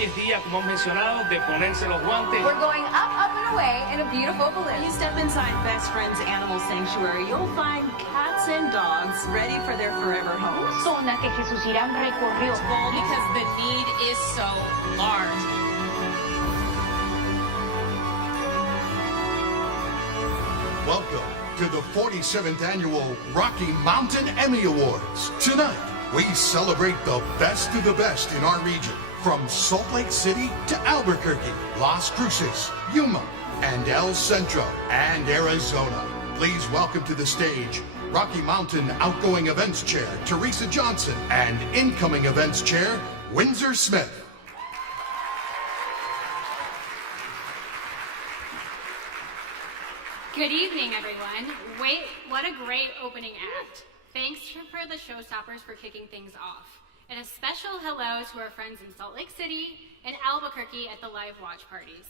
Hoy es día, como hemos mencionado, de ponerse los guantes. We're going up and away in a beautiful balloon. When you step inside Best Friends Animal Sanctuary, you'll find cats and dogs ready for their forever homes. Zona que Jesús Irán recorrió. Well, because the need is so large. Welcome to the 47th Annual Rocky Mountain Emmy Awards. Tonight, we celebrate the best of the best in our region, from Salt Lake City to Albuquerque, Las Cruces, Yuma, and El Centro, and Arizona. Please welcome to the stage Rocky Mountain Outgoing Events Chair Teresa Johnson and Incoming Events Chair Windsor Smith. Good evening, everyone. Wait, what a great opening act. Thanks for the showstoppers for kicking things off. And a special hello to our friends in Salt Lake City and Albuquerque at the live watch parties.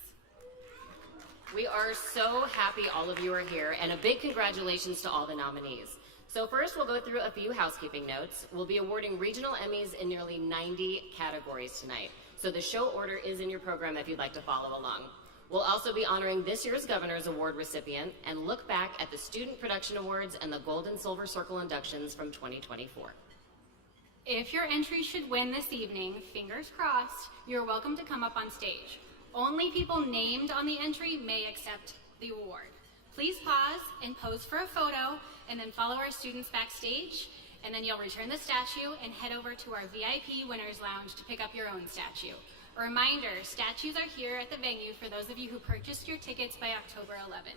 We are so happy all of you are here, and a big congratulations to all the nominees. So first, we'll go through a few housekeeping notes. We'll be awarding regional Emmys in nearly 90 categories tonight. So the show order is in your program if you'd like to follow along. We'll also be honoring this year's Governor's Award recipient and look back at the Student Production Awards and the Gold and Silver Circle inductions from 2024. If your entry should win this evening, fingers crossed, you're welcome to come up on stage. Only people named on the entry may accept the award. Please pause and pose for a photo, and then follow our students backstage, and then you'll return the statue and head over to our VIP Winners Lounge to pick up your own statue. A reminder, statues are here at the venue for those of you who purchased your tickets by October 11th.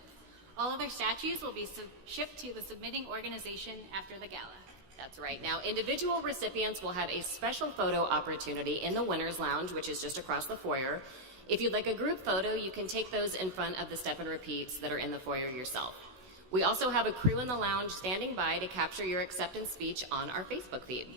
All other statues will be shipped to the submitting organization after the gala. That's right. Now, individual recipients will have a special photo opportunity in the Winners Lounge, which is just across the foyer. If you'd like a group photo, you can take those in front of the step and repeats that are in the foyer yourself. We also have a crew in the lounge standing by to capture your acceptance speech on our Facebook feed.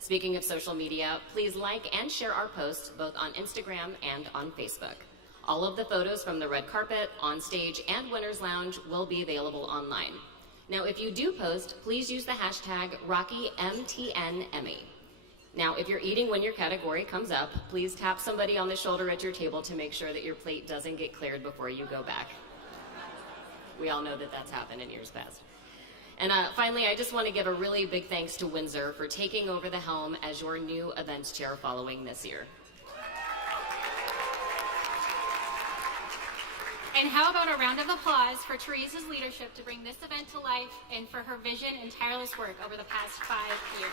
Speaking of social media, please like and share our posts both on Instagram and on Facebook. All of the photos from the red carpet, on stage, and Winners Lounge will be available online. Now, if you do post, please use the hashtag RockyMTNEmmy. Now, if you're eating when your category comes up, please tap somebody on the shoulder at your table to make sure that your plate doesn't get cleared before you go back. We all know that that's happened in years past. And finally, I just want to give a really big thanks to Windsor for taking over the helm as your new events chair following this year. And how about a round of applause for Teresa's leadership to bring this event to life and for her vision and tireless work over the past 5 years.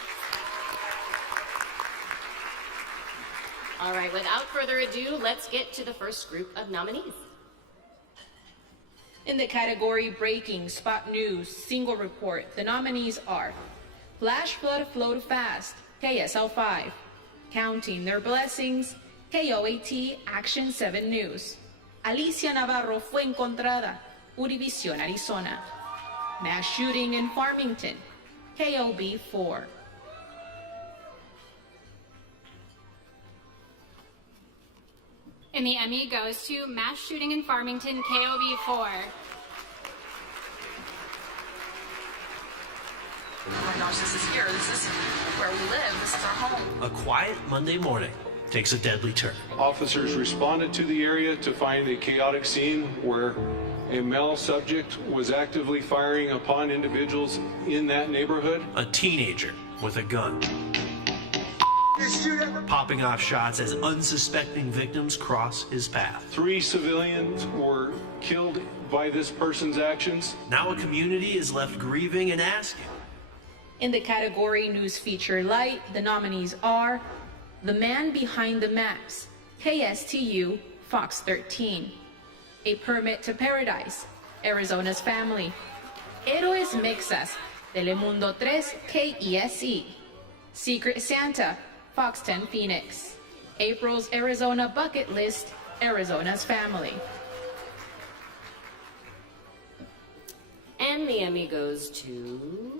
All right, without further ado, let's get to the first group of nominees. In the category Breaking, Spot News, Single Report, the nominees are Flash Flood Float Fast, KSL5, Counting Their Blessings, KOAT Action 7 News, Alicia Navarro Fue Encontrada, Univision Arizona, Mass Shooting in Farmington, KOB4. And the Emmy goes to Mass Shooting in Farmington, KOB4. Oh my gosh, this is here. This is where we live. This is our home. A quiet Monday morning takes a deadly turn. Officers responded to the area to find a chaotic scene where a male subject was actively firing upon individuals in that neighborhood. A teenager with a gun, popping off shots as unsuspecting victims cross his path. 3 civilians were killed by this person's actions. Now a community is left grieving and asking. In the category News Feature Light, the nominees are The Man Behind the Maps, KSTU, Fox 13, A Permit to Paradise, Arizona's Family, Héroes Mexas, Telemundo 3, KESE, Secret Santa, Fox 10 Phoenix, April's Arizona Bucket List, Arizona's Family. And the Emmy goes to...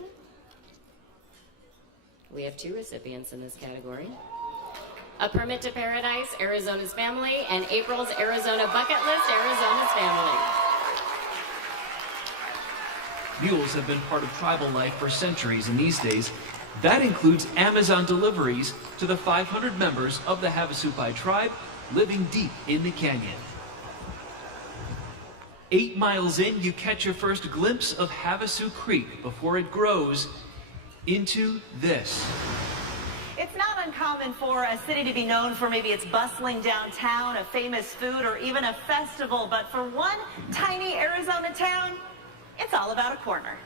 We have 2 recipients in this category. A Permit to Paradise, Arizona's Family, and April's Arizona Bucket List, Arizona's Family. Mules have been part of tribal life for centuries, and these days, that includes Amazon deliveries to the 500 members of the Havasupai tribe living deep in the canyon. 8 miles in, you catch your first glimpse of Havasu Creek before it grows into this. It's not uncommon for a city to be known for maybe its bustling downtown, a famous food, or even a festival. But for one tiny Arizona town, it's all about a corner.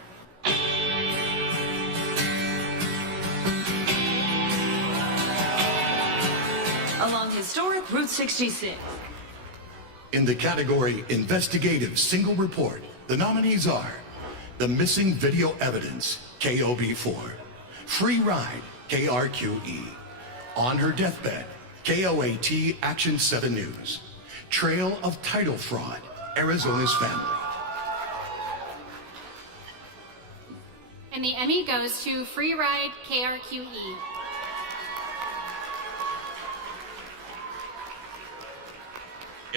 Along historic Route 66. In the category Investigative Single Report, the nominees are The Missing Video Evidence, KOB4, Free Ride, KRQE, On Her Deathbed, KOAT Action 7 News, Trail of Title Fraud, Arizona's Family. And the Emmy goes to Free Ride, KRQE.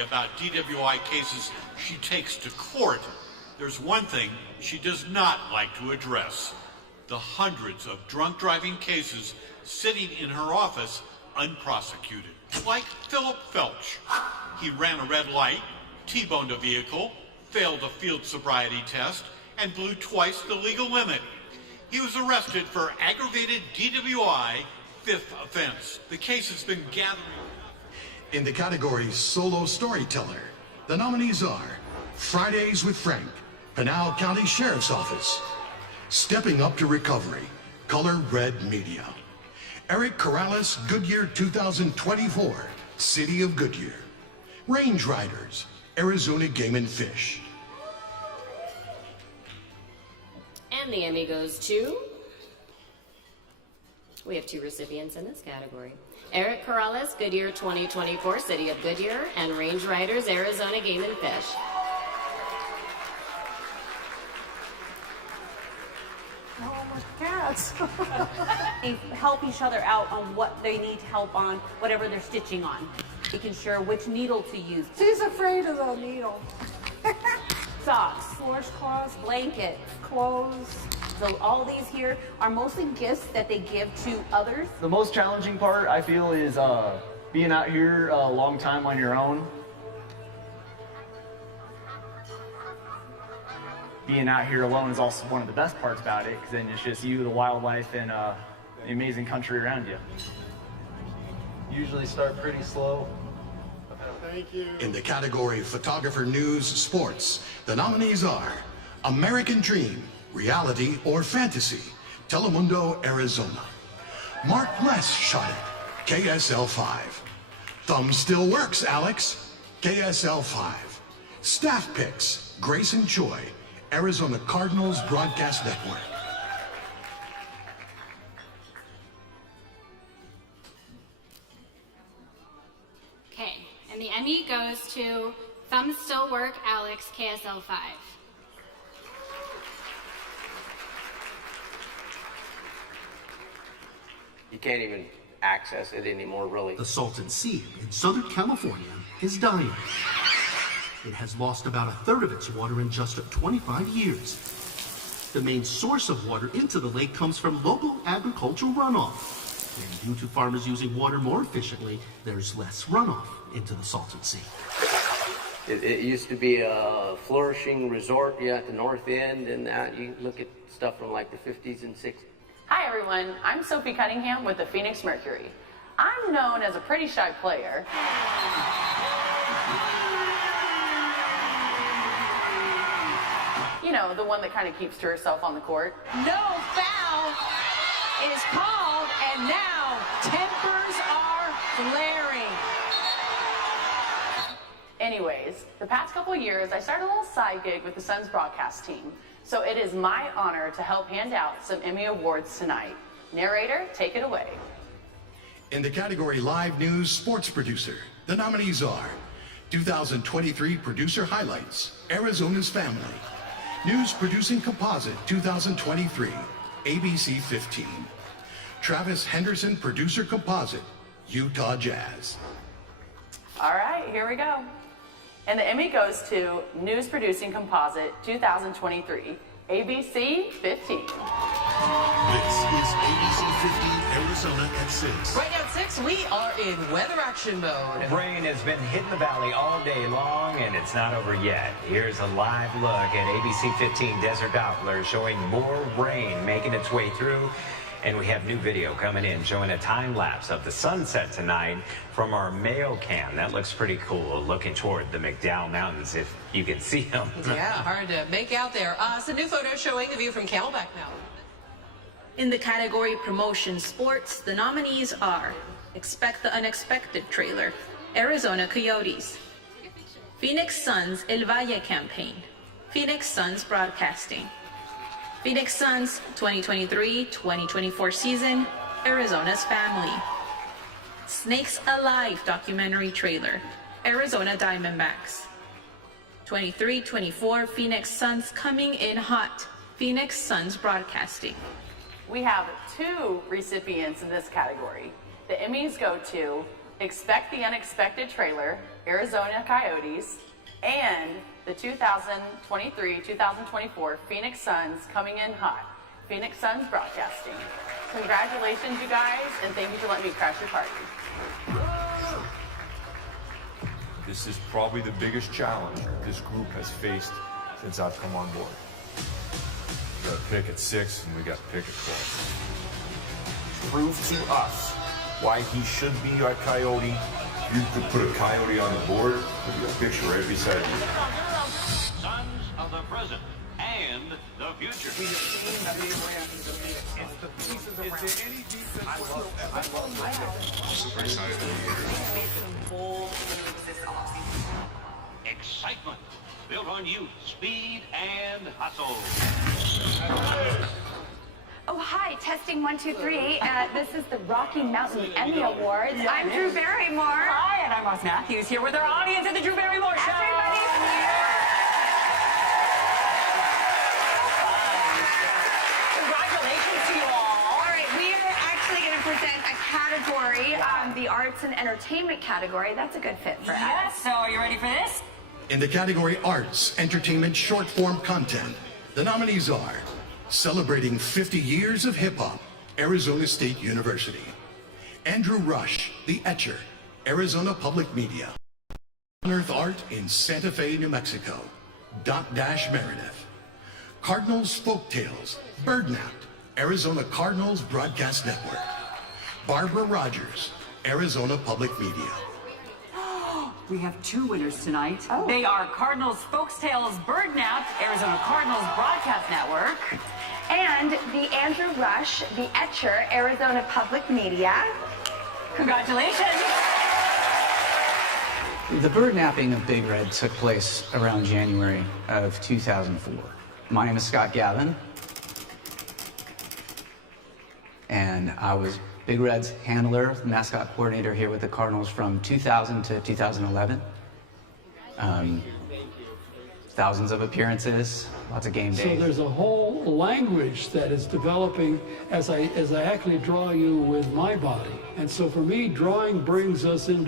About DWI cases she takes to court, there's one thing she does not like to address: the hundreds of drunk driving cases sitting in her office unprosecuted. Like Philip Felch. He ran a red light, T-boned a vehicle, failed a field sobriety test, and blew twice the legal limit. He was arrested for aggravated DWI, 5th offense. The case has been gathering. In the category Solo Storyteller, the nominees are Fridays with Frank, Pinal County Sheriff's Office, Stepping Up to Recovery, Color Red Media, Eric Corrales, Goodyear 2024, City of Goodyear, Range Riders, Arizona Game and Fish. And the Emmy goes to... We have 2 recipients in this category. Eric Corrales, Goodyear 2024, City of Goodyear, and Range Riders, Arizona Game and Fish. Oh, my cats. They help each other out on what they need help on, whatever they're stitching on. Making sure which needle to use. She's afraid of the needle. Socks, washcloths, blankets, clothes. So all these here are mostly gifts that they give to others. The most challenging part, I feel, is being out here a long time on your own. Being out here alone is also one of the best parts about it, because then it's just you, the wildlife, and the amazing country around you. Usually start pretty slow. Thank you. In the category Photographer News Sports, the nominees are American Dream, Reality or Fantasy, Telemundo, Arizona. Mark Less shot it, KSL 5. Thumb Still Works, Alex, KSL 5. Staff Picks, Grayson Choi, Arizona Cardinals Broadcast Network. Okay, and the Emmy goes to Thumbs Still Work, Alex, KSL 5. You can't even access it anymore, really. The Salton Sea in Southern California is dying. It has lost about a third of its water in just 25 years. The main source of water into the lake comes from local agricultural runoff. And due to farmers using water more efficiently, there's less runoff into the Salton Sea. It used to be a flourishing resort, at the north end, and that you look at stuff from like the 50s and 60s. Hi everyone, I'm Sophie Cunningham with the Phoenix Mercury. I'm known as a pretty shy player. You know, the one that kind of keeps to herself on the court. No foul is called, and now tempers are flaring. Anyways, the past couple years, I started a little side gig with the Suns broadcast team. So it is my honor to help hand out some Emmy Awards tonight. Narrator, take it away. In the category Live News Sports Producer, the nominees are 2023 Producer Highlights, Arizona's Family. News Producing Composite 2023, ABC 15. Travis Henderson Producer Composite, Utah Jazz. All right, here we go. And the Emmy goes to News Producing Composite 2023, ABC 15. This is ABC 15 Arizona at 6. Right now at 6, we are in weather action mode. Rain has been hitting the valley all day long, and it's not over yet. Here's a live look at ABC 15 Desert Doppler showing more rain making its way through. And we have new video coming in showing a time lapse of the sunset tonight from our Mayo cam. That looks pretty cool, looking toward the McDowell Mountains, if you can see them. Yeah, hard to make out there. Some new photos showing the view from Camelback Mountain. In the category Promotion Sports, the nominees are Expect the Unexpected trailer, Arizona Coyotes, Phoenix Suns El Valle campaign, Phoenix Suns Broadcasting, Phoenix Suns 2023-2024 season, Arizona's Family, Snakes Alive documentary trailer, Arizona Diamondbacks, 23-24 Phoenix Suns coming in hot, Phoenix Suns Broadcasting. We have 2 recipients in this category. The Emmys go to Expect the Unexpected trailer, Arizona Coyotes, and the 2023-2024 Phoenix Suns coming in hot, Phoenix Suns Broadcasting. Congratulations, you guys, and thank you for letting me crash your party. This is probably the biggest challenge this group has faced since I've come on board. We got to pick at 6 and we got to pick at 12. Prove to us why he should be a Coyote. You could put a Coyote on the board, put a picture right beside you. Sons of the present and the future. Super excited. Excitement built on youth, speed, and hustle. Oh, hi, testing 1, 2, 3. This is the Rocky Mountain Emmy Awards. I'm Drew Barrymore. Hi, and I'm Ross Matthews here with our audience at the Drew Barrymore Show. Everybody's here. Congratulations to you all. All right, we are actually going to present a category, the Arts and Entertainment category. That's a good fit for us. Yes, so are you ready for this? In the category Arts, Entertainment, Short Form Content, the nominees are Celebrating 50 Years of Hip Hop, Arizona State University, Andrew Rush, The Etcher, Arizona Public Media, Unearth Art in Santa Fe, New Mexico, Dot Dash Meredith, Cardinals Folktales, Birdnapped, Arizona Cardinals Broadcast Network, Barbara Rogers, Arizona Public Media. We have 2 winners tonight. Oh. They are Cardinals Folktales Birdnapped, Arizona Cardinals Broadcast Network. And the Andrew Rush, The Etcher, Arizona Public Media. Congratulations. The bird napping of Big Red took place around January of 2004. My name is Scott Gavin, and I was Big Red's handler, mascot coordinator here with the Cardinals from 2000 to 2011. Thousands of appearances, lots of game days. So there's a whole language that is developing as I actually draw you with my body. And so for me, drawing brings us in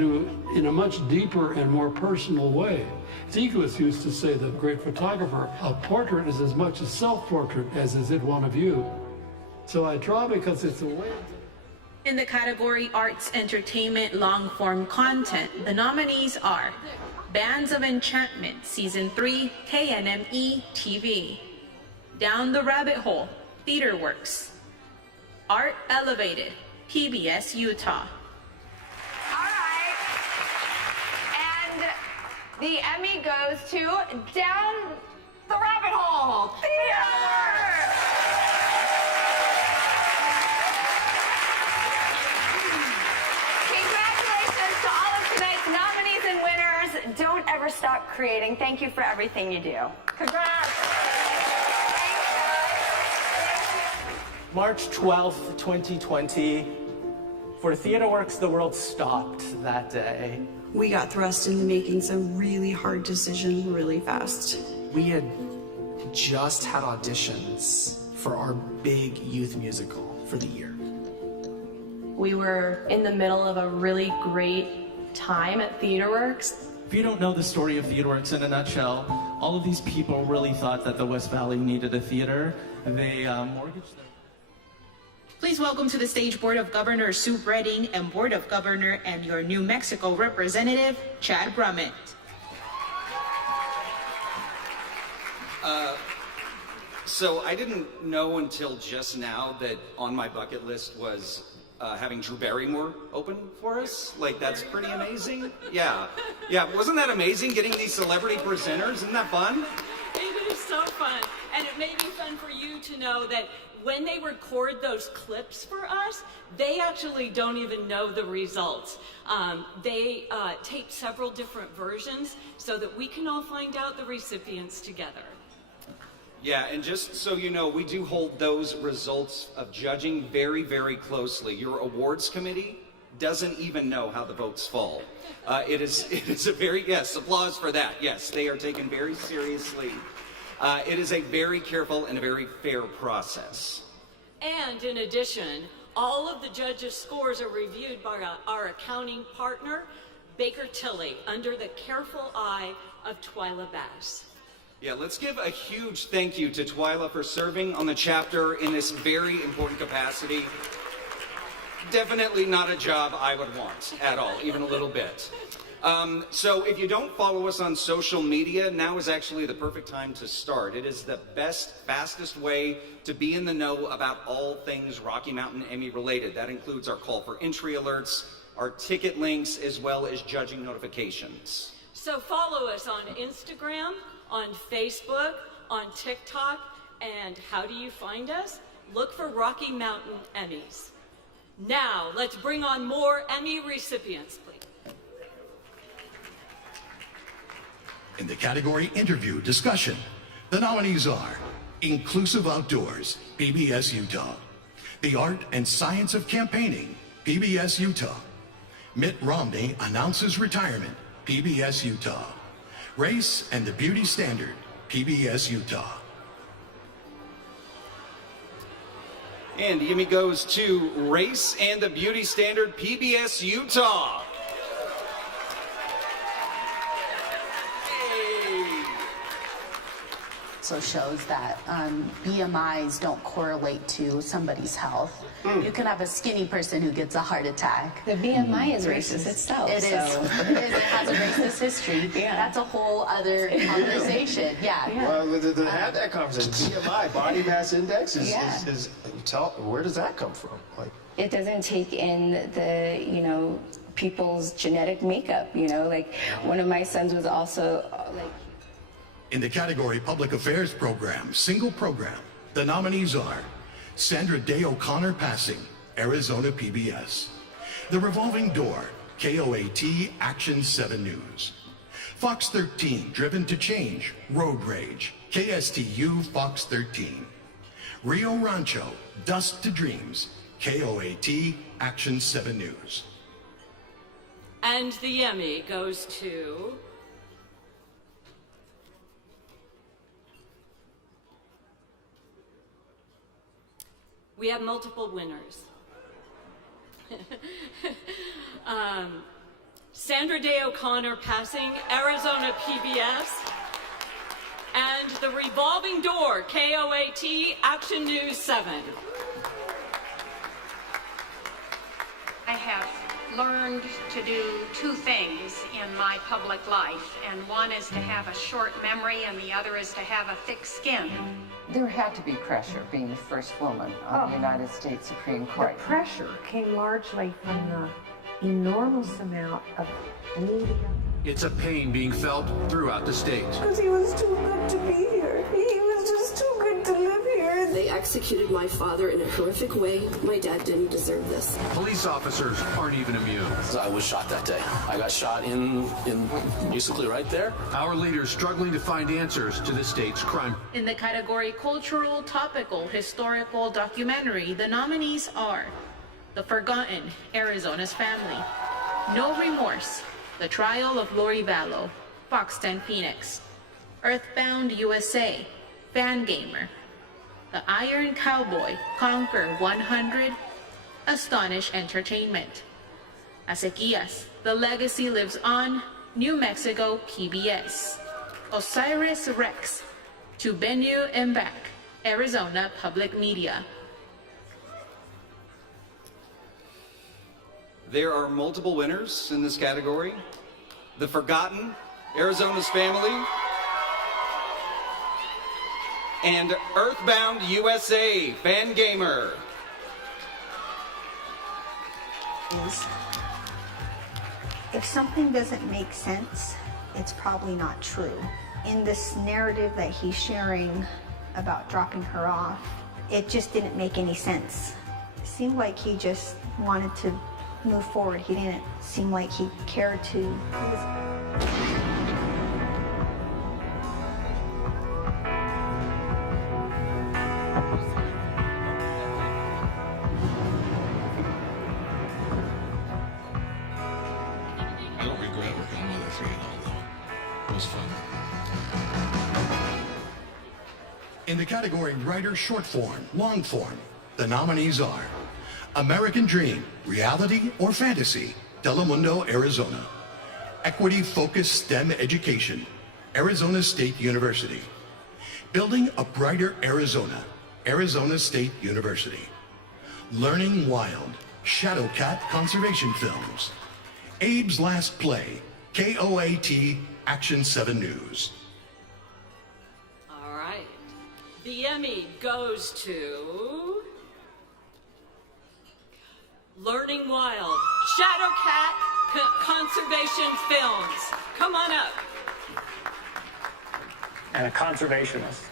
a much deeper and more personal way. Degas used to say, the great photographer, a portrait is as much a self-portrait as is it one of you. So I draw because it's a way. In the category Arts, Entertainment, Long-Form Content, the nominees are Bands of Enchantment, Season 3, KNME TV, Down the Rabbit Hole, TheaterWorks, Art Elevated, PBS Utah. All right. And the Emmy goes to Down the Rabbit Hole Theater. Don't ever stop creating. Thank you for everything you do. Congrats! March 12th, 2020. For TheaterWorks, the world stopped that day. We got thrust into making some really hard decisions really fast. We had just had auditions for our big youth musical for the year. We were in the middle of a really great time at TheaterWorks. If you don't know the story of TheaterWorks in a nutshell, all of these people really thought that the West Valley needed a theater. They mortgaged their... Please welcome to the stage Board of Governors Sue Redding and Board of Governor and your New Mexico representative, Chad Brummett. So I didn't know until just now that on my bucket list was having Drew Barrymore open for us. Like, that's pretty amazing. Yeah. Wasn't that amazing getting these celebrity presenters? Isn't that fun? It is so fun. And it may be fun for you to know that when they record those clips for us, they actually don't even know the results. They tape several different versions so that we can all find out the recipients together. Yeah, and just so you know, we do hold those results of judging very, very closely. Your awards committee doesn't even know how the votes fall. It is a very, yes, applause for that. Yes, they are taken very seriously. It is a very careful and a very fair process. And in addition, all of the judges' scores are reviewed by our accounting partner, Baker Tilly, under the careful eye of Twyla Bass. Yeah, let's give a huge thank you to Twyla for serving on the chapter in this very important capacity. Definitely not a job I would want at all, even a little bit. So if you don't follow us on social media, now is actually the perfect time to start. It is the best, fastest way to be in the know about all things Rocky Mountain Emmy related. That includes our call for entry alerts, our ticket links, as well as judging notifications. So follow us on Instagram, on Facebook, on TikTok, and how do you find us? Look for Rocky Mountain Emmys. Now, let's bring on more Emmy recipients, please. In the category Interview Discussion, the nominees are Inclusive Outdoors, PBS Utah; The Art and Science of Campaigning, PBS Utah; Mitt Romney Announces Retirement, PBS Utah; Race and the Beauty Standard, PBS Utah. And the Emmy goes to Race and the Beauty Standard, PBS Utah. Also shows that BMIs don't correlate to somebody's health. You can have a skinny person who gets a heart attack. The BMI is racist itself. It is. It has a racist history. Yeah. That's a whole other conversation. Yeah. Well, to have that conversation, BMI, body mass index, where does that come from? Like, it doesn't take in the, people's genetic makeup, like one of my sons was also like. In the category Public Affairs Program, Single Program, the nominees are Sandra Day O'Connor Passing, Arizona PBS; The Revolving Door, KOAT Action 7 News; Fox 13 Driven to Change, Road Rage, KSTU Fox 13; Rio Rancho, Dusk to Dreams, KOAT Action 7 News. And the Emmy goes to... We have multiple winners. Sandra Day O'Connor Passing, Arizona PBS, and The Revolving Door, KOAT Action News 7. I have learned to do two things in my public life, and one is to have a short memory and the other is to have a thick skin. There had to be pressure being the first woman on the United States Supreme Court. The pressure came largely from the enormous amount of media. It's a pain being felt throughout the state. Because he was too good to be here. He was just too good to live here. They executed my father in a horrific way. My dad didn't deserve this. Police officers aren't even immune. I was shot that day. I got shot in basically right there. Our leaders struggling to find answers to the state's crime. In the category Cultural, Topical, Historical, Documentary, the nominees are The Forgotten, Arizona's Family; No Remorse, The Trial of Lori Vallow, Fox 10 Phoenix; Earthbound USA, Fangamer; The Iron Cowboy, Conquer 100, Astonish Entertainment; Acequias, The Legacy Lives On, New Mexico PBS; Osiris Rex, To Bennu and Back, Arizona Public Media. There are multiple winners in this category. The Forgotten, Arizona's Family, and Earthbound USA, Fan Gamer. If something doesn't make sense, it's probably not true. In this narrative that he's sharing about dropping her off, it just didn't make any sense. It seemed like he just wanted to move forward. He didn't seem like he cared to. I don't regret working on Mother 3 at all, though. It was fun. In the category Writer Short Form, Long Form, the nominees are American Dream, Reality or Fantasy, Telemundo, Arizona. Equity Focused STEM Education, Arizona State University. Building a Brighter Arizona, Arizona State University. Learning Wild, Shadowcat Conservation Films. Abe's Last Play, KOAT Action 7 News. All right. The Emmy goes to Learning Wild, Shadowcat Conservation Films. Come on up. And a conservationist.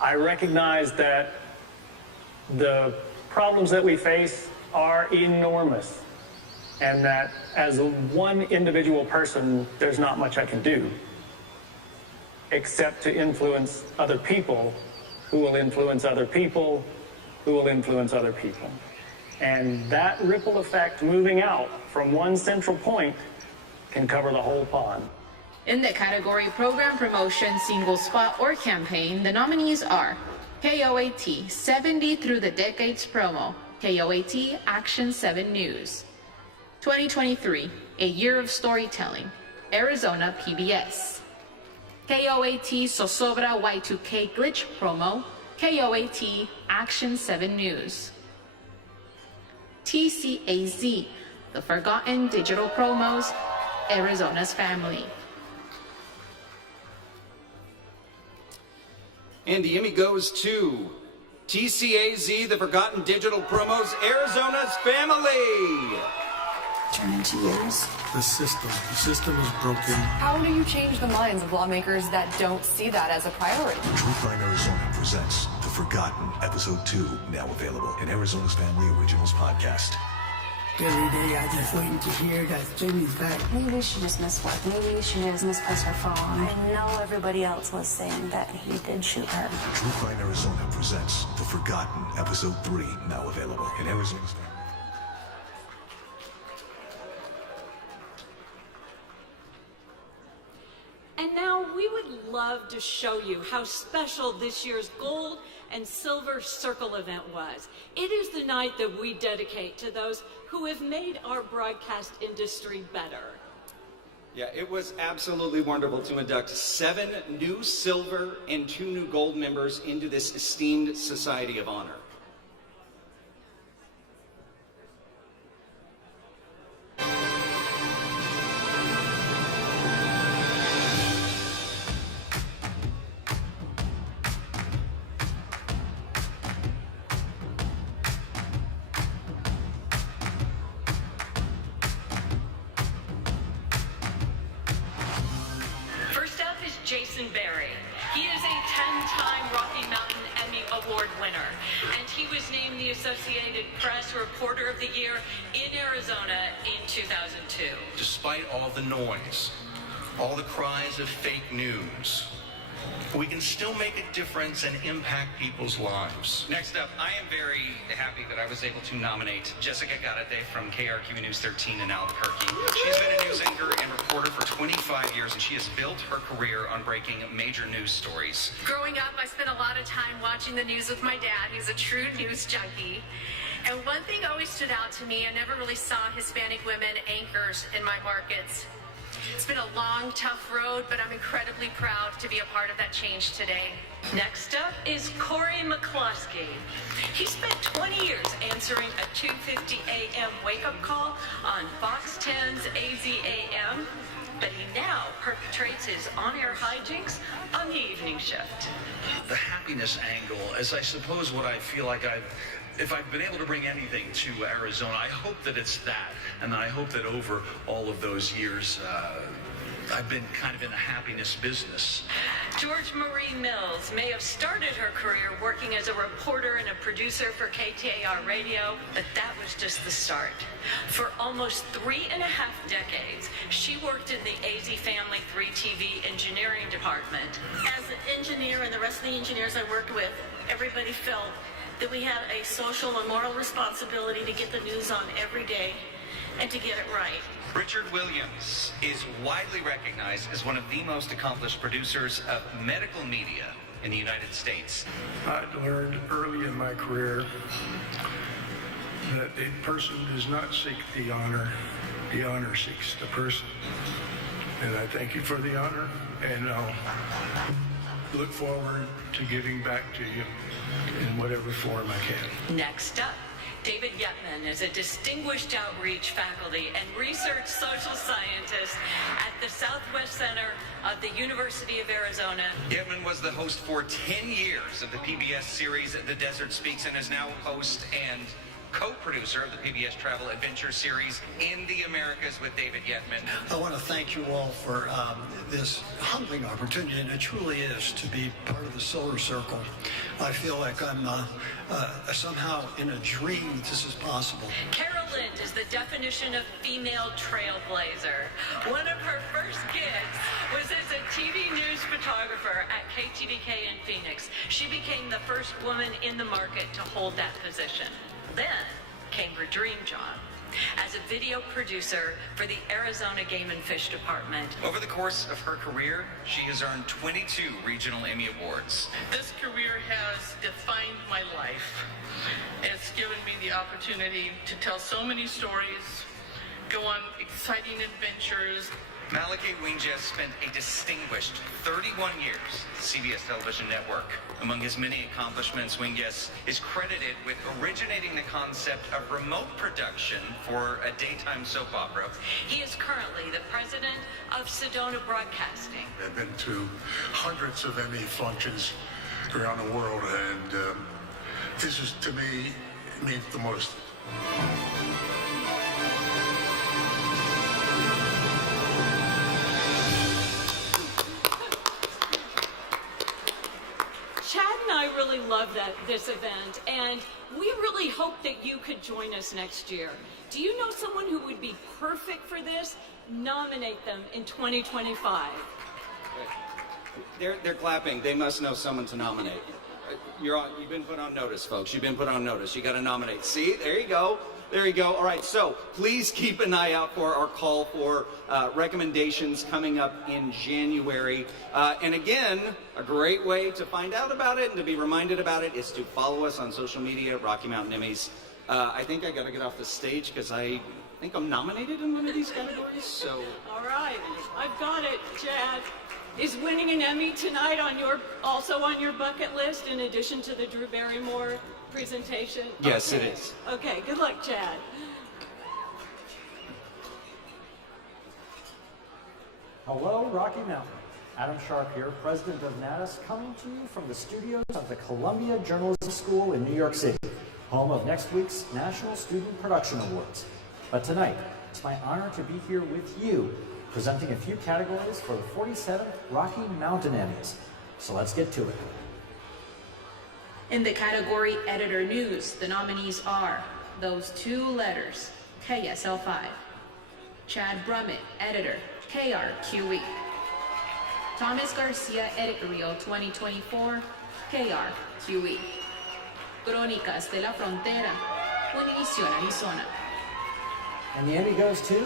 I recognize that the problems that we face are enormous, and that as one individual person, there's not much I can do except to influence other people who will influence other people who will influence other people. And that ripple effect moving out from one central point can cover the whole pond. In the category Program Promotion, Single Spot, or Campaign, the nominees are KOAT 70 Through the Decades Promo, KOAT Action 7 News. 2023, A Year of Storytelling, Arizona PBS. KOAT Zozobra Y2K Glitch Promo, KOAT Action 7 News. TCAZ, The Forgotten Digital Promos, Arizona's Family. And the Emmy goes to TCAZ, The Forgotten Digital Promos, Arizona's Family. Turn into years. The system is broken. How do you change the minds of lawmakers that don't see that as a priority? Truthline Arizona presents The Forgotten, Episode 2, now available in Arizona's Family Originals podcast. Every day I just waiting to hear that Jamie's back. Maybe she just missed work. Maybe she just misplaced her phone. I know everybody else was saying that he did shoot her. Truthline Arizona presents The Forgotten, Episode 3, now available in Arizona's Family. And now we would love to show you how special this year's Gold and Silver Circle event was. It is the night that we dedicate to those who have made our broadcast industry better. Yeah, it was absolutely wonderful to induct 7 new silver and 2 new gold members into this esteemed Society of Honor. Jason Berry. He is a 10-time Rocky Mountain Emmy Award winner, and he was named the Associated Press Reporter of the Year in Arizona in 2002. Despite all the noise, all the cries of fake news, we can still make a difference and impact people's lives. Next up, I am very happy that I was able to nominate Jessica Garate from KRQ News 13 in Albuquerque. She's been a news anchor and reporter for 25 years, and she has built her career on breaking major news stories. Growing up, I spent a lot of time watching the news with my dad. He's a true news junkie. And one thing always stood out to me, I never really saw Hispanic women anchors in my markets. It's been a long, tough road, but I'm incredibly proud to be a part of that change today. Next up is Corey McCloskey. He spent 20 years answering a 2:50 a.m. wake-up call on Fox 10's AZAM, but he now perpetrates his on-air hijinks on the evening shift. The happiness angle is, I suppose, what I feel like if I've been able to bring anything to Arizona, I hope that it's that. And I hope that over all of those years, I've been kind of in the happiness business. George Marie Mills may have started her career working as a reporter and a producer for KTAR Radio, but that was just the start. For almost 3.5 decades, she worked in the AZ Family 3 TV engineering department. As an engineer and the rest of the engineers I worked with, everybody felt that we had a social and moral responsibility to get the news on every day and to get it right. Richard Williams is widely recognized as one of the most accomplished producers of medical media in the United States. I learned early in my career that a person does not seek the honor seeks the person. And I thank you for the honor, and I'll look forward to giving back to you in whatever form I can. Next up, David Yetman is a distinguished outreach faculty and research social scientist at the Southwest Center of the University of Arizona. Yetman was the host for 10 years of the PBS series The Desert Speaks and is now host and co-producer of the PBS Travel Adventure series In the Americas with David Yetman. I want to thank you all for this humbling opportunity, and it truly is, to be part of the Solar Circle. I feel like I'm somehow in a dream that this is possible. Carol Lind is the definition of female trailblazer. One of her first gigs was as a TV news photographer at KTDK in Phoenix. She became the first woman in the market to hold that position. Then came her dream job as a video producer for the Arizona Game and Fish Department. Over the course of her career, she has earned 22 regional Emmy Awards. This career has defined my life. It's given me the opportunity to tell so many stories, go on exciting adventures. Malachi Winges spent a distinguished 31 years at the CBS television network. Among his many accomplishments, Winges is credited with originating the concept of remote production for a daytime soap opera. He is currently the president of Sedona Broadcasting. I've been to hundreds of Emmy functions around the world, and this is, to me, means the most. Chad and I really love this event, and we really hope that you could join us next year. Do you know someone who would be perfect for this? Nominate them in 2025. They're clapping. They must know someone to nominate. You've been put on notice, folks. You've been put on notice. You got to nominate. See, there you go. There you go. All right, so please keep an eye out for our call for recommendations coming up in January. And again, a great way to find out about it and to be reminded about it is to follow us on social media, Rocky Mountain Emmys. I think I got to get off the stage because I think I'm nominated in one of these categories. So. All right, I've got it, Chad. Is winning an Emmy tonight also on your bucket list in addition to the Drew Barrymore presentation? Yes, okay. It is. Okay, good luck, Chad. Hello, Rocky Mountain. Adam Sharp here, president of NATAS, coming to you from the studios of the Columbia Journalism School in New York City, home of next week's National Student Production Awards. But tonight, it's my honor to be here with you, presenting a few categories for the 47th Rocky Mountain Emmys. So let's get to it. In the category Editor News, the nominees are those two letters, KSL5. Chad Brummett, editor, KRQE. Thomas Garcia, editorial 2024, KRQE. Crónicas de la Frontera, Univision, Arizona. And the Emmy goes to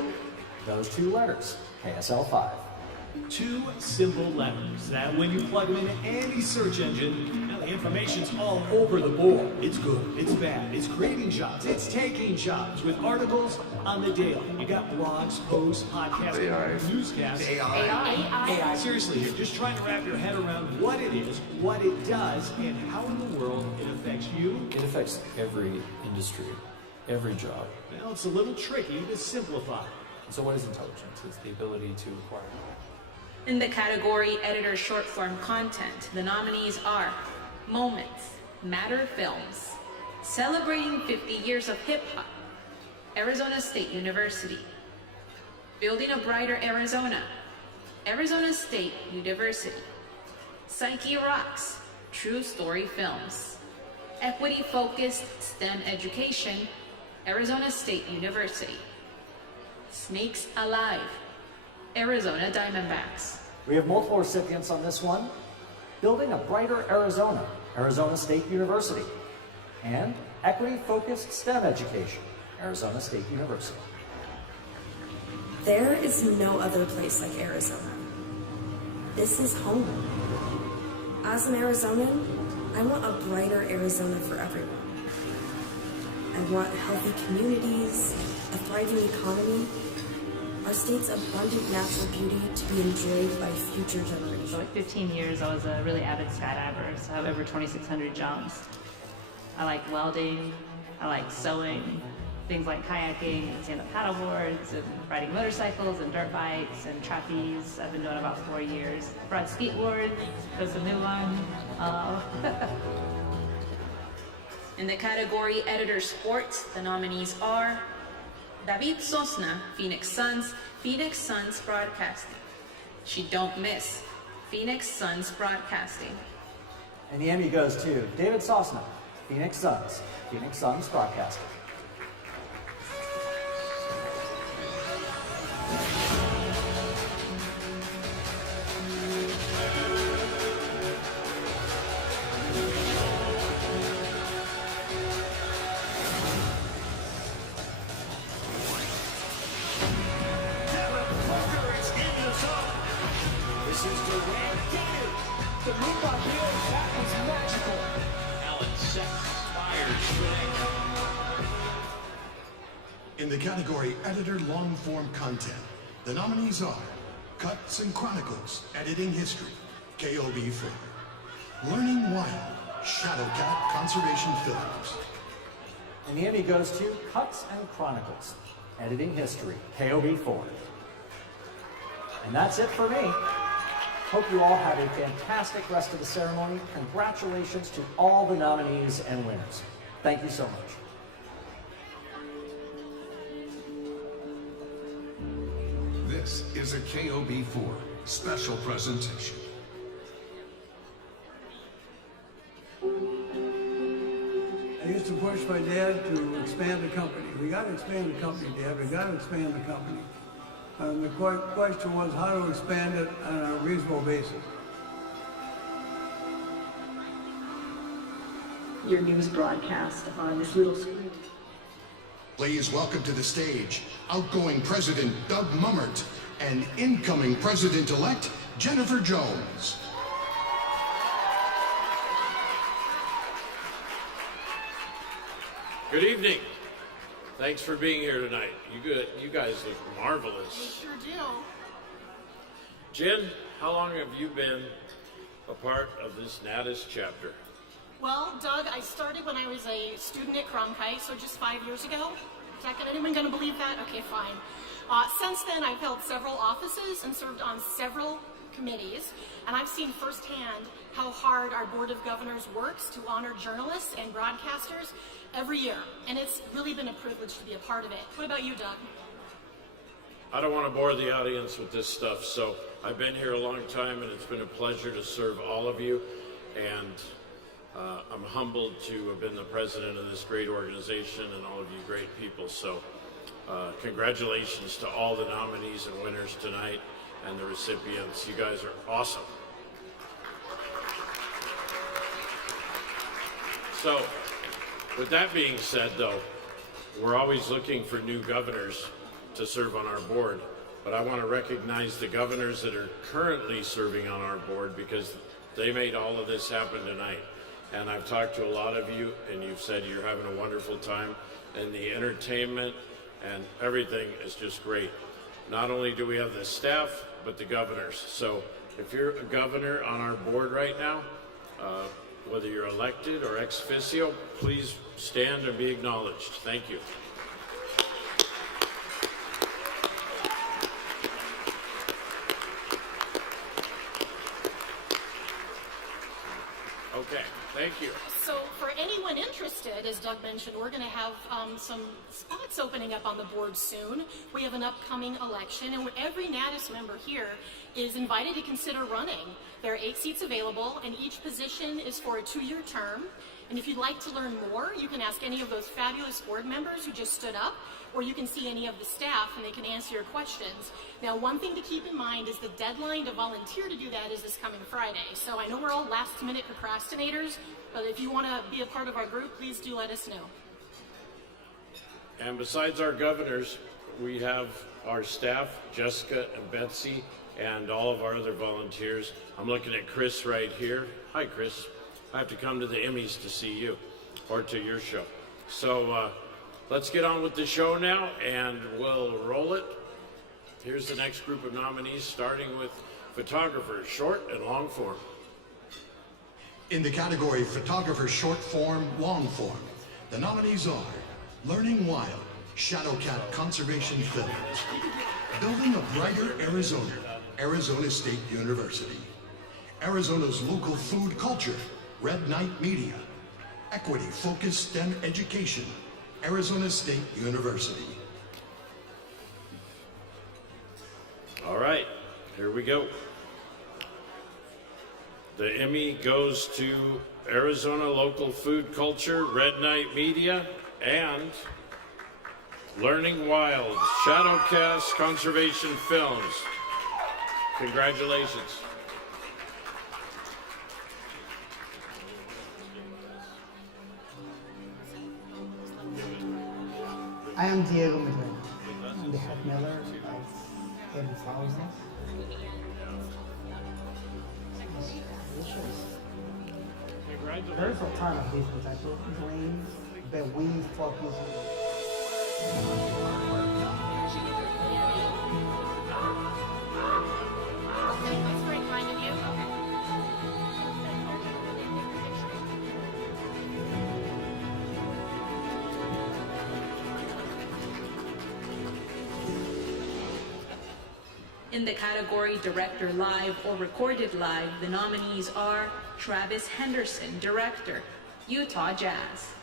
those two letters, KSL5. 2 simple letters that when you plug them into any search engine, now the information's all over the board. It's good, it's bad, it's creating jobs, it's taking jobs with articles on the daily. You got blogs, posts, podcasts, newscasts. AI. Seriously, you're just trying to wrap your head around what it is, what it does, and how in the world it affects you. It affects every industry, every job. Well, it's a little tricky to simplify. So what is intelligence? It's the ability to acquire. In the category Editor Short Form Content, the nominees are Moments, Matter Films, Celebrating 50 Years of Hip Hop, Arizona State University, Building a Brighter Arizona, Arizona State University, Psyche Rocks, True Story Films, Equity Focused STEM Education, Arizona State University, Snakes Alive, Arizona Diamondbacks. We have multiple recipients on this one. Building a Brighter Arizona, Arizona State University. And Equity-Focused STEM Education, Arizona State University. There is no other place like Arizona. This is home. As an Arizonan, I want a brighter Arizona for everyone. I want healthy communities, a thriving economy, our state's abundant natural beauty to be enjoyed by future generations. For like 15 years, I was a really avid skydiver, so I have over 2,600 jumps. I like welding, I like sewing, things like kayaking and stand-up paddleboards and riding motorcycles and dirt bikes and trapeze. I've been doing about 4 years. Brought skateboards, there's a new one. In the category Editor Sports, the nominees are David Sosna, Phoenix Suns Broadcasting. She Don't Miss, Phoenix Suns Broadcasting. And the Emmy goes to David Sosna, Phoenix Suns Broadcasting. This is Durant Gator. The move on here, that was magical. Allen set, fired, shooting. In the category Editor Long Form Content, the nominees are Cuts and Chronicles, Editing History, KOB4, Learning Wild, Shadowcat Conservation Films. And the Emmy goes to Cuts and Chronicles, Editing History, KOB4. And that's it for me. Hope you all have a fantastic rest of the ceremony. Congratulations to all the nominees and winners. Thank you so much. This is a KOB4 special presentation. I used to push my dad to expand the company. We got to expand the company, Dad. We got to expand the company. And the question was how to expand it on a reasonable basis. Your news broadcast on this little screen. Please welcome to the stage outgoing President Doug Mummert and incoming President-elect Jennifer Jones. Good evening. Thanks for being here tonight. You guys look marvelous. We sure do. Jen, how long have you been a part of this Natus chapter? Well, Doug, I started when I was a student at Cronkite, so just 5 years ago. Is that anyone going to believe that? Okay, fine. Since then, I've held several offices and served on several committees, and I've seen firsthand how hard our Board of Governors works to honor journalists and broadcasters every year, and it's really been a privilege to be a part of it. What about you, Doug? I don't want to bore the audience with this stuff, so I've been here a long time, and it's been a pleasure to serve all of you, and I'm humbled to have been the president of this great organization and all of you great people. So congratulations to all the nominees and winners tonight and the recipients. You guys are awesome. So with that being said, though, we're always looking for new governors to serve on our board. but I want to recognize the governors that are currently serving on our board because they made all of this happen tonight. And I've talked to a lot of you, and you've said you're having a wonderful time, and the entertainment and everything is just great. Not only do we have the staff, but the governors. So if you're a governor on our board right now, whether you're elected or ex officio, please stand and be acknowledged. Thank you. Okay, thank you. So for anyone interested, as Doug mentioned, we're going to have some spots opening up on the board soon. We have an upcoming election, and every Natus member here is invited to consider running. There are 8 seats available, and each position is for a 2-year term. And if you'd like to learn more, you can ask any of those fabulous board members who just stood up, or you can see any of the staff and they can answer your questions. Now, one thing to keep in mind is the deadline to volunteer to do that is this coming Friday. So I know we're all last-minute procrastinators, but if you want to be a part of our group, please do let us know. And besides our governors, we have our staff, Jessica and Betsy, and all of our other volunteers. I'm looking at Chris right here. Hi, Chris. I have to come to the Emmys to see you, or to your show. So let's get on with the show now, and we'll roll it. Here's the next group of nominees, starting with photographers, short and long form. In the category Photographer Short Form, Long Form, the nominees are Learning Wild, Shadowcat Conservation Films, Building a Brighter Arizona, Arizona State University, Arizona's Local Food Culture, Red Knight Media, Equity Focused STEM Education, Arizona State University. All right, here we go. The Emmy goes to Arizona Local Food Culture, Red Knight Media, and Learning Wild, Shadowcast Conservation Films. Congratulations. I am Diego Miller. I'm the head miller of Emmy Flowers. There's a ton of these potential dreams, but we focus That's very kind of you. In the category Director Live or Recorded Live, the nominees are Travis Henderson, Director, Utah Jazz.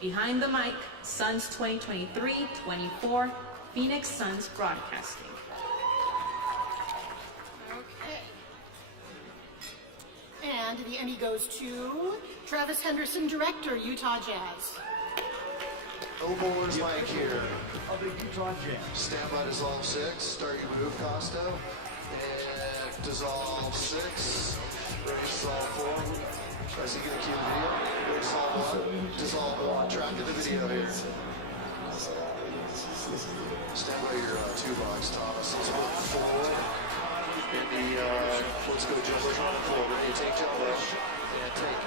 Behind the Mic, Suns 2023-24, Phoenix Suns Broadcasting. Okay. And the Emmy goes to Travis Henderson, Director, Utah Jazz. Oboler's Mike here. Of the Utah Jazz. Stand by dissolve 6. Start your move, Costa. And dissolve 6. Ready to dissolve 4. Is he going to cue the video? Ready to dissolve 1. Dissolve 1. Track to the video here. Stand by your 2 box, Thomas. Let's go forward. And the, let's go jumpers on the floor. Ready to take jumpers. And take.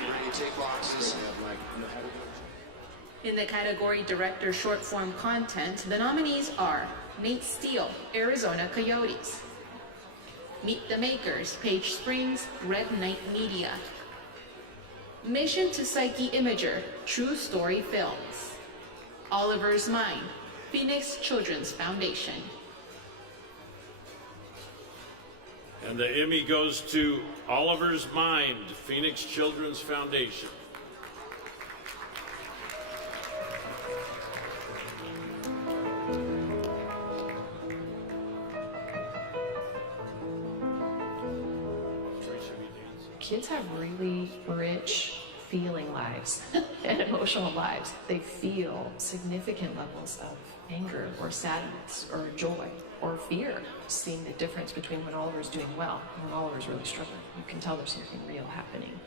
Ready to take boxes. In the category Director Short Form Content, the nominees are Nate Steele, Arizona Coyotes. Meet the Makers, Page Springs, Red Knight Media. Mission to Psyche Imager, True Story Films. Oliver's Mind, Phoenix Children's Foundation. And the Emmy goes to Oliver's Mind, Phoenix Children's Foundation. Kids have really rich feeling lives and emotional lives. They feel significant levels of anger or sadness or joy or fear. Seeing the difference between when Oliver's doing well and when Oliver's really struggling. You can tell there's something real happening.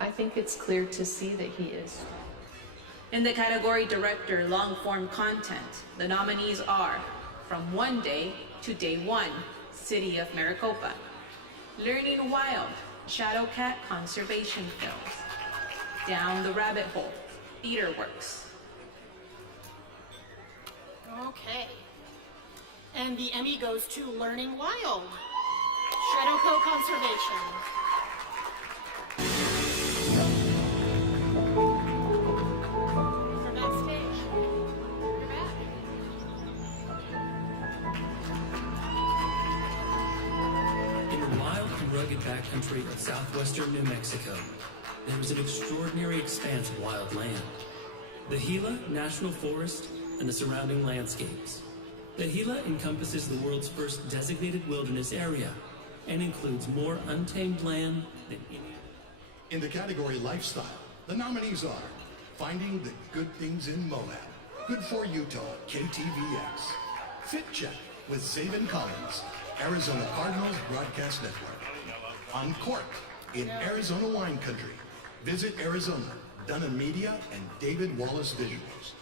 I think it's clear to see that he is. In the category Director Long Form Content, the nominees are from 1 day to day 1, City of Maricopa. Learning Wild, Shadow Cat Conservation Films. Down the Rabbit Hole, Theater Works. Okay. And the Emmy goes to Learning Wild, Shadow Co Conservation. We're backstage. You're back. In the wild and rugged backcountry of southwestern New Mexico, there is an extraordinary expanse of wild land. The Gila National Forest and the surrounding landscapes. The Gila encompasses the world's first designated wilderness area and includes more untamed land than any. In the category Lifestyle, the nominees are Finding the Good Things in Moab, Good for Utah, KTVX, Fit Check with Zaven Collins, Arizona Cardinals Broadcast Network, Uncorked in Arizona Wine Country, Visit Arizona, Dunham Media, and David Wallace Visuals.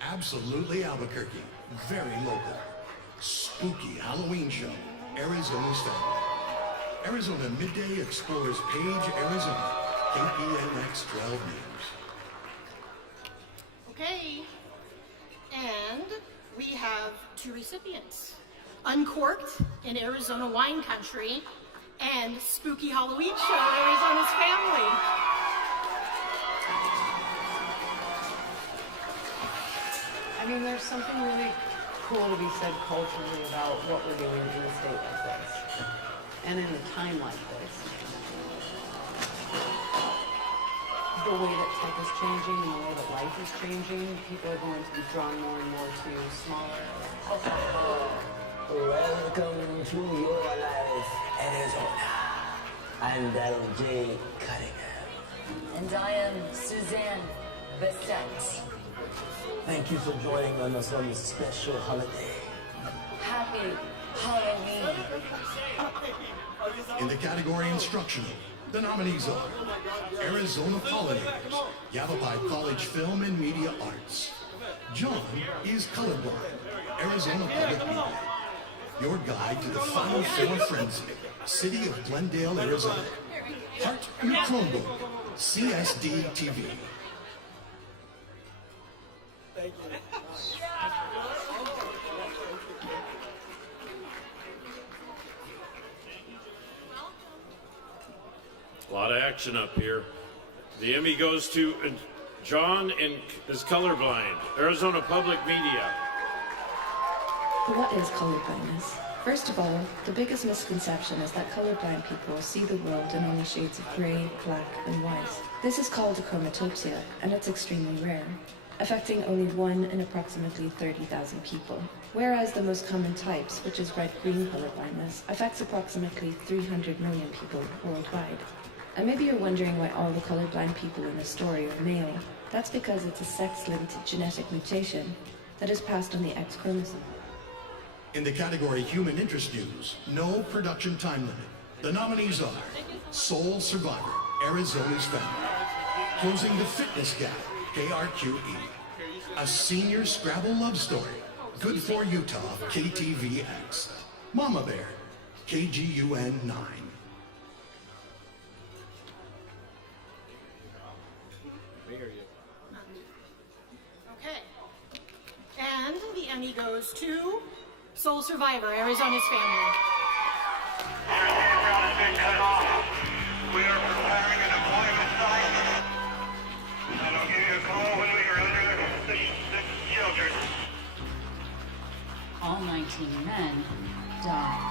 Absolutely Albuquerque, very local. Spooky Halloween Show, Arizona's Family. Arizona Midday Explorers Page, Arizona, KPNX 12 News. Okay. And we have 2 recipients. Uncorked in Arizona Wine Country and Spooky Halloween Show, Arizona's Family. I mean, there's something really cool to be said culturally about what we're doing in a state like this, and in a time like this. The way that tech is changing and the way that life is changing, people are going to be drawn more and more to smaller. Welcome to your life, Arizona. I'm Daryl J. Cunningham. And I am Suzanne Bissett. Thank you for joining us on this special holiday. Happy Halloween. In the category Instructional, the nominees are Arizona Pollinators, Yavapai College Film and Media Arts. John is colorblind, Arizona Public Media. Your guide to the Final Four Frenzy, City of Glendale, Arizona. Heart your Chromebook, CSD TV. Thank you. A lot of action up here. The Emmy goes to John is colorblind, Arizona Public Media. What is colorblindness? First of all, the biggest misconception is that colorblind people see the world in only shades of gray, black, and white. This is called achromatopsia, and it's extremely rare, affecting only 1 in approximately 30,000 people. Whereas the most common types, which is red-green colorblindness, affects approximately 300 million people worldwide. And maybe you're wondering why all the colorblind people in the story are male. That's because it's a sex-linked genetic mutation that is passed on the X chromosome. In the category Human Interest News, no production time limit. The nominees are Soul Survivor, Arizona's Family. Closing the Fitness Gap, KRQE. A Senior Scrabble Love Story, Good for Utah, KTVX. Mama Bear, KGUN 9. Okay. And the Emmy goes to Soul Survivor, Arizona's Family. We are preparing an deployment site. And I'll give you a call when we are under the shelter. All 19 men died.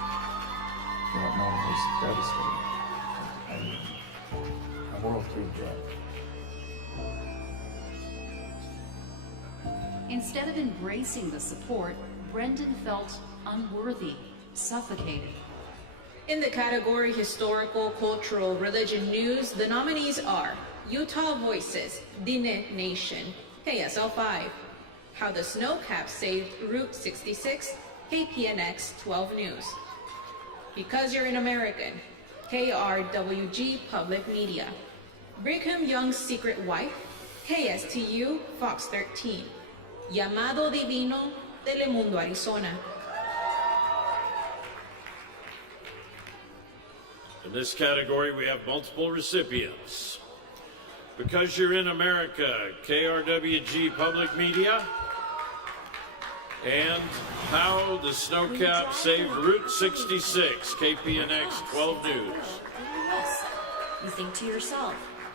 Vietnam was devastating. And World War III. Instead of embracing the support, Brendan felt unworthy, suffocated. In the category Historical, Cultural, Religion News, the nominees are Utah Voices, Diné Nation, KSL5, How the Snowcap Saved Route 66, KPNX 12 News, Because You're an American, KRWG Public Media, Brigham Young's Secret Wife, KSTU Fox 13, Llamado Divino, Telemundo, Arizona. In this category, we have multiple recipients. Because You're in America, KRWG Public Media, and How the Snowcap Saved Route 66, KPNX 12 News. You think to yourself,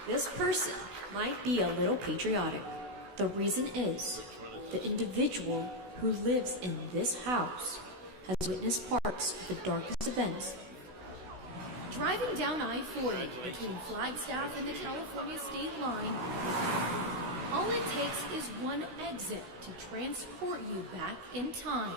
this person might be a little patriotic. The reason is, the individual who lives in this house has witnessed parts of the darkest events. Driving down I-40 between Flagstaff and the California state line, all it takes is one exit to transport you back in time.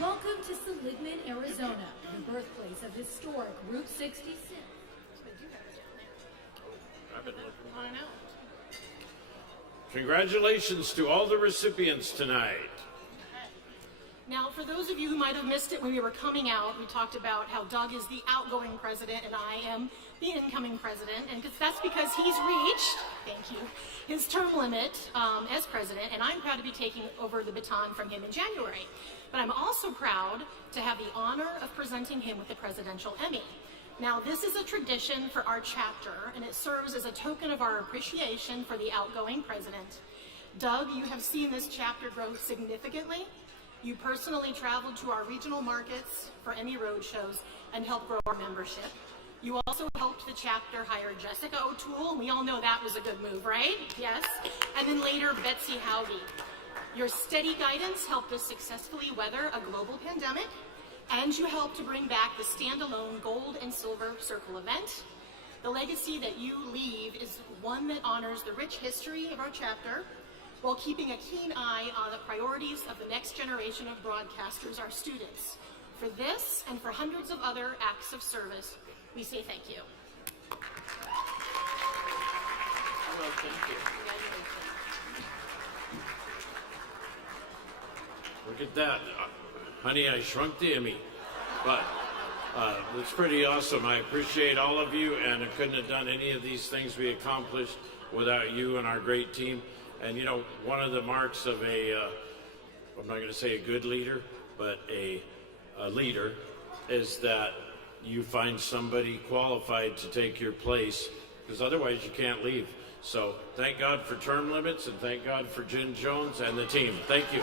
Welcome to Seligman, Arizona, the birthplace of historic Route 66. I've been looking mine out. Congratulations to all the recipients tonight. Now, for those of you who might have missed it when we were coming out, we talked about how Doug is the outgoing president and I am the incoming president, and that's because he's reached, thank you, his term limit as president, and I'm proud to be taking over the baton from him in January. But I'm also proud to have the honor of presenting him with the Presidential Emmy. Now, this is a tradition for our chapter, and it serves as a token of our appreciation for the outgoing president. Doug, you have seen this chapter grow significantly. You personally traveled to our regional markets for Emmy road shows and helped grow our membership. You also helped the chapter hire Jessica O'Toole. We all know that was a good move, right? Yes. And then later, Betsy Howdy. Your steady guidance helped us successfully weather a global pandemic, and you helped to bring back the standalone Gold and Silver Circle event. The legacy that you leave is one that honors the rich history of our chapter, while keeping a keen eye on the priorities of the next generation of broadcasters, our students. For this and for hundreds of other acts of service, we say thank you. Well, thank you. Look at that. Honey, I Shrunk the Emmy. But it's pretty awesome. I appreciate all of you, and I couldn't have done any of these things we accomplished without you and our great team. And you know, one of the marks of I'm not going to say a good leader, but a leader, is that you find somebody qualified to take your place, because otherwise you can't leave. So thank God for term limits, and thank God for Jen Jones and the team. Thank you.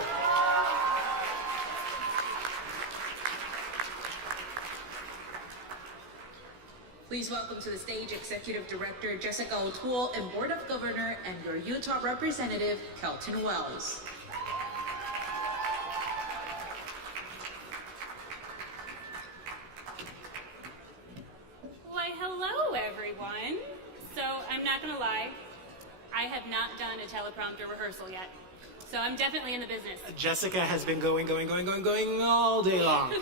Please welcome to the stage Executive Director Jessica O'Toole and Board of Governor and your Utah Representative, Kelton Wells. Why, hello, everyone. So, I'm not going to lie, I have not done a teleprompter rehearsal yet. So, I'm definitely in the business. Jessica has been going all day long.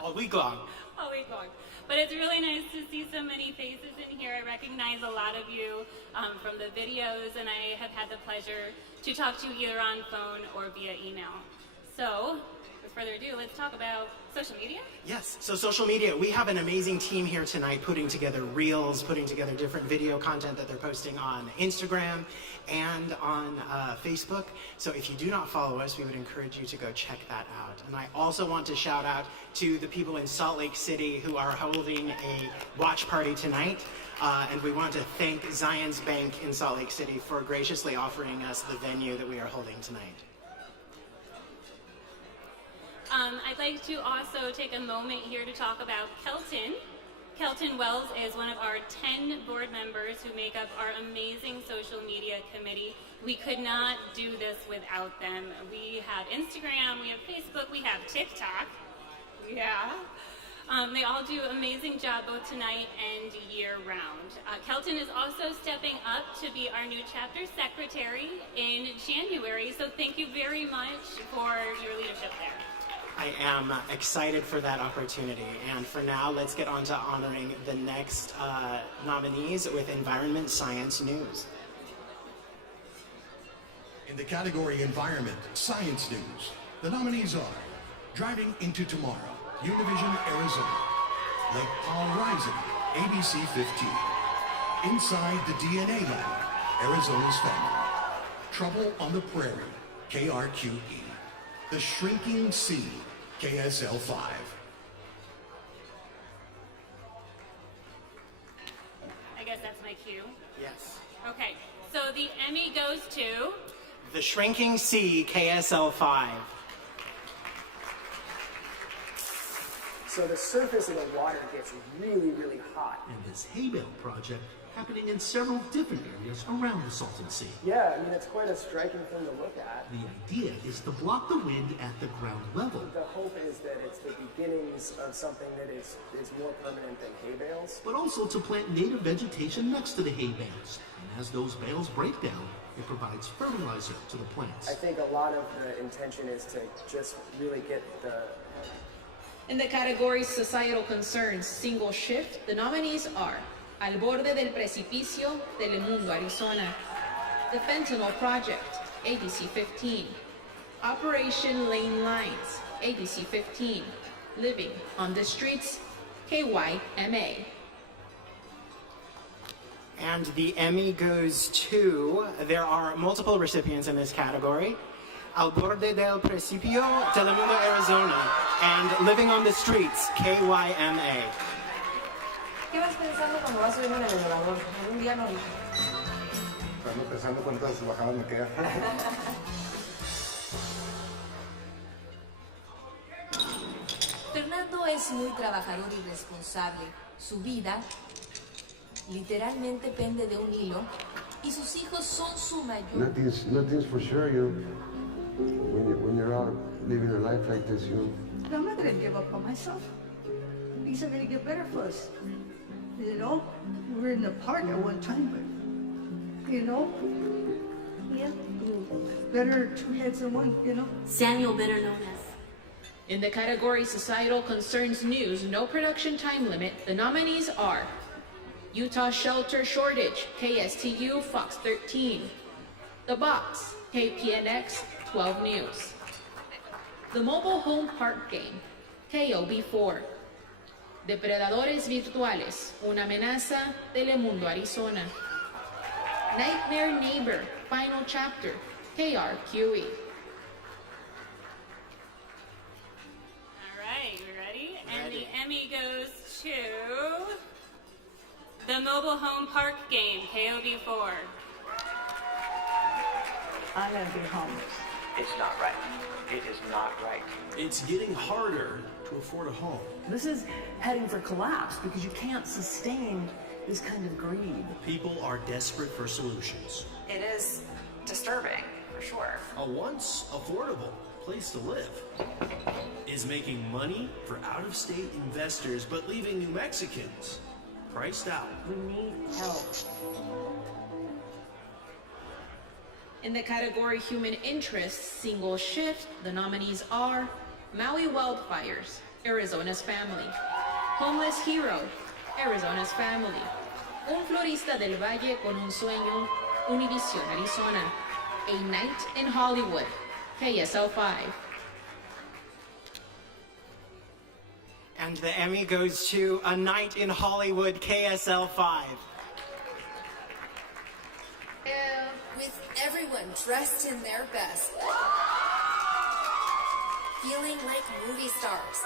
All week long. All week long. But it's really nice to see so many faces in here. I recognize a lot of you from the videos, and I have had the pleasure to talk to you either on phone or via email. So, with further ado, let's talk about social media. Yes, so social media. We have an amazing team here tonight putting together reels, putting together different video content that they're posting on Instagram and on Facebook. So if you do not follow us, we would encourage you to go check that out. And I also want to shout out to the people in Salt Lake City who are holding a watch party tonight. And we want to thank Zions Bank in Salt Lake City for graciously offering us the venue that we are holding tonight. I'd like to also take a moment here to talk about Kelton. Kelton Wells is one of our 10 board members who make up our amazing social media committee. We could not do this without them. We have Instagram, we have Facebook, we have TikTok. Yeah. They all do an amazing job both tonight and year-round. Kelton is also stepping up to be our new chapter secretary in January, so thank you very much for your leadership there. I am excited for that opportunity. And for now, let's get on to honoring the next nominees with Environment Science News. In the category Environment Science News, the nominees are Driving into Tomorrow, Univision, Arizona; Lake Powell Rising, ABC 15; Inside the DNA Lab, Arizona's Family; Trouble on the Prairie, KRQE. The Shrinking Sea, KSL 5. I guess that's my cue. Yes. Okay, so the Emmy goes to The Shrinking Sea, KSL 5. So the surface of the water gets really, really hot. And this hay bale project happening in several different areas around the Salton Sea. Yeah, I mean, it's quite a striking thing to look at. The idea is to block the wind at the ground level. The hope is that it's the beginnings of something that is more permanent than hay bales. But also to plant native vegetation next to the hay bales. And as those bales break down, it provides fertilizer to the plants. I think a lot of the intention is to just really get the... In the category Societal Concerns Single Shift, the nominees are Al Borde del Precipicio, Telemundo, Arizona, The Fentanyl Project, ABC 15, Operation Lane Lines, ABC 15, Living on the Streets, KYMA. And the Emmy goes to, there are multiple recipients in this category. Al Borde del Precipicio, Telemundo, Arizona, and Living on the Streets, KYMA. ¿Qué vas pensando cuando vas subiendo en el elevador? En un día normal. Ando pensando cuántas bajadas me quedan. Fernando es muy trabajador y responsable. Su vida literalmente pende de un hilo y sus hijos son su mayor. Nothing's for sure, you know. When you're out living a life like this, you. I'm not going to give up on myself. Things are going to get better for us. You know, we were in the park at one time, but, you know, yeah, better two heads than one, you know. Samuel, better known as. In the category Societal Concerns News, No Production Time Limit, the nominees are Utah Shelter Shortage, KSTU, Fox 13, The Box, KPNX, 12 News, The Mobile Home Park Game, KOB4, Depredadores Virtuales, Una Amenaza, Telemundo, Arizona, Nightmare Neighbor, Final Chapter, KRQE. All right, you ready? And the Emmy goes to The Mobile Home Park Game, KOB4. I'm going to be homeless. It's not right. It is not right. It's getting harder to afford a home. This is heading for collapse because you can't sustain this kind of greed. People are desperate for solutions. It is disturbing, for sure. A once affordable place to live is making money for out-of-state investors, but leaving New Mexicans priced out. We need help. In the category Human Interests Single Shift, the nominees are Maui Wildfires, Arizona's Family, Homeless Hero, Arizona's Family, Un Florista del Valle con un Sueño, Univision, Arizona, A Night in Hollywood, KSL 5. And the Emmy goes to A Night in Hollywood, KSL 5. With everyone dressed in their best, feeling like movie stars,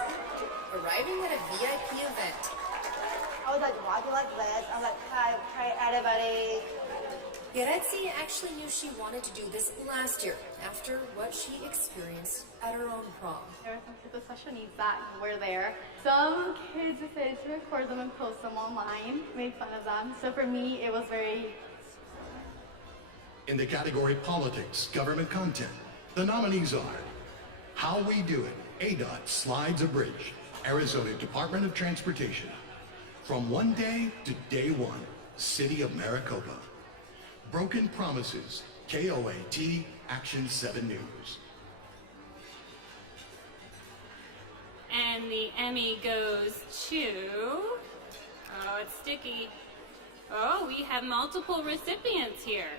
arriving at a VIP event. I was like walking like this. I was like, hi everybody. Yaretsi actually knew she wanted to do this last year after what she experienced at her own prom. There were some kids with special needs that were there. Some kids decided to record them and post them online, made fun of them. So for me, it was very... In the category Politics, Government Content, the nominees are How We Do It, ADOT Slides a Bridge, Arizona Department of Transportation, From One Day to Day One, City of Maricopa, Broken Promises, KOAT, Action 7 News. And the Emmy goes to, oh, it's sticky. Oh, we have multiple recipients here.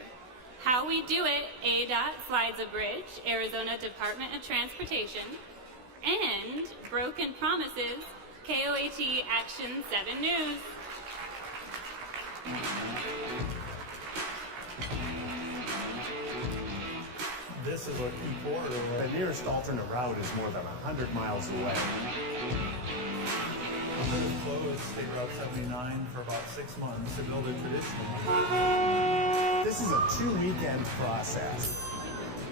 How We Do It, ADOT Slides a Bridge, Arizona Department of Transportation, and Broken Promises, KOAT Action 7 News. tourists are looking for. The nearest alternate route is more than 100 miles away. I'm going to close State Route 79 for about 6 months to build a traditional one. This is a 2-weekend process.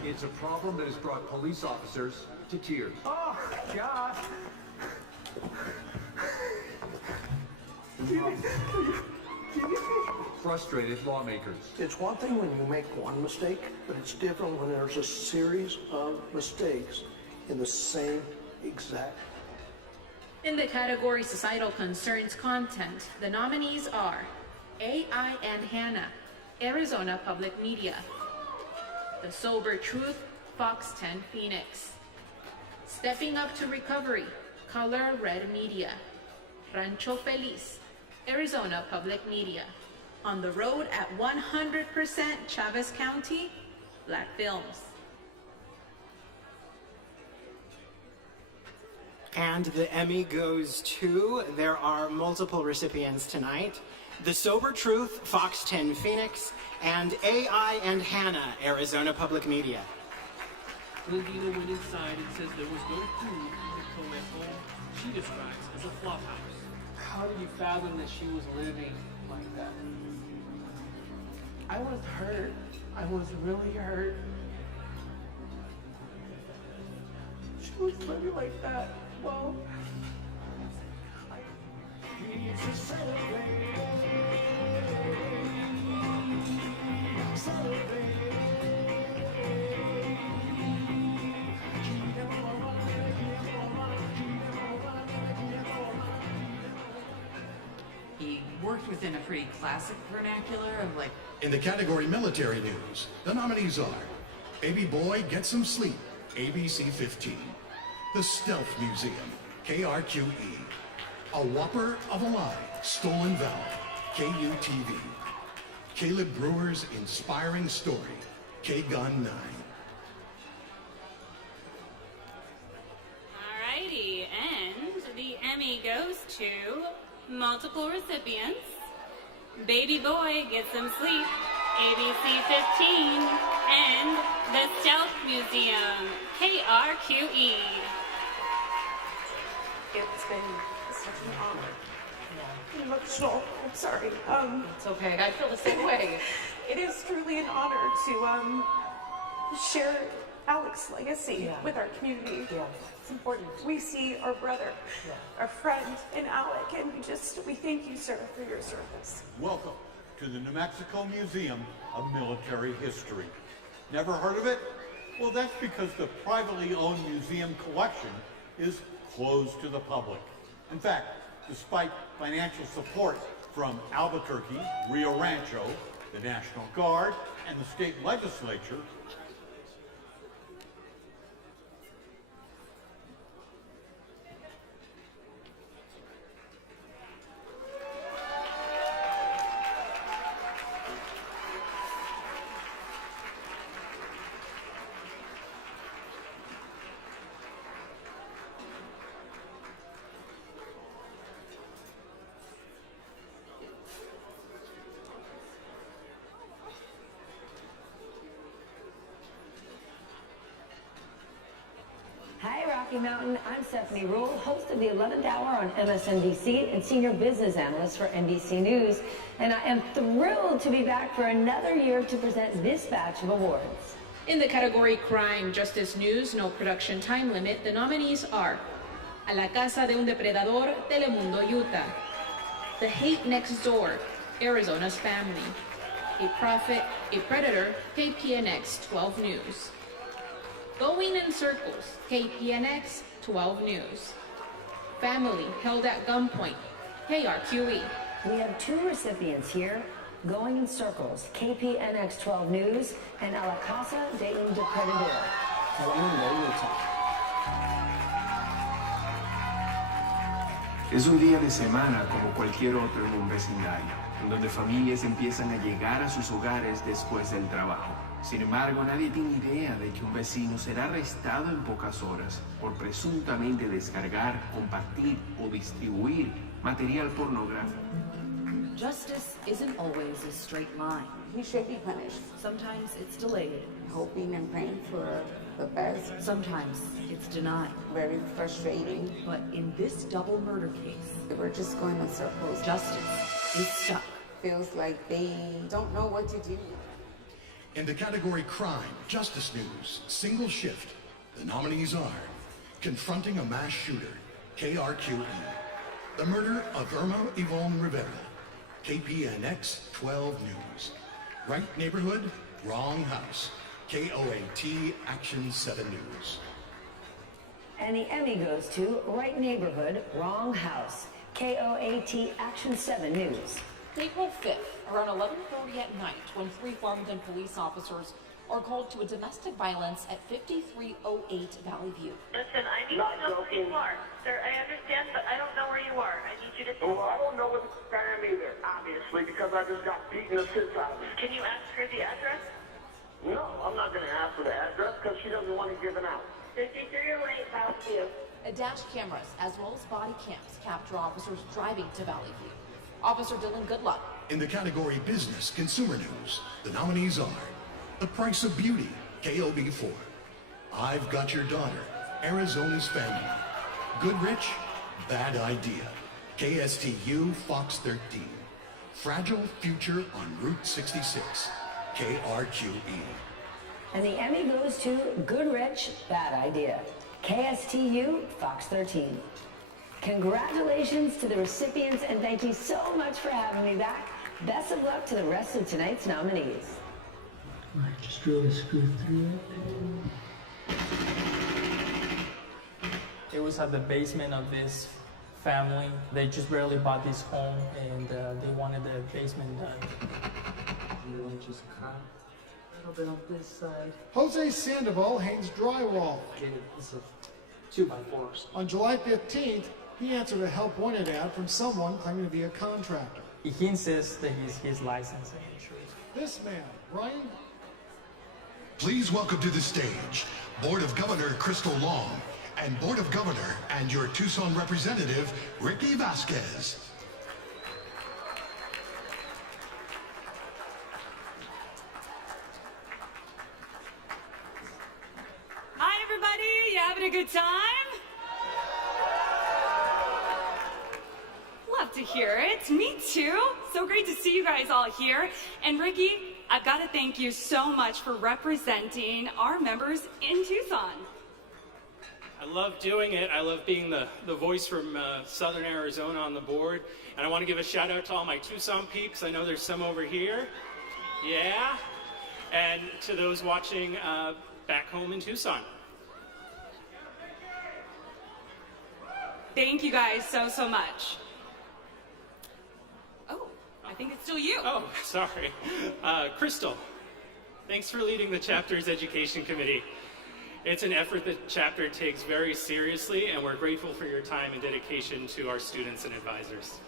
It's a problem that has brought police officers to tears. Oh, God. Frustrated lawmakers. It's one thing when you make one mistake, but it's different when there's a series of mistakes in the same exact. In the category Societal Concerns Content, the nominees are AI and Hannah, Arizona Public Media; The Sober Truth, Fox 10 Phoenix; Stepping Up to Recovery, Color Red Media; Rancho Feliz, Arizona Public Media; On the Road at 100% Chavez County, Black Films. And the Emmy goes to, there are multiple recipients tonight: The Sober Truth, Fox 10 Phoenix, and AI and Hannah, Arizona Public Media. When Dina went inside and says there was no food in the co-ed home she describes as a flophouse. How did you fathom that she was living like that? I was hurt. I was really hurt. She was living like that. Well, he worked within a pretty classic vernacular of like... In the category military news, the nominees are Baby Boy Get Some Sleep, ABC 15; The Stealth Museum, KRQE; A Whopper of a Lie, Stolen Valor, KUTV; Caleb Brewer's Inspiring Story, KGUN 9. Alrighty, and the Emmy goes to multiple recipients: Baby Boy Get Some Sleep, ABC 15, and The Stealth Museum, KRQE. It's been such an honor. Emotional. I'm sorry. It's okay. I feel the same way. It is truly an honor to share Alex's legacy with our community. Yeah. It's important. We see our brother, our friend in Alec, and we thank you, sir, for your service. Welcome to the New Mexico Museum of Military History. Never heard of it? Well, that's because the privately owned museum collection is closed to the public. In fact, despite financial support from Albuquerque, Rio Rancho, the National Guard, and the state legislature, Hi, Rocky Mountain. I'm Stephanie Rule, host of the 11th Hour on MSNBC and senior business analyst for NBC News. And I am thrilled to be back for another year to present this batch of awards. In the category Crime Justice News, no production time limit, the nominees are A la Casa de un Depredador, Telemundo, Utah; The Hate Next Door, Arizona's Family; A Prophet, A Predator, KPNX 12 News; Going in Circles, KPNX 12 News; Family Held at Gunpoint, KRQE. We have two recipients here: Going in Circles, KPNX 12 News, and A la Casa de un Depredador, Telemundo, Utah. Es un día de semana como cualquier otro en un vecindario, en donde familias empiezan a llegar a sus hogares después del trabajo. Sin embargo, nadie tiene idea de que un vecino será arrestado en pocas horas por presuntamente descargar, compartir o distribuir material pornográfico. Justice isn't always a straight line. He should be punished. Sometimes it's delayed. Hoping and praying for the best. Sometimes it's denied. Very frustrating. But in this double murder case, we're just going in circles. Justice is stuck. Feels like they don't know what to do. In the category Crime, Justice News, Single Shift, the nominees are Confronting a Mass Shooter, KRQE. The Murder of Irma Yvonne Rivera, KPNX 12 News. Right Neighborhood, Wrong House, KOAT Action 7 News. And the Emmy goes to Right Neighborhood, Wrong House, KOAT Action 7 News. April 5th, around 11:30 at night, when 3 Farmington police officers are called to a domestic violence at 5308 Valley View. Listen, I need to know where you are. Sir, I understand, but I don't know where you are. I need you to tell me. Well, I don't know where I am either, obviously, because I just got beaten the shit out of me. Can you ask her the address? No, I'm not going to ask her the address because she doesn't want to give it out. 5308 Valley View. Dash cameras, as well as body cams, capture officers driving to Valley View. Officer Dylan Goodluck. In the category Business Consumer News, the nominees are The Price of Beauty, KOB4. I've Got Your Daughter, Arizona's Family. Goodrich, Bad Idea, KSTU Fox 13. Fragile Future on Route 66, KRQE. And the Emmy goes to Goodrich, Bad Idea, KSTU Fox 13. Congratulations to the recipients, and thank you so much for having me back. Best of luck to the rest of tonight's nominees. I just really screwed through it. It was at the basement of this family. They just barely bought this home, and they wanted the basement done. Really just cracked a little bit on this side. Jose Sandoval hangs drywall. Okay, this is 2x4s. On July 15th, he answered a help wanted ad from someone claiming to be a contractor. He insists that he's licensed and insured. This man, Brian. Please welcome to the stage, Board of Governor Crystal Long, and Board of Governor and your Tucson representative, Ricky Vasquez. Hi, everybody. You having a good time? Love to hear it. Me too. So great to see you guys all here. And Ricky, I've got to thank you so much for representing our members in Tucson. I love doing it. I love being the voice from Southern Arizona on the board. And I want to give a shout out to all my Tucson peeps. I know there's some over here. Yeah. And to those watching back home in Tucson. Thank you guys so much. Oh, I think it's still you. Oh, sorry. Crystal, thanks for leading the chapter's education committee. It's an effort the chapter takes very seriously, and we're grateful for your time and dedication to our students and advisors.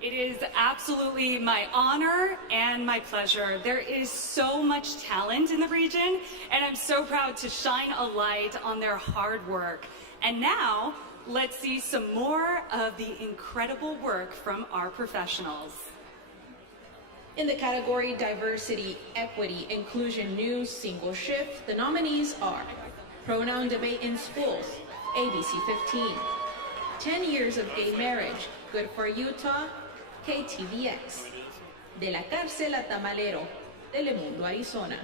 It is absolutely my honor and my pleasure. There is so much talent in the region, and I'm so proud to shine a light on their hard work. And now, let's see some more of the incredible work from our professionals. In the category Diversity, Equity, Inclusion News, Single Shift, the nominees are Pronoun Debate in Schools, ABC 15, 10 Years of Gay Marriage, Good for Utah, KTVX, De la Cárcel a Tamalero, Telemundo, Arizona.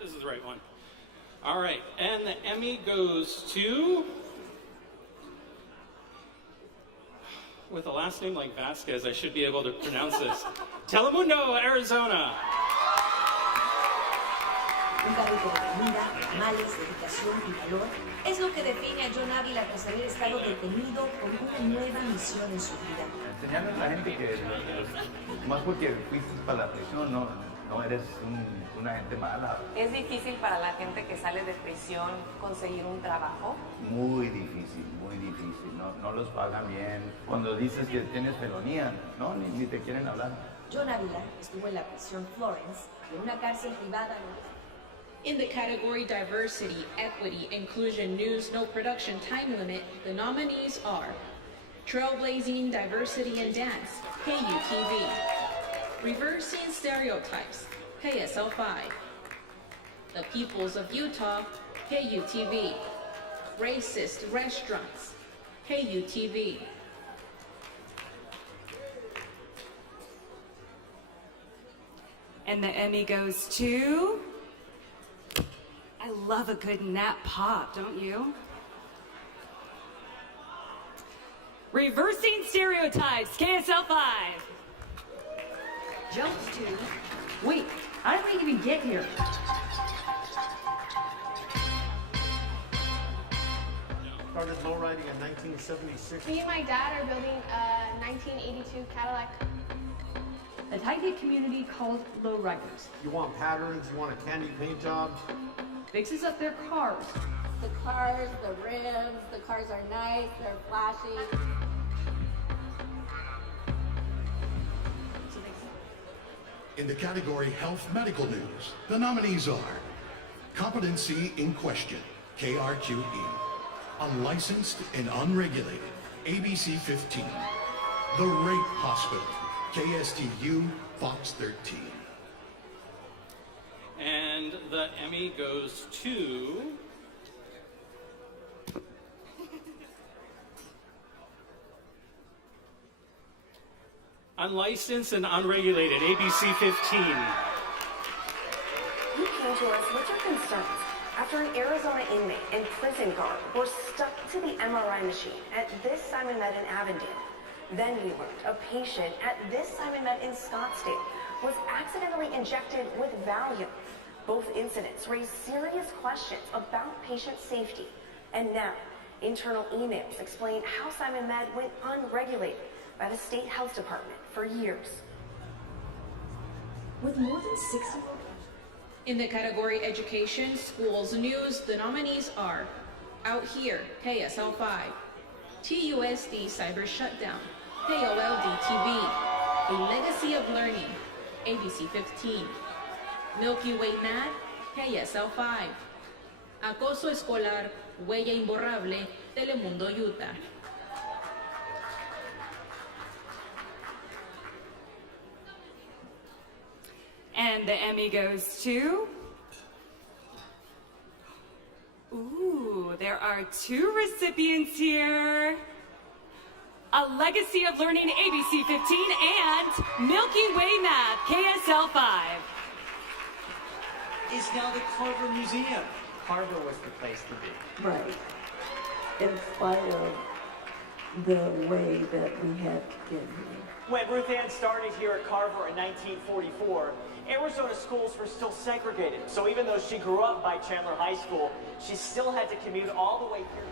This is the right one. All right, and the Emmy goes to, with a last name like Vasquez, I should be able to pronounce this. Telemundo, Arizona. Un carrito de comida, tamales, dedicación y valor es lo que define a John Ávila tras haber estado detenido por una nueva misión en su vida. Enseñarle a la gente que, más porque fuiste para la prisión, no eres una gente mala. ¿Es difícil para la gente que sale de prisión conseguir un trabajo? Muy difícil, no los pagan bien. Cuando dices que tienes felonía, no, ni te quieren hablar. John Ávila estuvo en la prisión Florence y en una cárcel privada. In the category Diversity, Equity, Inclusion, News, No Production Time Limit, the nominees are Trailblazing Diversity in Dance, KUTV. Reversing Stereotypes, KSL5. The Peoples of Utah, KUTV. Racist Restaurants, KUTV. And the Emmy goes to... I love a good nap pop, don't you? Reversing Stereotypes, KSL5. Jumps to... Wait, how did we even get here? Started lowriding in 1976. Me and my dad are building a 1982 Cadillac. A tight-knit community called lowriders. You want patterns, you want a candy paint job. Fixes up their cars. The cars, the rims, the cars are nice, they're flashy. In the category Health Medical News, the nominees are Competency in Question, KRQE, Unlicensed and Unregulated, ABC 15, The Rape Hospital, KSTU, Fox 13. And the Emmy goes to... Unlicensed and Unregulated, ABC 15. You came to us with your concerns after an Arizona inmate in prison guard were stuck to the MRI machine at this Simon Med in Avondale. Then we learned a patient at this Simon Med in Scottsdale was accidentally injected with Valium. Both incidents raised serious questions about patient safety. And now, internal emails explain how Simon Med went unregulated by the state health department for years. With more than 60... In the category Education, Schools, News, the nominees are Out Here, KSL5, TUSD Cyber Shutdown, KOLD TV, A Legacy of Learning, ABC 15, Milky Way Mad, KSL5, Acoso Escolar, Huella Imborrable, Telemundo Utah. And the Emmy goes to... Ooh, there are two recipients here. A Legacy of Learning, ABC 15, and Milky Way Map, KSL 5. Is now the Carver Museum. Carver was the place to be. Right. In spite of the way that we had to get here. When Ruth Ann started here at Carver in 1944, Arizona schools were still segregated. So even though she grew up by Chandler High School, she still had to commute all the way here.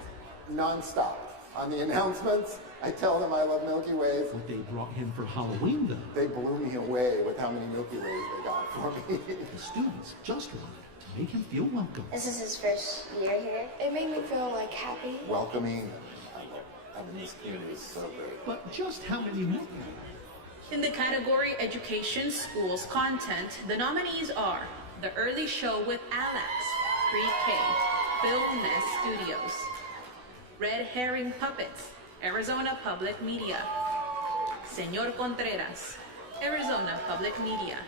Non-stop. On the announcements, I tell them I love Milky Ways. What they brought him for Halloween, though. They blew me away with how many Milky Ways they got for me. The students just wanted to make him feel welcome. This is his first year here. It made me feel like happy. Welcoming. I mean, this community is so great. But just how many more? In the category Education, Schools, Content, the nominees are The Early Show with Alex, Pre-K, Film Nest Studios, Red Herring Puppets, Arizona Public Media, Señor Contreras, Arizona Public Media,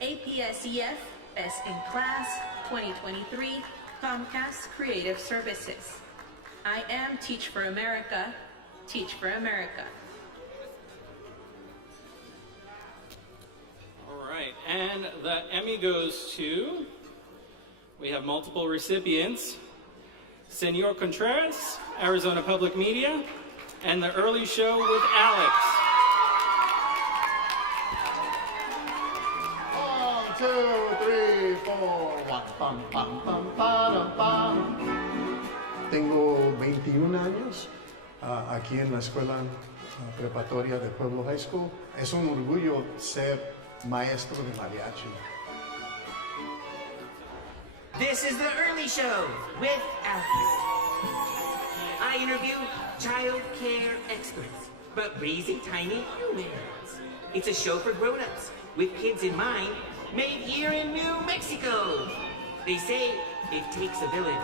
APSEF, Best in Class, 2023, Comcast Creative Services. I Am Teach for America, Teach for America. All right, and the Emmy goes to, we have multiple recipients, Señor Contreras, Arizona Public Media, and The Early Show with Alex. 1, 2, 3, 4. Pam, pam, pam, pam, pam. Tengo 21 años aquí en la escuela preparatoria de Pueblo High School. Es un orgullo ser maestro de mariachi. This is The Early Show with Alex. I interview child care experts, but raising tiny humans. It's a show for grown-ups, with kids in mind, made here in New Mexico. They say it takes a village.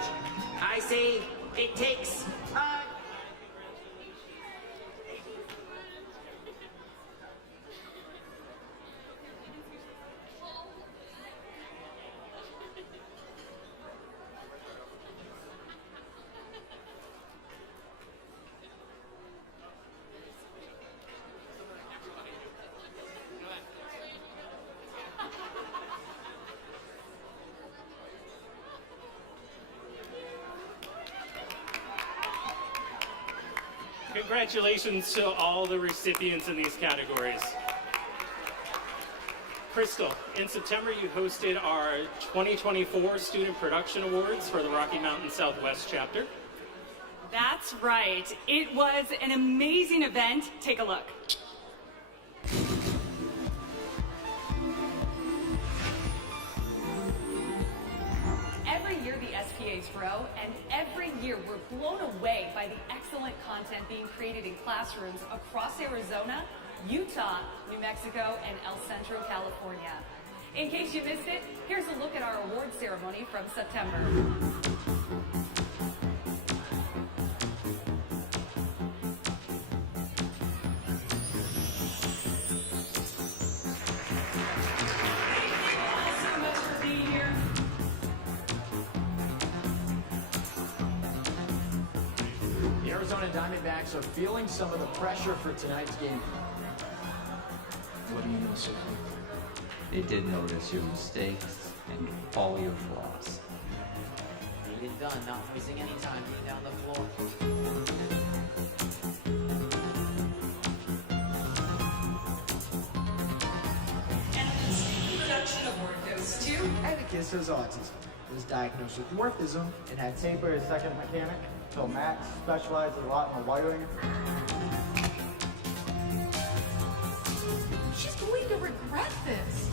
I say it takes a... Congratulations to all the recipients in these categories. Crystal, in September you hosted our 2024 Student Production Awards for the Rocky Mountain Southwest chapter. That's right. It was an amazing event. Take a look. Every year the SPAs grow, and every year we're blown away by the excellent content being created in classrooms across Arizona, Utah, New Mexico, and El Centro, California. In case you missed it, here's a look at our award ceremony from September. The Arizona Diamondbacks are feeling some of the pressure for tonight's game. What do you know so far? They did notice your mistakes and all your flaws. Needed done, not wasting any time being down the floor. And the Student Production Award goes to... Atticus has autism. He was diagnosed with dwarfism and had Taper as second mechanic, so Max specialized a lot in the wiring. She's going to regret this.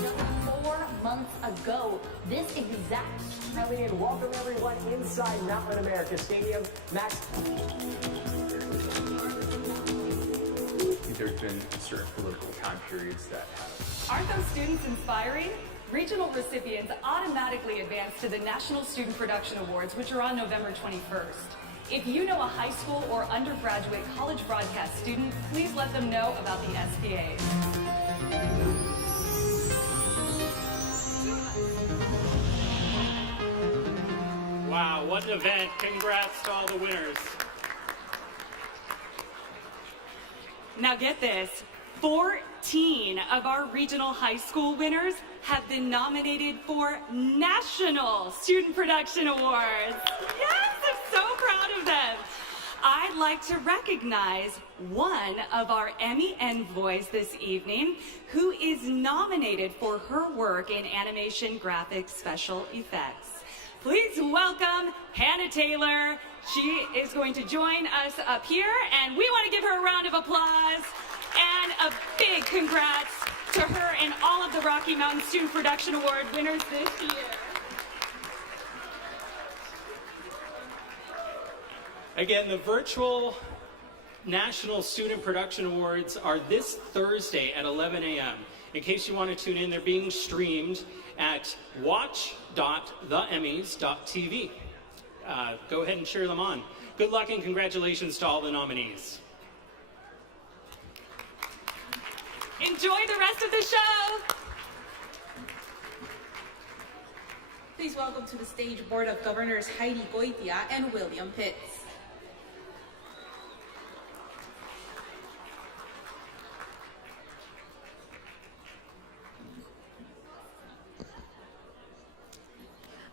Just 4 months ago, this exact... Ellie, and welcome everyone inside Mountain America Stadium. Max. There's been certain political time periods that have... Aren't those students inspiring? Regional recipients automatically advance to the National Student Production Awards, which are on November 21st. If you know a high school or undergraduate college broadcast student, please let them know about the SPAs. Wow, what an event. Congrats to all the winners. Now get this, 14 of our regional high school winners have been nominated for National Student Production Awards. Yes, I'm so proud of them. I'd like to recognize one of our Emmy envoys this evening who is nominated for her work in animation graphic special effects. Please welcome Hannah Taylor. She is going to join us up here, and we want to give her a round of applause and a big congrats to her and all of the Rocky Mountain Student Production Award winners this year. Again, the virtual National Student Production Awards are this Thursday at 11 a.m. In case you want to tune in, they're being streamed at watch.theemmys.tv. Go ahead and cheer them on. Good luck and congratulations to all the nominees. Enjoy the rest of the show. Please welcome to the stage Board of Governors Heidi Goitia and William Pitts.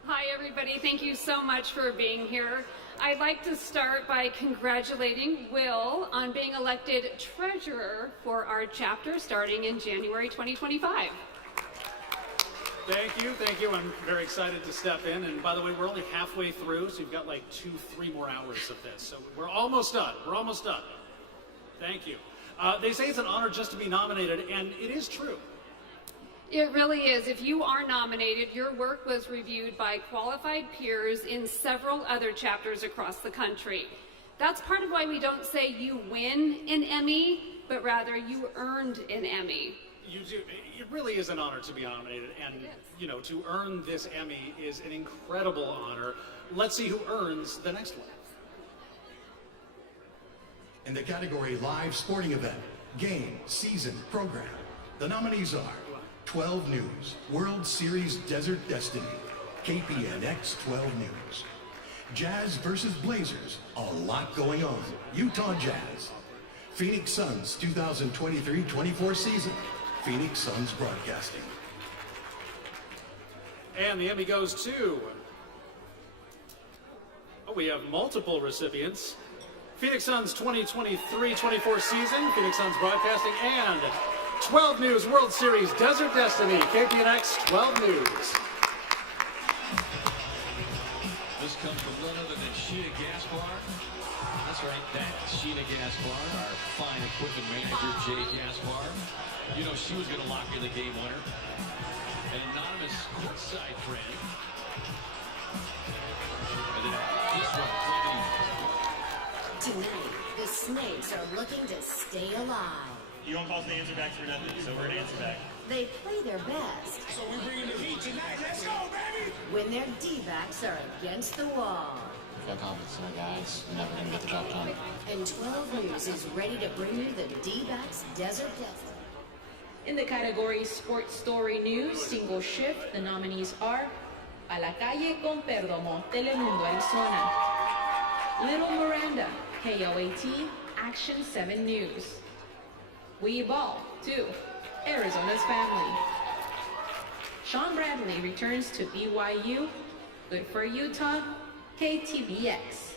Hi, everybody. Thank you so much for being here. I'd like to start by congratulating Will on being elected treasurer for our chapter starting in January 2025. Thank you. I'm very excited to step in. And by the way, we're only halfway through, so you've got like 2-3 more hours of this. So we're almost done. Thank you. They say it's an honor just to be nominated, and it is true. It really is. If you are nominated, your work was reviewed by qualified peers in several other chapters across the country. That's part of why we don't say you win an Emmy, but rather you earned an Emmy. You do. It really is an honor to be nominated, and you know, to earn this Emmy is an incredible honor. Let's see who earns the next one. In the category Live Sporting Event, Game, Season, Program, the nominees are 12 News, World Series Desert Destiny, KPNX 12 News. Jazz versus Blazers, a lot going on, Utah Jazz. Phoenix Suns 2023-24 season, Phoenix Suns Broadcasting. And the Emmy goes to... Oh, we have multiple recipients. Phoenix Suns 2023-24 season, Phoenix Suns Broadcasting, and 12 News World Series Desert Destiny, KPNX 12 News. This comes from none other than Sheena Gaspar. That's right, that's Sheena Gaspar, our fine equipment manager, Jay Gaspar. You know she was going to lock in the game winner. An anonymous courtside friend. And then this one, Tonight, the Snakes are looking to stay alive. You won't call us the answer backs for nothing, so we're an answer back. They play their best. So we're bringing the heat tonight. Let's go, baby! When their D-backs are against the wall. Feel confident in our guys. We're never going to get the job done. And 12 News is ready to bring you the D-backs Desert Destiny. In the category Sports Story News, Single Shift, the nominees are A la Calle con Perdomo, Telemundo, Arizona. Little Miranda, KOAT, Action 7 News. We Ball, 2, Arizona's Family. Sean Bradley returns to BYU, Good for Utah, KTVX.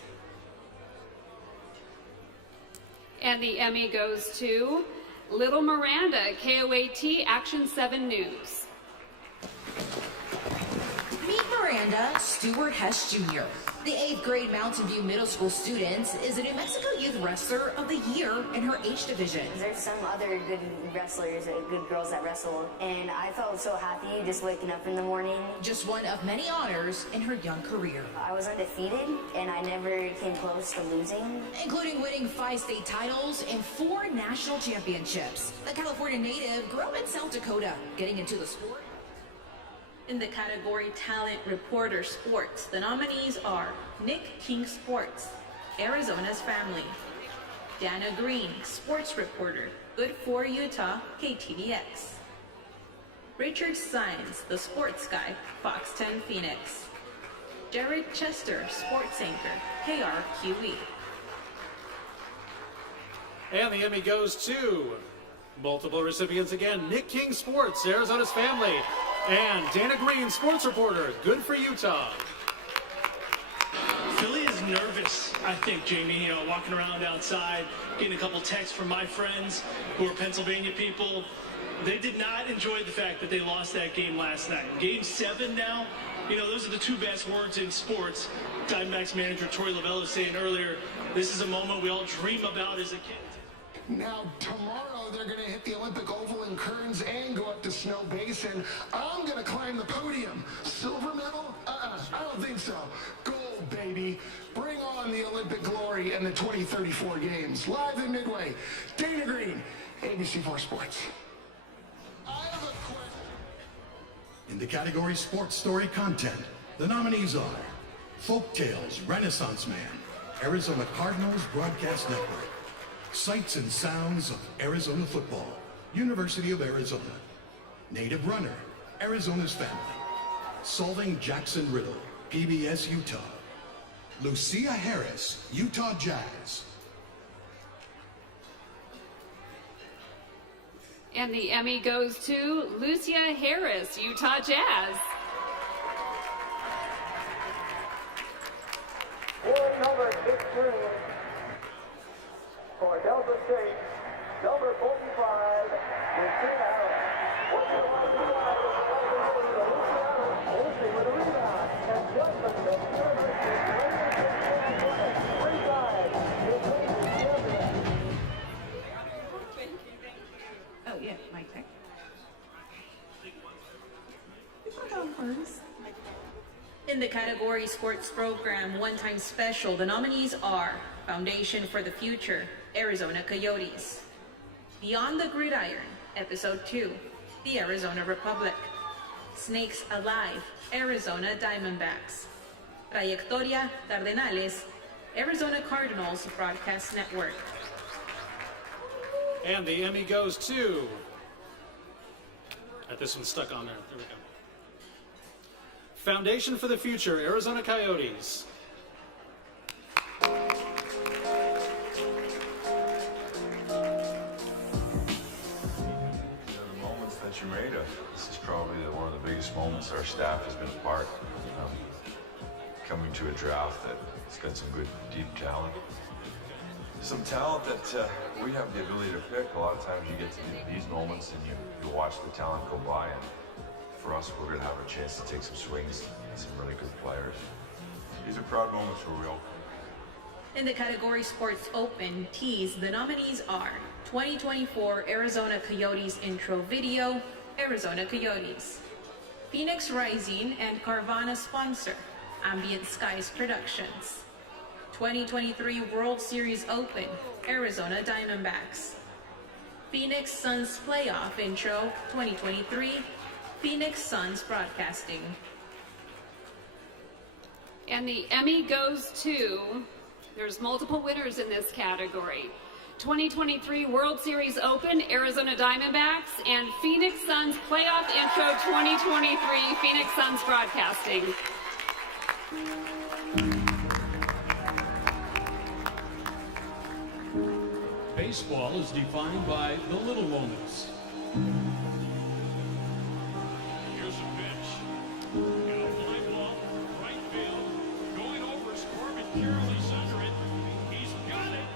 And the Emmy goes to Little Miranda, KOAT, Action 7 News. Meet Miranda Stewart Hess Jr. The 8th grade Mountain View Middle School student is a New Mexico Youth Wrestler of the Year in her age division. There's some other good wrestlers, good girls that wrestle, and I felt so happy just waking up in the morning. Just one of many honors in her young career. I was undefeated, and I never came close to losing. Including winning 5 state titles and 4 national championships. The California native grew up in South Dakota, getting into the sport. In the category Talent Reporter Sports, the nominees are Nick King Sports, Arizona's Family. Dana Green, Sports Reporter, Good for Utah, KTVX. Richard Sines, The Sports Guy, Fox 10 Phoenix. Jared Chester, Sports Anchor, KRQE. And the Emmy goes to multiple recipients again. Nick King Sports, Arizona's Family. And Dana Green, Sports Reporter, Good for Utah. Philly is nervous, I think, Jamie. You know, walking around outside, getting a couple texts from my friends who are Pennsylvania people. They did not enjoy the fact that they lost that game last night. Game 7 now, you know, those are the 2 best words in sports. Diamondbacks manager Troy Lavelle was saying earlier, this is a moment we all dream about as a kid. Now, tomorrow they're going to hit the Olympic Oval in Kearns and go up to Snow Basin. I'm going to climb the podium. Silver medal? I don't think so. Gold, baby. Bring on the Olympic glory and the 2034 games. Live in Midway. Dana Green, ABC4 Sports. In the category Sports Story Content, the nominees are Folk Tales Renaissance Man, Arizona Cardinals Broadcast Network. Sights and Sounds of Arizona Football, University of Arizona. Native Runner, Arizona's Family. Solving Jackson Riddle, PBS Utah. Lucia Harris, Utah Jazz. And the Emmy goes to Lucia Harris, Utah Jazz. Number 16. For Delta State, number 45, Lucia Harris. What's your line to line? Lucy with a rebound. And Justin, the Oh, yeah, my tech. In the category Sports Program One Time Special, the nominees are Foundation for the Future, Arizona Coyotes. Beyond the Gridiron, Episode 2, The Arizona Republic. Snakes Alive, Arizona Diamondbacks. Trayectoria Cardenales, Arizona Cardinals Broadcast Network. And the Emmy goes to... This one's stuck on there. There we go. Foundation for the Future, Arizona Coyotes. The moments that you made of. This is probably one of the biggest moments our staff has been a part. Coming to a draft that's got some good, deep talent. Some talent that we have the ability to pick. A lot of times you get to these moments and you watch the talent go by, and for us, we're going to have a chance to take some swings at some really good players. These are proud moments for real. In the category Sports Open Tees, the nominees are 2024 Arizona Coyotes Intro Video, Arizona Coyotes. Phoenix Rising and Carvana sponsor, Ambient Skies Productions. 2023 World Series Open, Arizona Diamondbacks. Phoenix Suns Playoff Intro 2023, Phoenix Suns Broadcasting. And the Emmy goes to, there's multiple winners in this category. 2023 World Series Open, Arizona Diamondbacks, and Phoenix Suns Playoff Intro 2023, Phoenix Suns Broadcasting. Baseball is defined by the little moments. Here's a pitch. Got a fly ball, right field, going over, Corbin Carroll's under it. He's got it.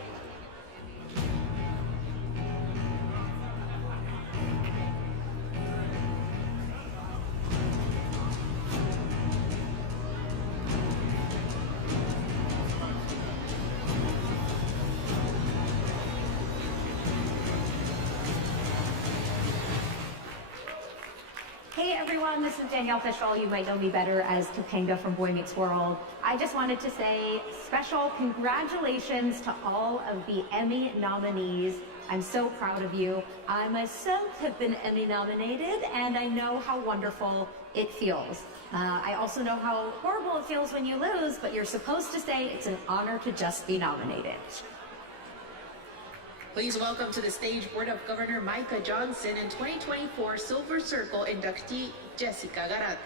Hey everyone, this is Danielle Fishel. You might know me better as Topanga from Boy Meets World. I just wanted to say special congratulations to all of the Emmy nominees. I'm so proud of you. I myself have been Emmy nominated, and I know how wonderful it feels. I also know how horrible it feels when you lose, but you're supposed to say it's an honor to just be nominated. Please welcome to the stage Board of Governor Micah Johnson and 2024 Silver Circle inductee Jessica Garate.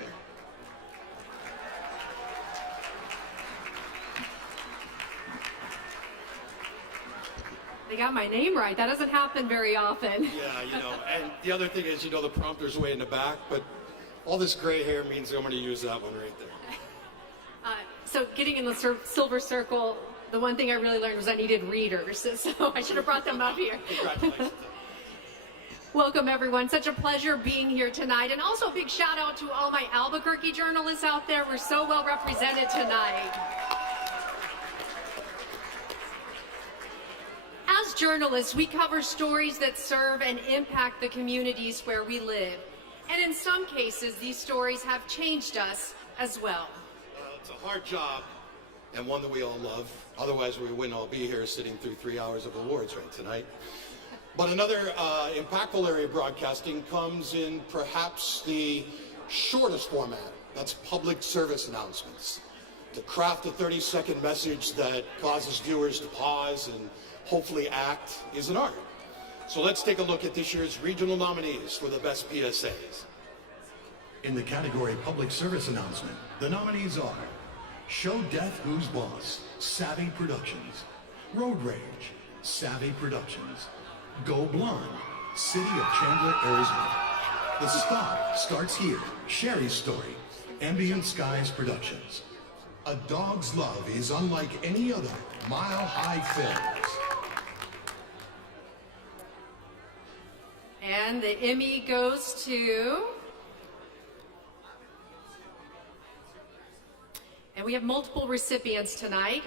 They got my name right. That doesn't happen very often. Yeah, and the other thing is, the prompter's way in the back, but all this gray hair means I'm going to use that one right there. So getting in the Silver Circle, the one thing I really learned was I needed readers, so I should have brought them up here. Congratulations. Welcome, everyone. Such a pleasure being here tonight. And also a big shout out to all my Albuquerque journalists out there. We're so well represented tonight. As journalists, we cover stories that serve and impact the communities where we live. And in some cases, these stories have changed us as well. It's a hard job, and one that we all love. Otherwise, we wouldn't all be here sitting through 3 hours of awards right tonight. But another impactful area of broadcasting comes in perhaps the shortest format. That's public service announcements. To craft a 30-second message that causes viewers to pause and hopefully act is an art. So let's take a look at this year's regional nominees for the best PSAs. In the category Public Service Announcement, the nominees are Show Death Who's Boss, Savvy Productions. Road Rage, Savvy Productions. Go Blonde, City of Chandler, Arizona. The Stop Starts Here, Sherry's Story, Ambient Skies Productions. A Dog's Love is Unlike Any Other, Mile High Films. And the Emmy goes to... And we have multiple recipients tonight.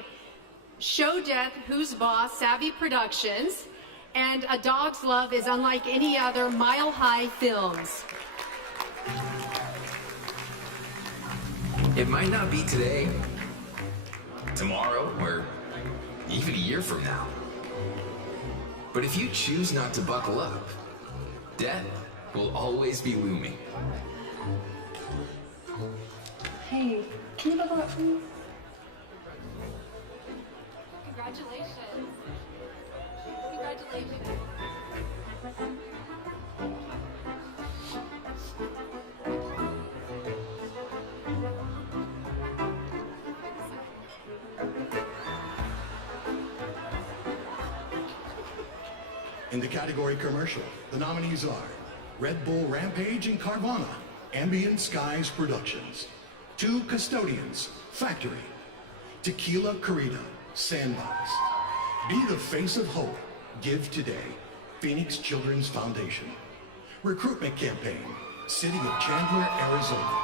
Show Death, Who's Boss, Savvy Productions, and A Dog's Love is Unlike Any Other, Mile High Films. It might not be today, tomorrow, or even a year from now. But if you choose not to buckle up, death will always be looming. Hey, can you buckle up, please? Congratulations. Congratulations. In the category commercial, the nominees are Red Bull Rampage and Carvana, Ambient Skies Productions, Two Custodians, Factory, Tequila Corrida, Sandbox, Be the Face of Hope, Give Today, Phoenix Children's Foundation, Recruitment Campaign, City of Chandler, Arizona,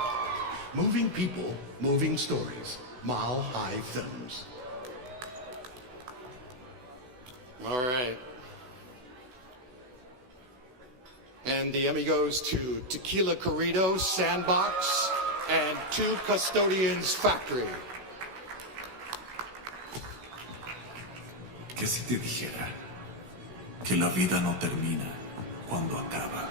Moving People, Moving Stories, Mile High Films. All right. And the Emmy goes to Tequila Corrido, Sandbox, and Two Custodians Factory. ¿Qué si te dijera que la vida no termina cuando acaba?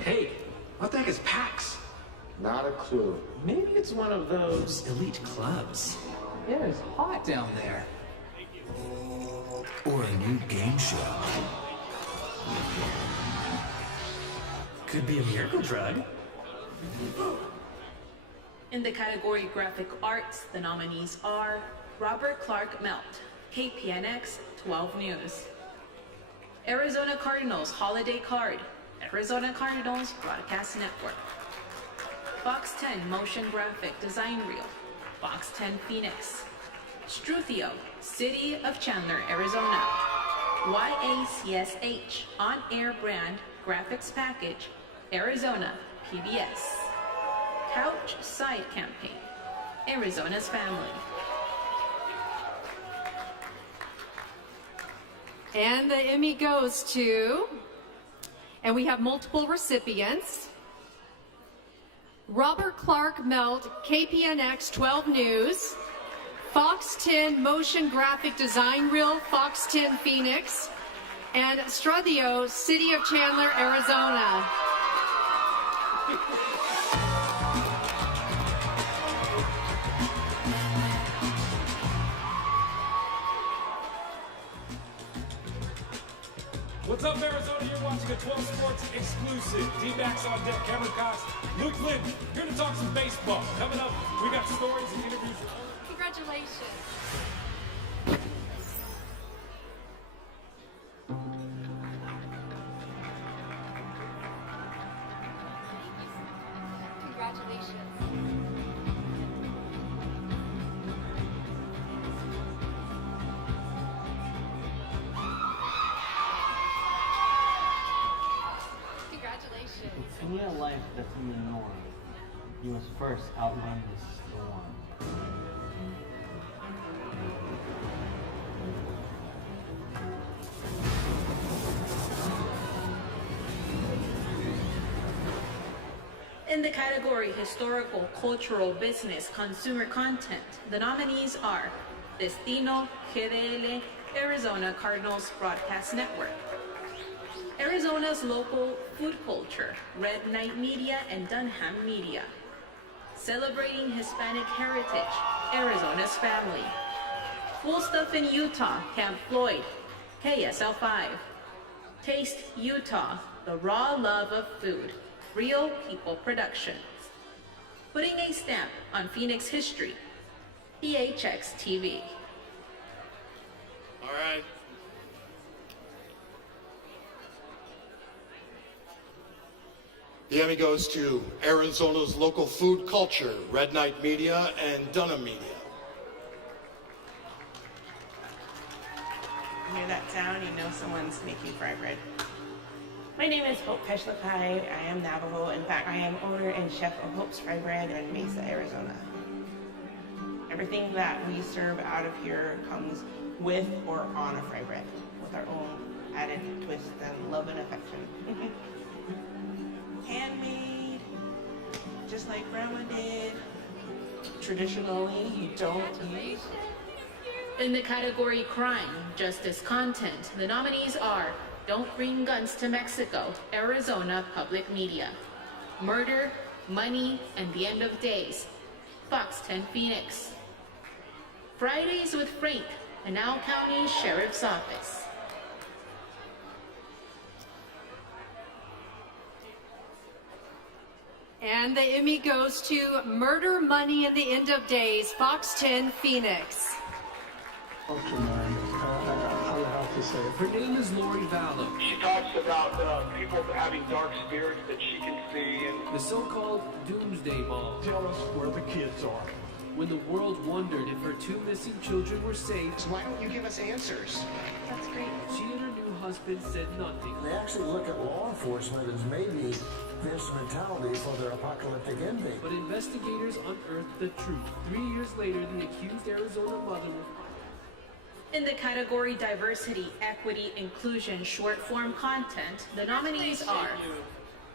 Hey, what the heck is PAX? Not a clue. Maybe it's one of those elite clubs. Yeah, it's hot down there. Or a new game show. Could be a miracle drug. In the category Graphic Arts, the nominees are Robert Clark Melt, KPNX 12 News, Arizona Cardinals Holiday Card, Arizona Cardinals Broadcast Network, Fox 10 Motion Graphic Design Reel, Fox 10 Phoenix, Struthio, City of Chandler, Arizona, YACSH On-Air Brand Graphics Package, Arizona, PBS, Couch Side Campaign, Arizona's Family. And the Emmy goes to, and we have multiple recipients, Robert Clark Melt, KPNX 12 News, Fox 10 Motion Graphic Design Reel, Fox 10 Phoenix, and Struthio, City of Chandler, Arizona. What's up, Arizona? You're watching a 12 Sports exclusive. D-Backs on deck, Cameron Cox, Luke Lynn, here to talk some baseball. Coming up, we got stories and interviews. Congratulations. To lead a life that's in the norm, you must first outrun the storm. In the category Historical, Cultural, Business, Consumer Content, the nominees are Destino, GDL, Arizona Cardinals Broadcast Network, Arizona's Local Food Culture, Red Knight Media and Dunham Media, Celebrating Hispanic Heritage, Arizona's Family, Full Stuff in Utah, Camp Floyd, KSL5, Taste Utah, The Raw Love of Food, Real People Productions, Putting a Stamp on Phoenix History, PHX TV. All right. The Emmy goes to Arizona's Local Food Culture, Red Knight Media and Dunham Media. You hear that sound, you know someone's making fry bread. My name is Hope Peshlakai. I am Navajo. In fact, I am owner and chef of Hope's Fry Bread in Mesa, Arizona. Everything that we serve out of here comes with or on a fry bread, with our own added twist and love and affection. Handmade, just like Grandma did. Traditionally, you don't use. In the category Crime, Justice Content, the nominees are Don't Bring Guns to Mexico, Arizona Public Media; Murder, Money, and the End of Days, Fox 10 Phoenix; Fridays with Frank, Pinal County Sheriff's Office. And the Emmy goes to Murder, Money, and the End of Days, Fox 10 Phoenix. I don't know how to say it. Her name is Lori Vallow. She talks about people having dark spirits that she can see. And The so-called Doomsday Ball. Tell us where the kids are. When the world wondered if her two missing children were safe. Why don't you give us answers? That's great. She and her new husband said nothing. They actually look at law enforcement as maybe the instrumentality for their apocalyptic ending. But investigators unearthed the truth. 3 years later, the accused Arizona mother. In the category Diversity, Equity, Inclusion, Short-Form Content, the nominees are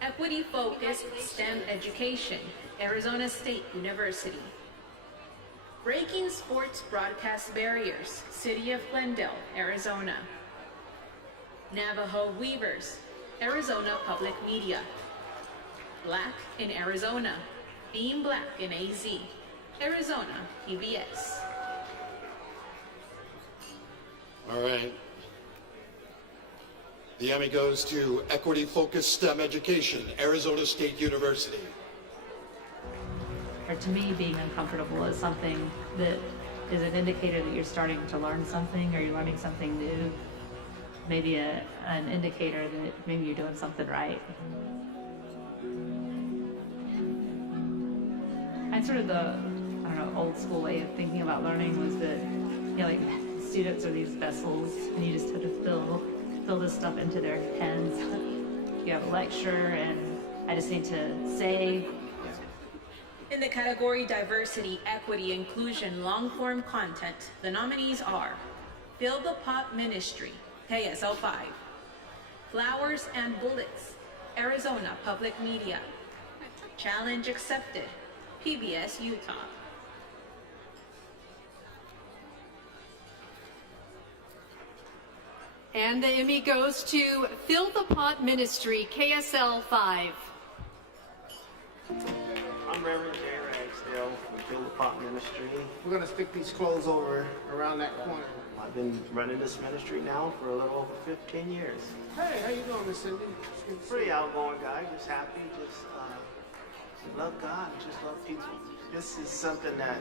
Equity-Focused STEM Education, Arizona State University; Breaking Sports Broadcast Barriers, City of Glendale, Arizona; Navajo Weavers, Arizona Public Media; Black in Arizona, Being Black in AZ, Arizona PBS. All right. The Emmy goes to Equity-Focused STEM Education, Arizona State University. Or to me, being uncomfortable is something that is an indicator that you're starting to learn something or you're learning something new. Maybe an indicator that maybe you're doing something right. And sort of the, I don't know, old school way of thinking about learning was that, you know, like students are these vessels and you just have to fill this stuff into their heads. You have a lecture and I just need to say. In the category Diversity, Equity, Inclusion, Long-Form Content, the nominees are Fill the Pot Ministry, KSL 5; Flowers and Bullets, Arizona Public Media; Challenge Accepted, PBS Utah. And the Emmy goes to Fill the Pot Ministry, KSL 5. I'm Reverend J. Ragsdale from Fill the Pot Ministry. We're going to stick these clothes over around that corner. I've been running this ministry now for a little over 15 years. Hey, how you doing, Miss Cindy? Pretty outgoing guy, just happy, just love God, just love people. This is something that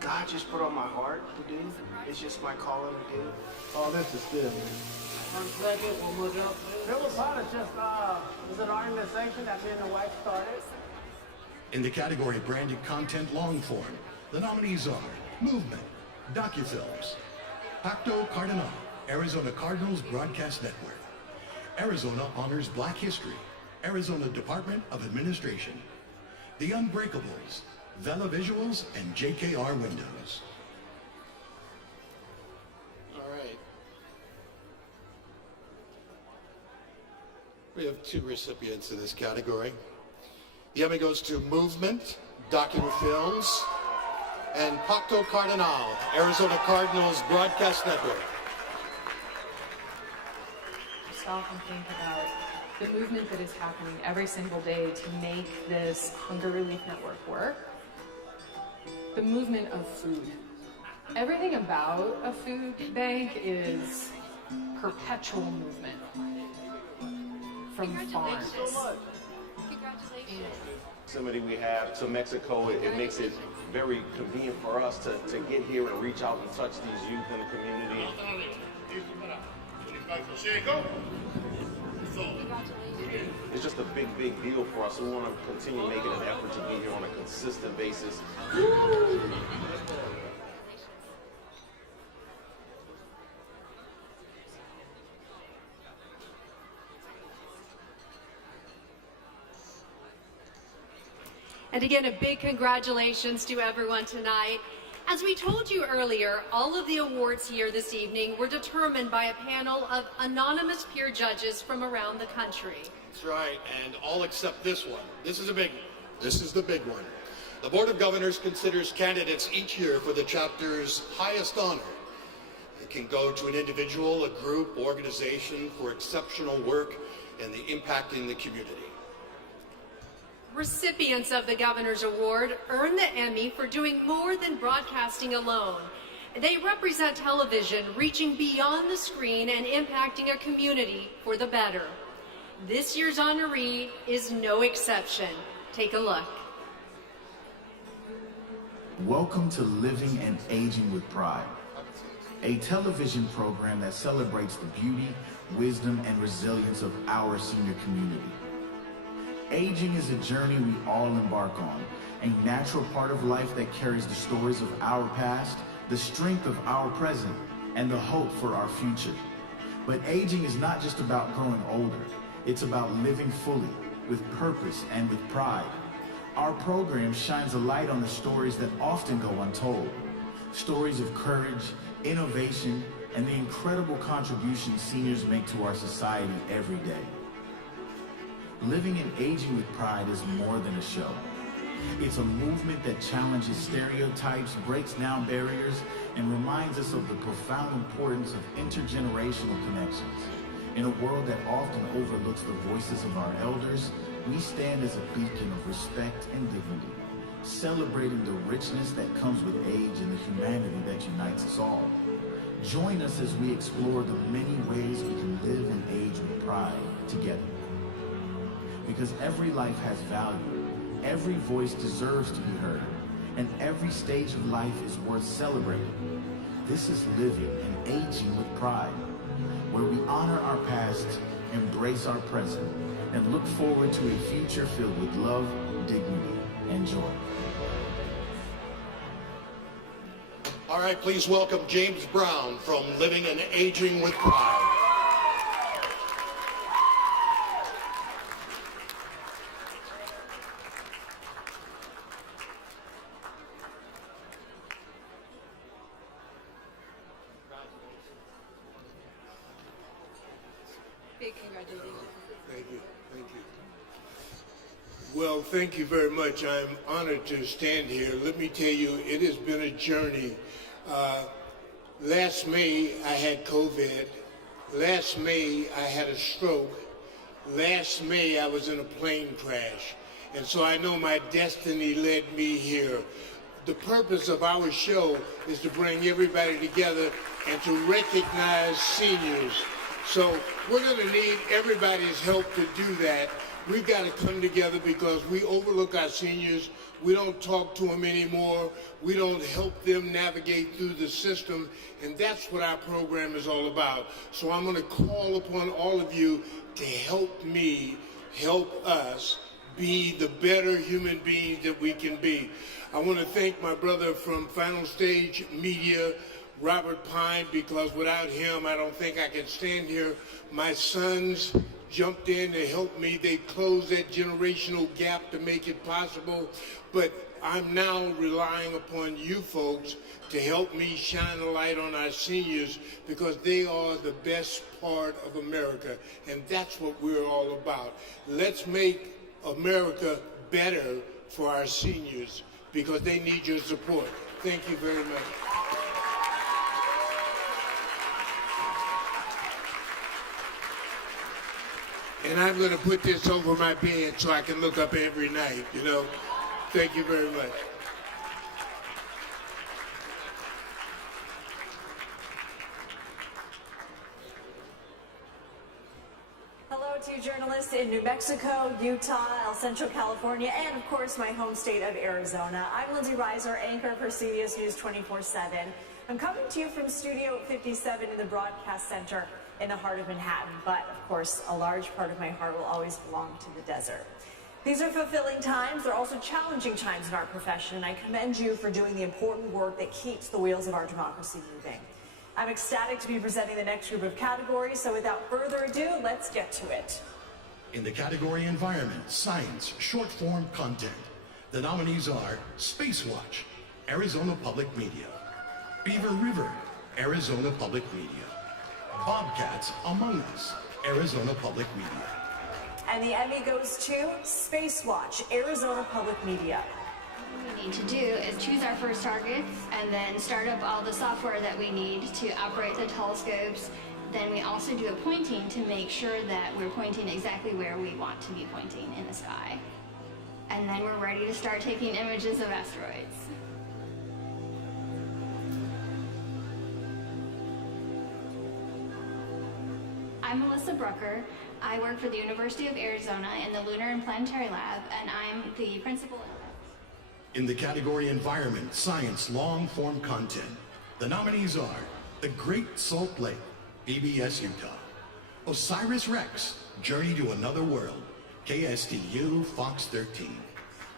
God just put on my heart to do. It's just my calling to do. Oh, this is good. 1 second, one more jump. Fill the Pot is just, is an organization that me and the wife started. In the category Branded Content Long Form, the nominees are Movement, Docufilms; Pacto Cardinal, Arizona Cardinals Broadcast Network; Arizona Honors Black History, Arizona Department of Administration; The Unbreakables, Vela Visuals, and JKR Windows. All right. We have 2 recipients in this category. The Emmy goes to Movement, Docufilms, and Pacto Cardinal, Arizona Cardinals Broadcast Network. Stop and think about the movement that is happening every single day to make this hunger relief network work. The movement of food. Everything about a food bank is perpetual movement from farms. Thank you so much. Proximity we have to Mexico, it makes it very convenient for us to get here and reach out and touch these youth in the community. It's just a big, big deal for us. We want to continue making an effort to be here on a consistent basis. And again, a big congratulations to everyone tonight. As we told you earlier, all of the awards here this evening were determined by a panel of anonymous peer judges from around the country. That's right, and all except this one. This is a big one. This is the big one. The Board of Governors considers candidates each year for the chapter's highest honor. It can go to an individual, a group, organization for exceptional work and the impact in the community. Recipients of the Governor's Award earn the Emmy for doing more than broadcasting alone. They represent television reaching beyond the screen and impacting a community for the better. This year's honoree is no exception. Take a look. Welcome to Living and Aging with Pride, a television program that celebrates the beauty, wisdom, and resilience of our senior community. Aging is a journey we all embark on, a natural part of life that carries the stories of our past, the strength of our present, and the hope for our future. But aging is not just about growing older, it's about living fully, with purpose and with pride. Our program shines a light on the stories that often go untold. Stories of courage, innovation, and the incredible contributions seniors make to our society every day. Living and Aging with Pride is more than a show. It's a movement that challenges stereotypes, breaks down barriers, and reminds us of the profound importance of intergenerational connections. In a world that often overlooks the voices of our elders, we stand as a beacon of respect and dignity, celebrating the richness that comes with age and the humanity that unites us all. Join us as we explore the many ways we can live and age with pride together. Because every life has value, every voice deserves to be heard, and every stage of life is worth celebrating. This is Living and Aging with Pride, where we honor our past, embrace our present, and look forward to a future filled with love, dignity, and joy. All right, please welcome James Brown from Living and Aging with Pride. Big congratulations. Thank you. Thank you. Well, thank you very much. I'm honored to stand here. Let me tell you, it has been a journey. Last May, I had COVID. Last May, I had a stroke. Last May, I was in a plane crash. And so I know my destiny led me here. The purpose of our show is to bring everybody together and to recognize seniors. So we're going to need everybody's help to do that. We've got to come together because we overlook our seniors. We don't talk to them anymore. We don't help them navigate through the system. And that's what our program is all about. So I'm going to call upon all of you to help me, help us be the better human beings that we can be. I want to thank my brother from Final Stage Media, Robert Pine, because without him, I don't think I could stand here. My sons jumped in to help me. They closed that generational gap to make it possible. But I'm now relying upon you folks to help me shine a light on our seniors because they are the best part of America. And that's what we're all about. Let's make America better for our seniors because they need your support. Thank you very much. And I'm going to put this over my bed so I can look up every night, you know. Thank you very much. Hello to journalists in New Mexico, Utah, El Centro, California, and of course my home state of Arizona. I'm Lindsay Reiser, anchor for CBS News 24/7. I'm coming to you from Studio 57 in the Broadcast Center in the heart of Manhattan, but of course a large part of my heart will always belong to the desert. These are fulfilling times. They're also challenging times in our profession, and I commend you for doing the important work that keeps the wheels of our democracy moving. I'm ecstatic to be presenting the next group of categories, so without further ado, let's get to it. In the category Environment, Science, Short-Form Content, the nominees are Space Watch, Arizona Public Media. Beaver River, Arizona Public Media. Bobcats Among Us, Arizona Public Media. And the Emmy goes to Space Watch, Arizona Public Media. What we need to do is choose our first targets and then start up all the software that we need to operate the telescopes. Then we also do a pointing to make sure that we're pointing exactly where we want to be pointing in the sky. And then we're ready to start taking images of asteroids. I'm Melissa Brucker. I work for the University of Arizona in the Lunar and Planetary Lab, and I'm the principal. In the category Environment, Science, Long-Form Content, the nominees are The Great Salt Lake, PBS Utah. OSIRIS-REx, Journey to Another World, KSTU, Fox 13.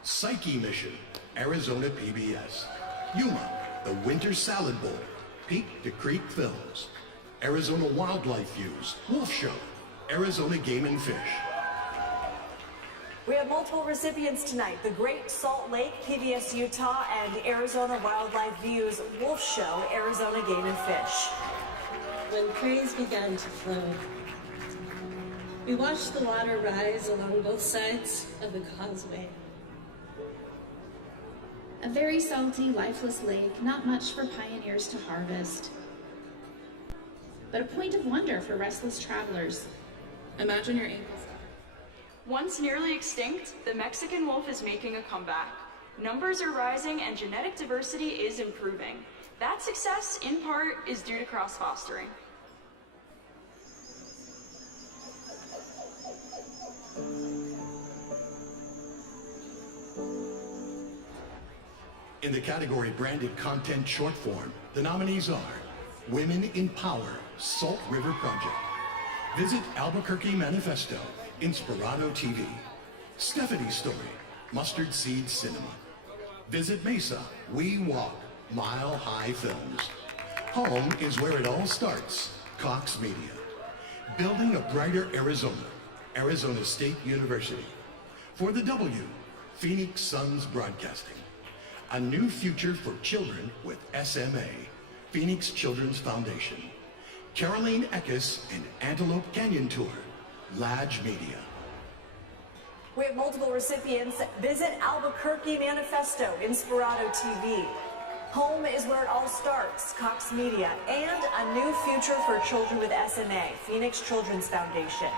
Psyche Mission, Arizona PBS. Yuma, The Winter Salad Bowl, Peak to Creek Films. Arizona Wildlife Views, Wolf Show, Arizona Game and Fish. We have multiple recipients tonight. The Great Salt Lake, PBS Utah, and Arizona Wildlife Views, Wolf Show, Arizona Game and Fish. When praise began to flow, we watched the water rise along both sides of the causeway. A very salty, lifeless lake, not much for pioneers to harvest, but a point of wonder for restless travelers. Imagine your ankles. Once nearly extinct, the Mexican wolf is making a comeback. Numbers are rising and genetic diversity is improving. That success, in part, is due to cross-fostering. In the category Branded Content Short Form, the nominees are Women in Power, Salt River Project. Visit Albuquerque Manifesto, Inspirado TV. Stephanie's Story, Mustard Seed Cinema. Visit Mesa, We Walk, Mile High Films. Home is where it all starts, Cox Media. Building a Brighter Arizona, Arizona State University. For the W, Phoenix Suns Broadcasting. A new future for children with SMA, Phoenix Children's Foundation. Caroline Eckes and Antelope Canyon Tour, Lodge Media. We have multiple recipients. Visit Albuquerque Manifesto, Inspirado TV. Home is where it all starts, Cox Media. And a new future for children with SMA, Phoenix Children's Foundation.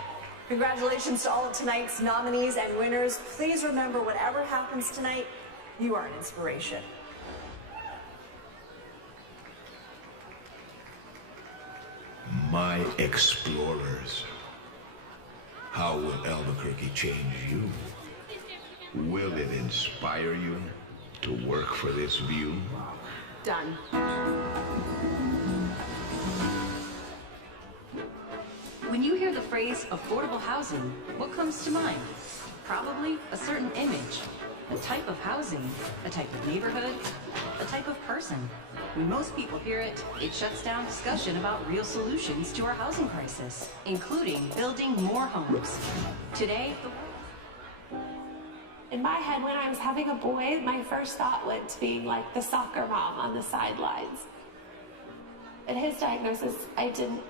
Congratulations to all of tonight's nominees and winners. Please remember, whatever happens tonight, you are an inspiration. My explorers. How will Albuquerque change you? Will it inspire you to work for this view? Done. When you hear the phrase affordable housing, what comes to mind? Probably a certain image, a type of housing, a type of neighborhood, a type of person. When most people hear it, it shuts down discussion about real solutions to our housing crisis, including building more homes. Today, in my head, when I was having a boy, my first thought went to being like the soccer mom on the sidelines. At his diagnosis, I didn't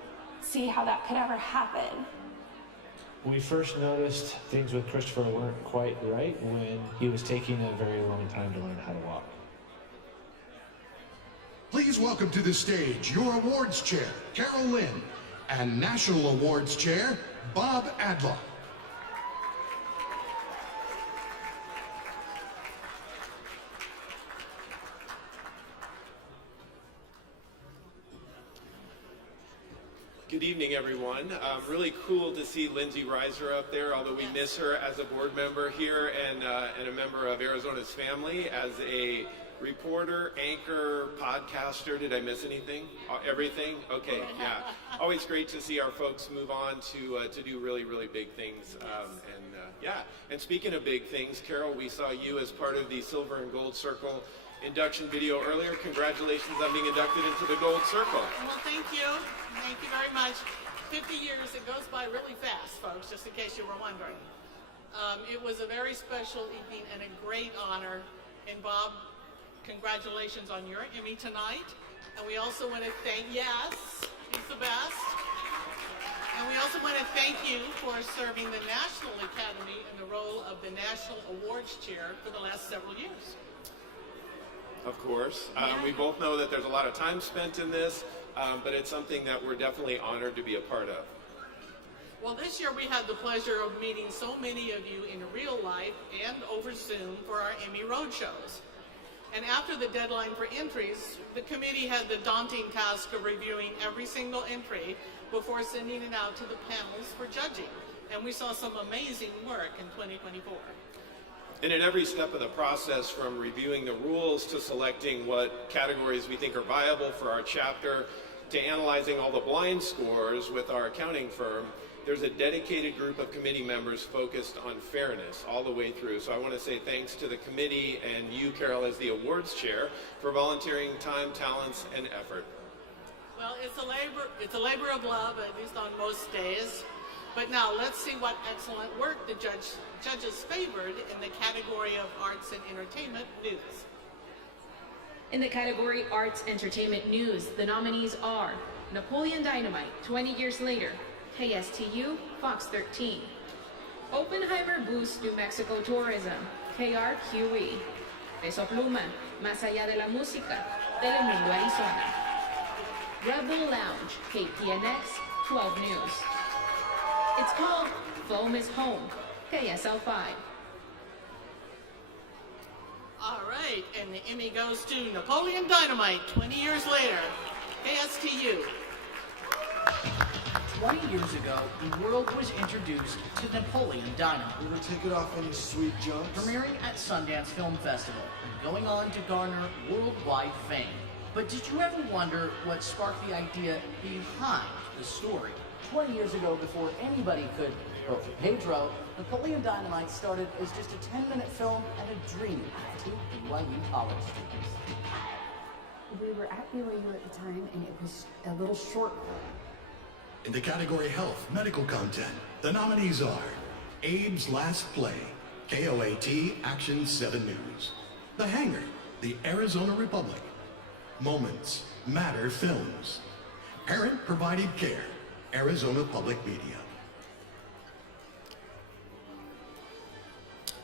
see how that could ever happen. We first noticed things with Christopher weren't quite right when he was taking a very long time to learn how to walk. Please welcome to the stage your awards chair, Carol Lynn, and National Awards Chair, Bob Adler. Good evening, everyone. Really cool to see Lindsay Reiser up there, although we miss her as a board member here and a member of Arizona's family, as a reporter, anchor, podcaster. Did I miss anything? Everything? Okay, yeah. Always great to see our folks move on to do really, really big things. And speaking of big things, Carol, we saw you as part of the Silver and Gold Circle induction video earlier. Congratulations on being inducted into the Gold Circle. Well, thank you. Thank you very much. 50 years, it goes by really fast, folks, just in case you were wondering. It was a very special evening and a great honor. And Bob, Congratulations on your Emmy tonight. And we also want to thank, yes, he's the best. And we also want to thank you for serving the National Academy in the role of the National Awards Chair for the last several years. Of course. We both know that there's a lot of time spent in this, but it's something that we're definitely honored to be a part of. Well, this year we had the pleasure of meeting so many of you in real life and over Zoom for our Emmy Roadshows. And after the deadline for entries, the committee had the daunting task of reviewing every single entry before sending it out to the panels for judging. And we saw some amazing work in 2024. And at every step of the process, from reviewing the rules to selecting what categories we think are viable for our chapter, to analyzing all the blind scores with our accounting firm, there's a dedicated group of committee members focused on fairness all the way through. So I want to say thanks to the committee and you, Carol, as the awards chair, for volunteering time, talents, and effort. Well, it's a labor of love, at least on most days. But now let's see what excellent work the judges favored in the category of Arts and Entertainment News. In the category Arts Entertainment News, the nominees are Napoleon Dynamite, 20 Years Later, KSTU, Fox 13. Oppenheimer boosts New Mexico tourism, KRQE. Peso Pluma, Más Allá de la Música, Telemundo, Arizona. Rebel Lounge, KPNX, 12 News. It's called Foam is Home, KSL 5. All right, and the Emmy goes to Napoleon Dynamite, 20 Years Later, KSTU. 20 years ago, the world was introduced to Napoleon Dynamite. You ever take it off any sweet jumps? Premiering at Sundance Film Festival and going on to garner worldwide fame. But did you ever wonder what sparked the idea behind the story? 20 years ago, before anybody could vote for Pedro, Napoleon Dynamite started as just a 10-minute film and a dream of two BYU college students. We were at BYU at the time, and it was a little short. In the category Health Medical Content, the nominees are Abe's Last Play, KOAT Action 7 News, The Hangar, The Arizona Republic, Moments, Matter Films, Parent Provided Care, Arizona Public Media.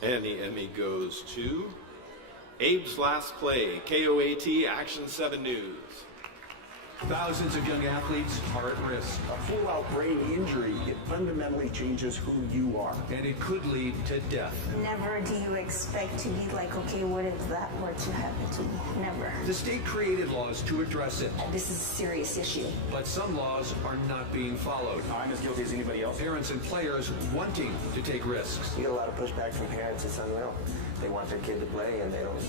And the Emmy goes to Abe's Last Play, KOAT Action 7 News. Thousands of young athletes are at risk. A full-out brain injury, it fundamentally changes who you are. And it could lead to death. Never do you expect to be like, okay, what if that were to happen to me? Never. The state created laws to address it. This is a serious issue. But some laws are not being followed. I'm as guilty as anybody else. Parents and players wanting to take risks. You get a lot of pushback from parents. It's unreal. They want their kid to play, and they don't,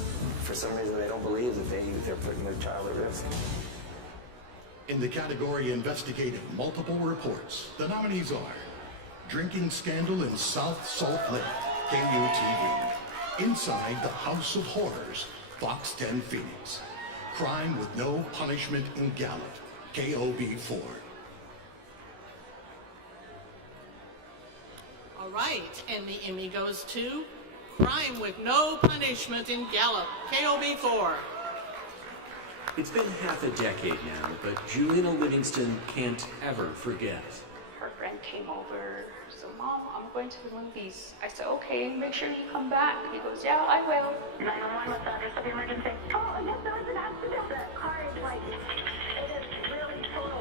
for some reason, they don't believe that they're putting their child at risk. In the category Investigative Multiple Reports, the nominees are Drinking Scandal in South Salt Lake, KUTV, Inside the House of Horrors, Fox 10 Phoenix, Crime with No Punishment in Gallup, KOB4. All right, and the Emmy goes to Crime with No Punishment in Gallup, KOB4. It's been half a decade now, but Juliana Livingston can't ever forget. Her friend came over, so Mom, I'm going to the movies. I said, okay, make sure you come back. He goes, yeah, I will. 911, what's the address of the emergency? Oh, yes, there was an accident. The car is like, it is really slow.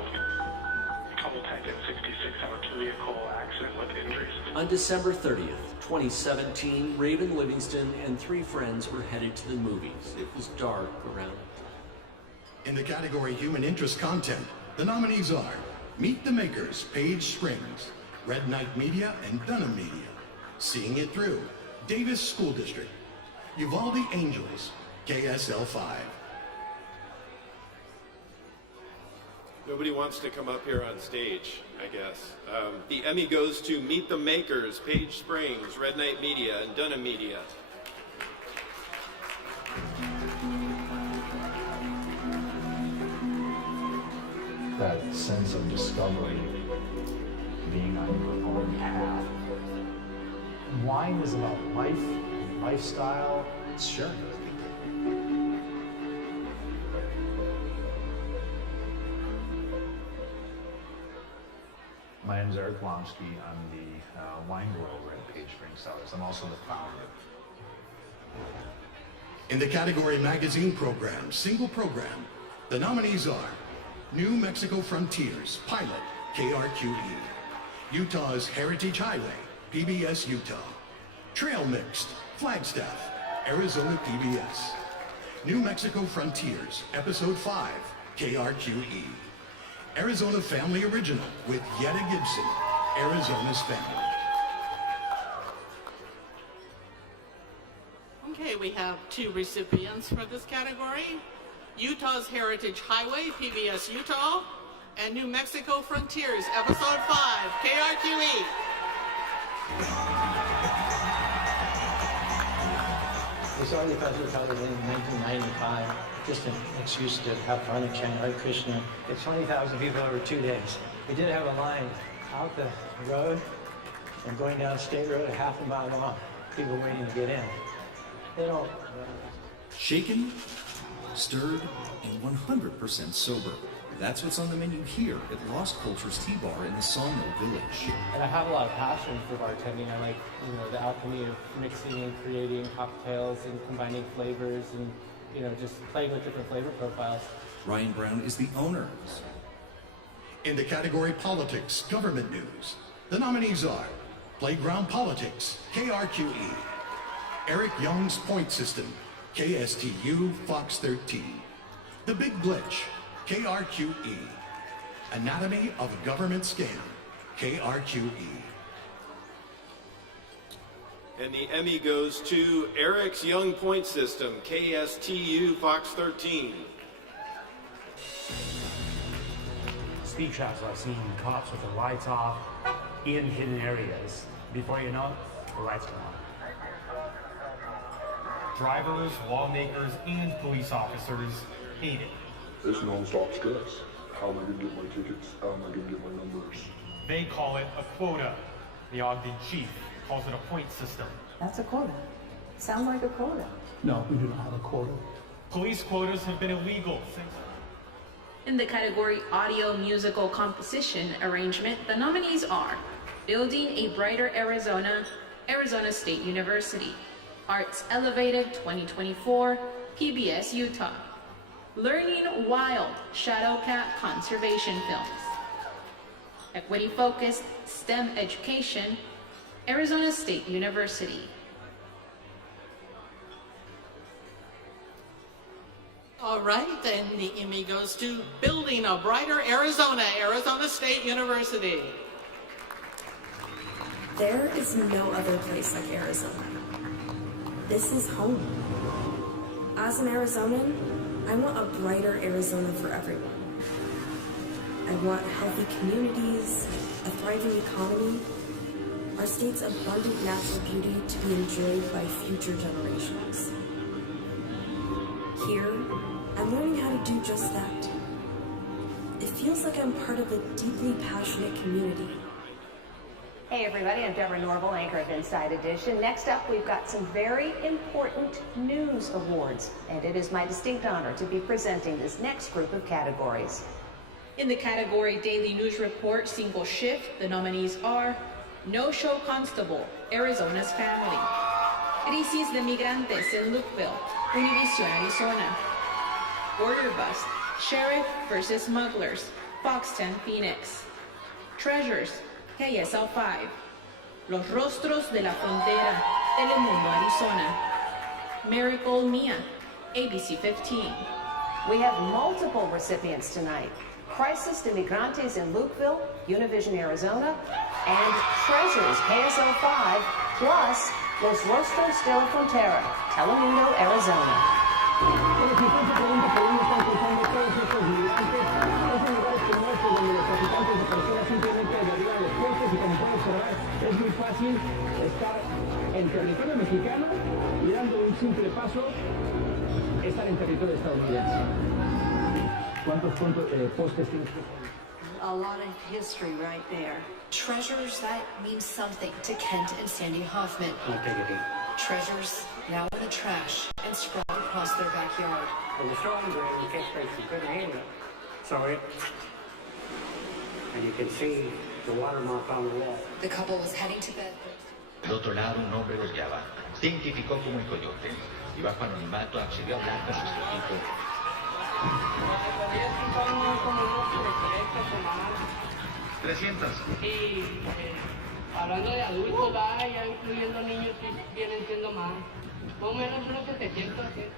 Couple type in 66, a vehicle accident with injuries. On December 30th, 2017, Raven Livingston and 3 friends were headed to the movies. It was dark around. In the category Human Interest Content, the nominees are Meet the Makers, Page Springs, Red Knight Media, and Dunham Media, Seeing It Through, Davis School District, Uvalde Angels, KSL 5. Nobody wants to come up here on stage, I guess. The Emmy goes to Meet the Makers, Page Springs, Red Knight Media, and Dunham Media. That sense of discovery, being on your own path. Wine is about life, lifestyle, it's sharing with people. is Eric Blomsky. I'm the wine grower at Page Spring Cellars. I'm also the founder. In the category Magazine Program, Single Program, the nominees are New Mexico Frontiers, Pilot, KRQE, Utah's Heritage Highway, PBS Utah, Trail Mixed, Flagstaff, Arizona PBS, New Mexico Frontiers, Episode 5, KRQE, Arizona Family Original with Yetta Gibson, Arizona's Family. Okay, we have 2 recipients for this category. Utah's Heritage Highway, PBS Utah, and New Mexico Frontiers, Episode 5, KRQE. We started the festival television in 1995, just an excuse to have fun and chant Hare Krishna. It's 20,000 people over 2 days. We did have a line out the road and going down State Road a half a mile long, people waiting to get in. They don't. Shaken, stirred, and 100% sober. That's what's on the menu here at Lost Culture's Tea Bar in the Sawmill Village. And I have a lot of passion for bartending. I like, the alchemy of mixing and creating cocktails and combining flavors and, just playing with different flavor profiles. Ryan Brown is the owner. In the category Politics, Government News, the nominees are Playground Politics, KRQE, Eric Young's Point System, KSTU, Fox 13, The Big Glitch, KRQE, Anatomy of a Government Scam, KRQE. And the Emmy goes to Eric's Young Point System, KSTU, Fox 13. Speed traps I've seen cops with the lights off in hidden areas. Before you know it, the lights come on. Drivers, lawmakers, and police officers hate it. It's non-stop stress. How am I going to get my tickets? How am I going to get my numbers? They call it a quota. The Ogden chief calls it a point system. That's a quota. Sounds like a quota. No, we do not have a quota. Police quotas have been illegal since... In the category Audio Musical Composition Arrangement, the nominees are Building a Brighter Arizona, Arizona State University, Arts Elevated 2024, PBS Utah, Learning Wild Shadowcat Conservation Films, Equity Focused STEM Education, Arizona State University. All right, then the Emmy goes to Building a Brighter Arizona, Arizona State University. There is no other place like Arizona. This is home. As an Arizonan, I want a brighter Arizona for everyone. I want healthy communities, a thriving economy, our state's abundant natural beauty to be enjoyed by future generations. Here, I'm learning how to do just that. It feels like I'm part of a deeply passionate community. Hey everybody, I'm Deborah Norville, anchor of Inside Edition. Next up, we've got some very important news awards, and it is my distinct honor to be presenting this next group of categories. In the category Daily News Report Single Shift, the nominees are No Show Constable, Arizona's Family, Crisis de Migrantes en Lukeville, Univision Arizona, Border Bust, Sheriff vs. Smugglers, Fox 10 Phoenix, Treasures, KSL 5, Los Rostros de la Frontera, Telemundo Arizona, Miracle Mia, ABC 15. We have multiple recipients tonight. Crisis de Migrantes in Lukeville, Univision Arizona, and Treasures, KSL 5, plus Los Rostros de la Frontera, Telemundo Arizona. Es muy fácil estar en territorio mexicano y dando un simple paso estar en territorio estadounidense. ¿Cuántos postes tienes? A lot of history right there. Treasures, that means something to Kent and Sandy Hoffman. Treasures now in the trash and sprawled across their backyard. Well, the storm drain, you can't break some good handle. So and you can see The water mark on the wall. The couple was heading to bed. Del otro lado, un hombre los guiaba. Se identificó como el coyote y bajo anonimato accedió a hablar con nuestro equipo. 300. Y hablando de adultos, ya incluyendo niños, vienen siendo más o menos unos 700.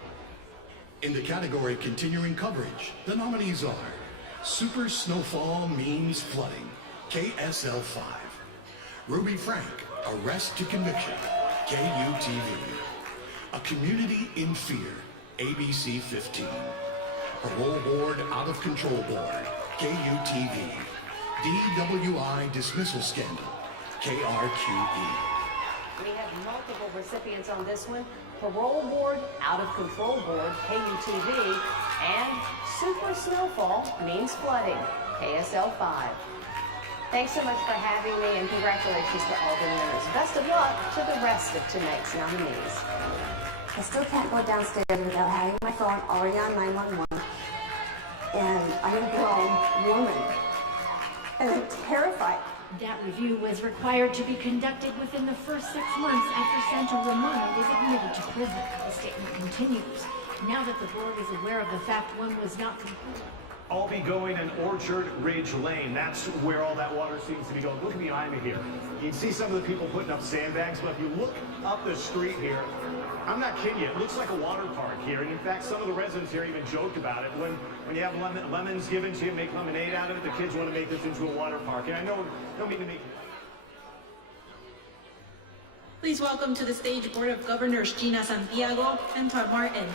In the category Continuing Coverage, the nominees are Super Snowfall Means Flooding, KSL 5. Ruby Frank, Arrest to Conviction, KUTV. A Community in Fear, ABC 15. Parole Board Out of Control Board, KUTV. DWI Dismissal Scandal, KRQE. We have multiple recipients on this one. Parole Board, Out of Control Board, KUTV, and Super Snowfall Means Flooding, KSL 5. Thanks so much for having me, and congratulations to all the winners. Best of luck to the rest of tonight's nominees. I still can't go downstairs without having my phone already on 911. And I'm a grown woman. And I'm terrified. That review was required to be conducted within the first 6 months after Santa Romana was admitted to prison. The statement continues. Now that the board is aware of the fact one was not completed. I'll be going in Orchard Ridge Lane. That's where all that water seems to be going. Look behind me here. You can see some of the people putting up sandbags, but if you look up the street here, I'm not kidding you, it looks like a water park here. And in fact, some of the residents here even joked about it. When you have lemons given to you, make lemonade out of it, the kids want to make this into a water park. And I know, don't mean to make it. Please welcome to the stage Board of Governors Gina Santiago and Todd Martin.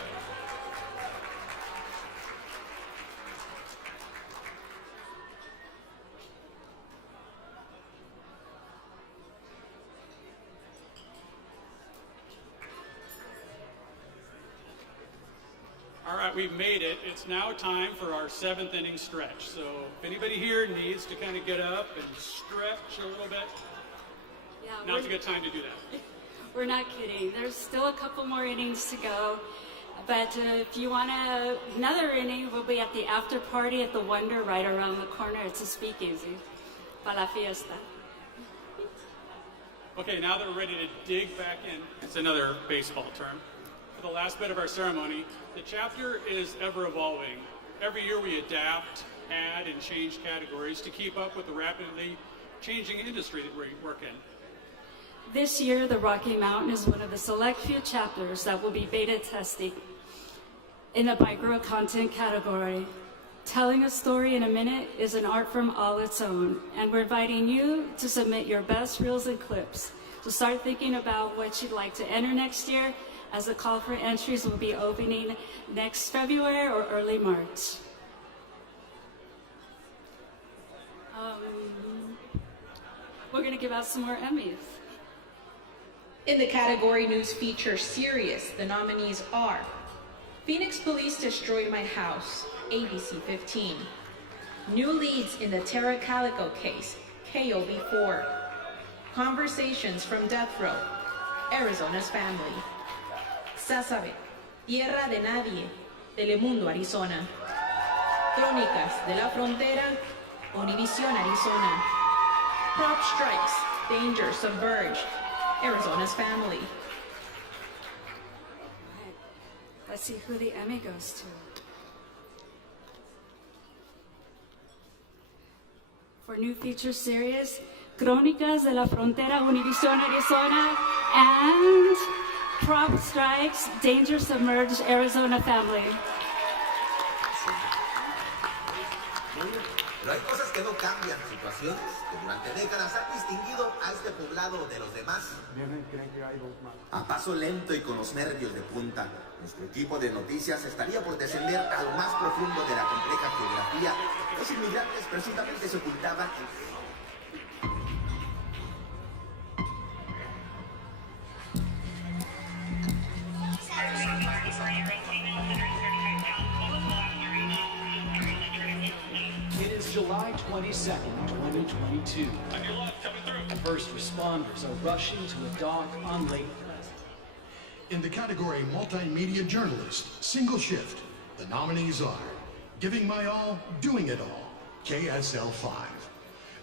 All right, we've made it. It's now time for our 7th inning stretch. So if anybody here needs to kind of get up and stretch a little bit, now's a good time to do that. We're not kidding. There's still a couple more innings to go. But if you want another inning, we'll be at the after party at the Wonder right around the corner. It's a speakeasy. Para la fiesta. Okay, now that we're ready to dig back in, it's another baseball term. For the last bit of our ceremony, the chapter is ever evolving. Every year we adapt, add, and change categories to keep up with the rapidly changing industry that we work in. This year, the Rocky Mountain is one of the select few chapters that will be beta testing in the micro content category. Telling a story in a minute is an art form all its own, and we're inviting you to submit your best reels and clips. So start thinking about what you'd like to enter next year, as the call for entries will be opening next February or early March. We're going to give out some more Emmys. In the category News Feature Series, the nominees are Phoenix Police Destroyed My House, ABC 15. New Leads in the Terra Calico Case, KOB4. Conversations from Death Row, Arizona's Family. Sasabe, Tierra de Nadie, Telemundo, Arizona. Crónicas de la Frontera, Univision, Arizona. Crop Strikes, Danger Submerged, Arizona's Family. Right. Let's see who the Emmy goes to. For New Feature Series, Crónicas de la Frontera, Univision, Arizona, and Crop Strikes, Danger Submerged, Arizona Family. Pero hay cosas que no cambian, situaciones que durante décadas han distinguido a este poblado de los demás. A paso lento y con los nervios de punta, nuestro equipo de noticias estaría por descender a lo más profundo de la compleja geografía. Los inmigrantes presuntamente se ocultaban en... It is July 22nd, 2022. First responders are rushing to a dock on Lake Pleasant. In the category Multimedia Journalist, Single Shift, the nominees are Giving My All, Doing It All, KSL 5.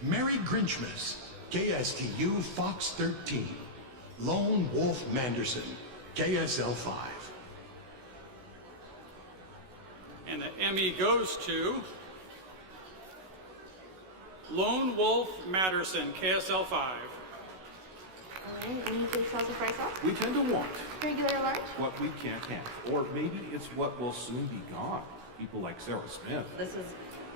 Merry Grinchmas, KSTU Fox 13. Lone Wolf Manderson, KSL 5. And the Emmy goes to Lone Wolf Matterson, KSL 5. All right, anything else to price off? We tend to want Regular or large? what we can't have, or maybe it's what will soon be gone. People like Sarah Smith. This is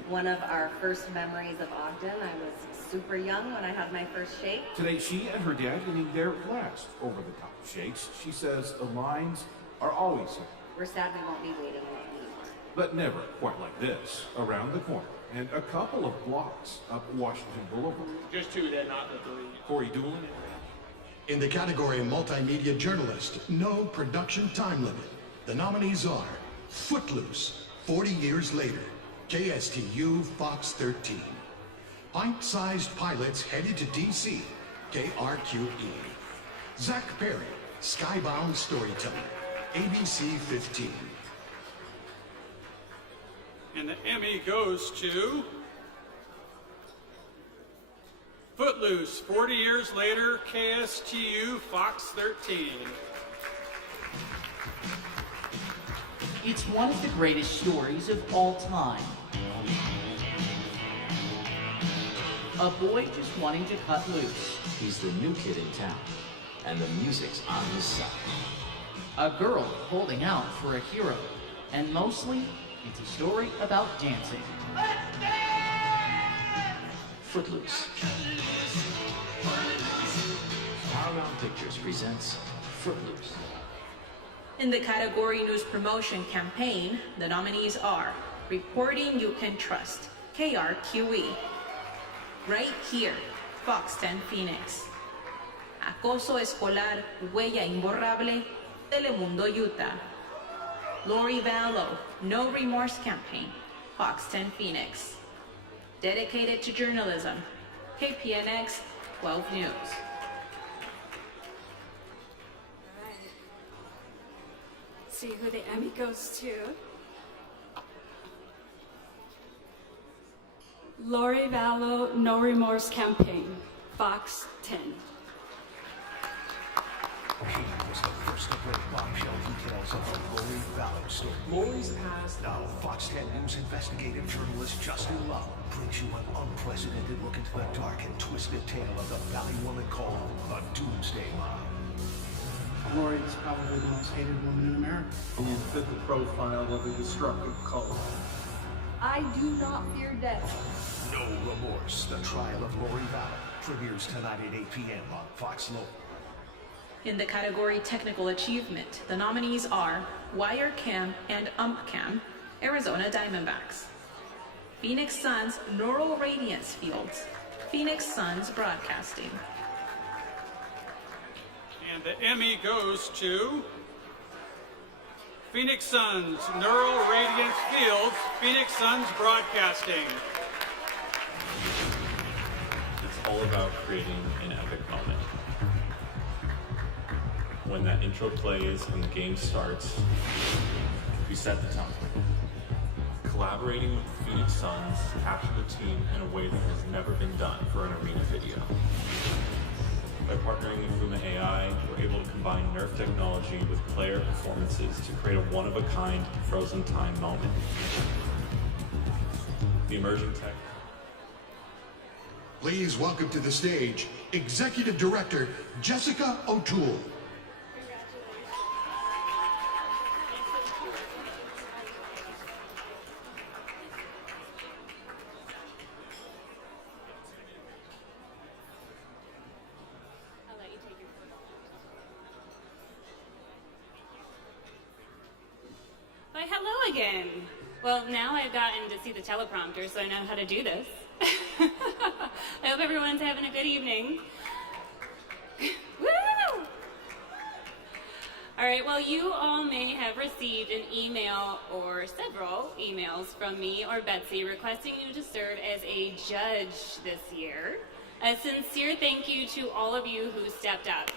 one of our first memories of Ogden. I was super young when I had my first shake. Today, she and her dad getting their last over-the-top shakes. She says the lines are always here, We're sad we won't be waiting in it anymore. but never quite like this. Around the corner, and a couple of blocks up Washington Boulevard. Just two, they're not the three. Corey Doolin. In the category Multimedia Journalist, no production time limit. The nominees are Footloose, 40 Years Later, KSTU Fox 13. Pint-Sized Pilots Headed to D.C., KRQE. Zach Perry, Skybound Storyteller, ABC 15. And the Emmy goes to Footloose, 40 Years Later, KSTU Fox 13. It's one of the greatest stories of all time. A boy just wanting to cut loose. He's the new kid in town, and the music's on his side. A girl holding out for a hero. And mostly, it's a story about dancing. Footloose. Paramount Pictures presents Footloose. In the category News Promotion Campaign, the nominees are Reporting You Can Trust, KRQE. Right Here, Fox 10 Phoenix. Acoso Escolar, Huella Imborrable, Telemundo Utah. Lori Vallow, No Remorse Campaign, Fox 10 Phoenix. Dedicated to Journalism, KPNX 12 News. See who the Emmy goes to. Lori Vallow, No Remorse Campaign, Fox 10. Here was the first of great bombshell details of the Lori Vallow story. Lori's past. Now, Fox 10 News investigative journalist Justin Love brings you an unprecedented look into the dark and twisted tale of the Valley woman called the Doomsday Mom. Lori is probably the most hated woman in America. You fit the profile of a destructive cult. I do not fear death. No Remorse, the trial of Lori Vallow, premieres tonight at 8 p.m. on Fox Local. In the category Technical Achievement, the nominees are Wirecam and UmpCam, Arizona Diamondbacks. Phoenix Suns Neural Radiance Fields, Phoenix Suns Broadcasting. And the Emmy goes to Phoenix Suns Neural Radiance Fields, Phoenix Suns Broadcasting. It's all about creating an epic moment. When that intro plays and the game starts, we set the tone. Collaborating with the Phoenix Suns captured the team in a way that has never been done for an arena video. By partnering with Luma AI, we're able to combine Nerf technology with player performances to create a one-of-a-kind frozen time moment. The emerging tech. Please welcome to the stage, Executive Director Jessica O'Toole. Why, hello again. Well, now I've gotten to see the teleprompter, so I know how to do this. I hope everyone's having a good evening. Woo! All right, well, you all may have received an email or several emails from me or Betsy requesting you to serve as a judge this year. A sincere thank you to all of you who stepped up.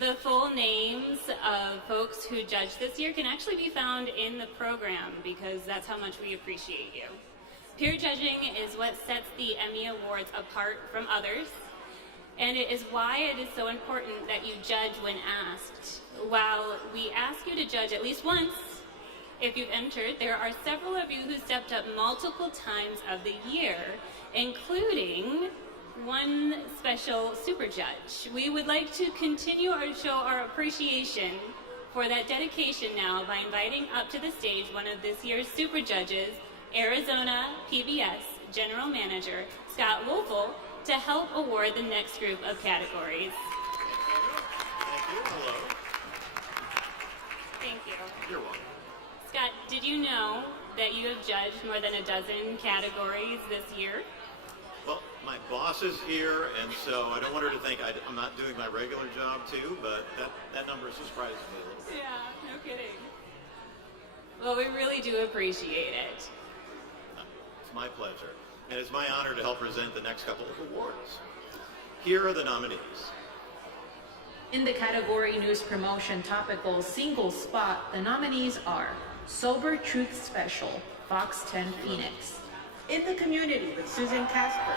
The full names of folks who judged this year can actually be found in the program because that's how much we appreciate you. Peer judging is what sets the Emmy Awards apart from others, and it is why it is so important that you judge when asked. While we ask you to judge at least once, if you've entered, there are several of you who stepped up multiple times of the year, including one special super judge. We would like to continue or show our appreciation for that dedication now by inviting up to the stage one of this year's super judges, Arizona PBS General Manager Scott Wolfel, to help award the next group of categories. Thank you. Hello. Thank you. You're welcome. Scott, did you know that you have judged more than a dozen categories this year? Well, my boss is here, and so I don't want her to think I'm not doing my regular job too, but that number surprises me a little bit. Yeah, no kidding. Well, we really do appreciate it. It's my pleasure. And it's my honor to help present the next couple of awards. Here are the nominees. In the category News Promotion Topical Single Spot, the nominees are Sober Truth Special, Fox 10 Phoenix. In the Community with Susan Casper,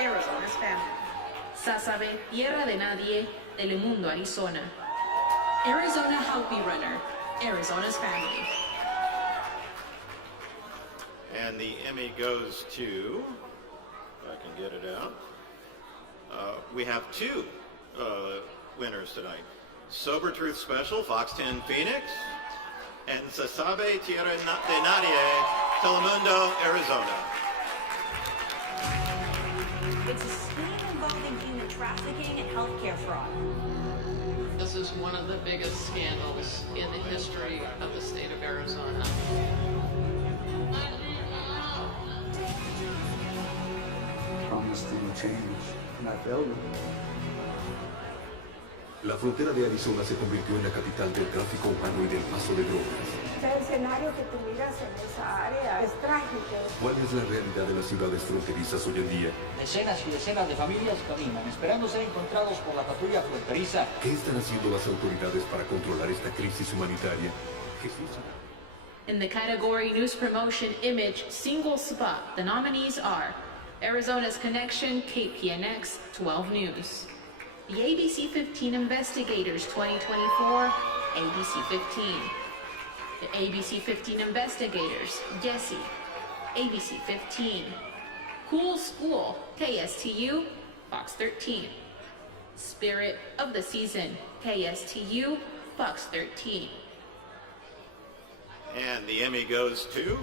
Arizona's Family. Sasabe, Tierra de Nadie, Telemundo, Arizona. Arizona Healthy Runner, Arizona's Family. And the Emmy goes to, if I can get it out, we have two winners tonight. Sober Truth Special, Fox 10 Phoenix, and Sasabe Tierra de Nadie, Telemundo, Arizona. It's a scheme involving human trafficking and healthcare fraud. This is one of the biggest scandals in the history of the state of Arizona. Promised him change, and I failed him. La frontera de Arizona se convirtió en la capital del tráfico humano y del paso de drogas. El escenario que tú miras en esa área es trágico. ¿Cuál es la realidad de las ciudades fronterizas hoy en día? Decenas y decenas de familias caminan, esperando ser encontrados por la patrulla fronteriza. ¿Qué están haciendo las autoridades para controlar esta crisis humanitaria? Jesús. In the category News Promotion Image Single Spot, the nominees are Arizona's Connection, KPNX 12 News. The ABC 15 Investigators 2024, ABC 15. The ABC 15 Investigators, Jesse, ABC 15. Cool School, KSTU, Fox 13. Spirit of the Season, KSTU, Fox 13. And the Emmy goes to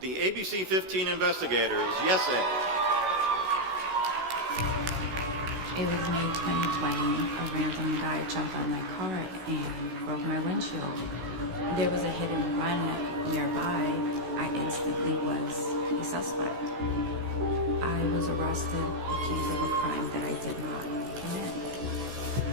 the ABC 15 Investigators, Yes. It was May 2020. A random guy jumped on my car and broke my windshield. There was a hit and run nearby. I instantly was a suspect. I was arrested, accused of a crime that I did not commit.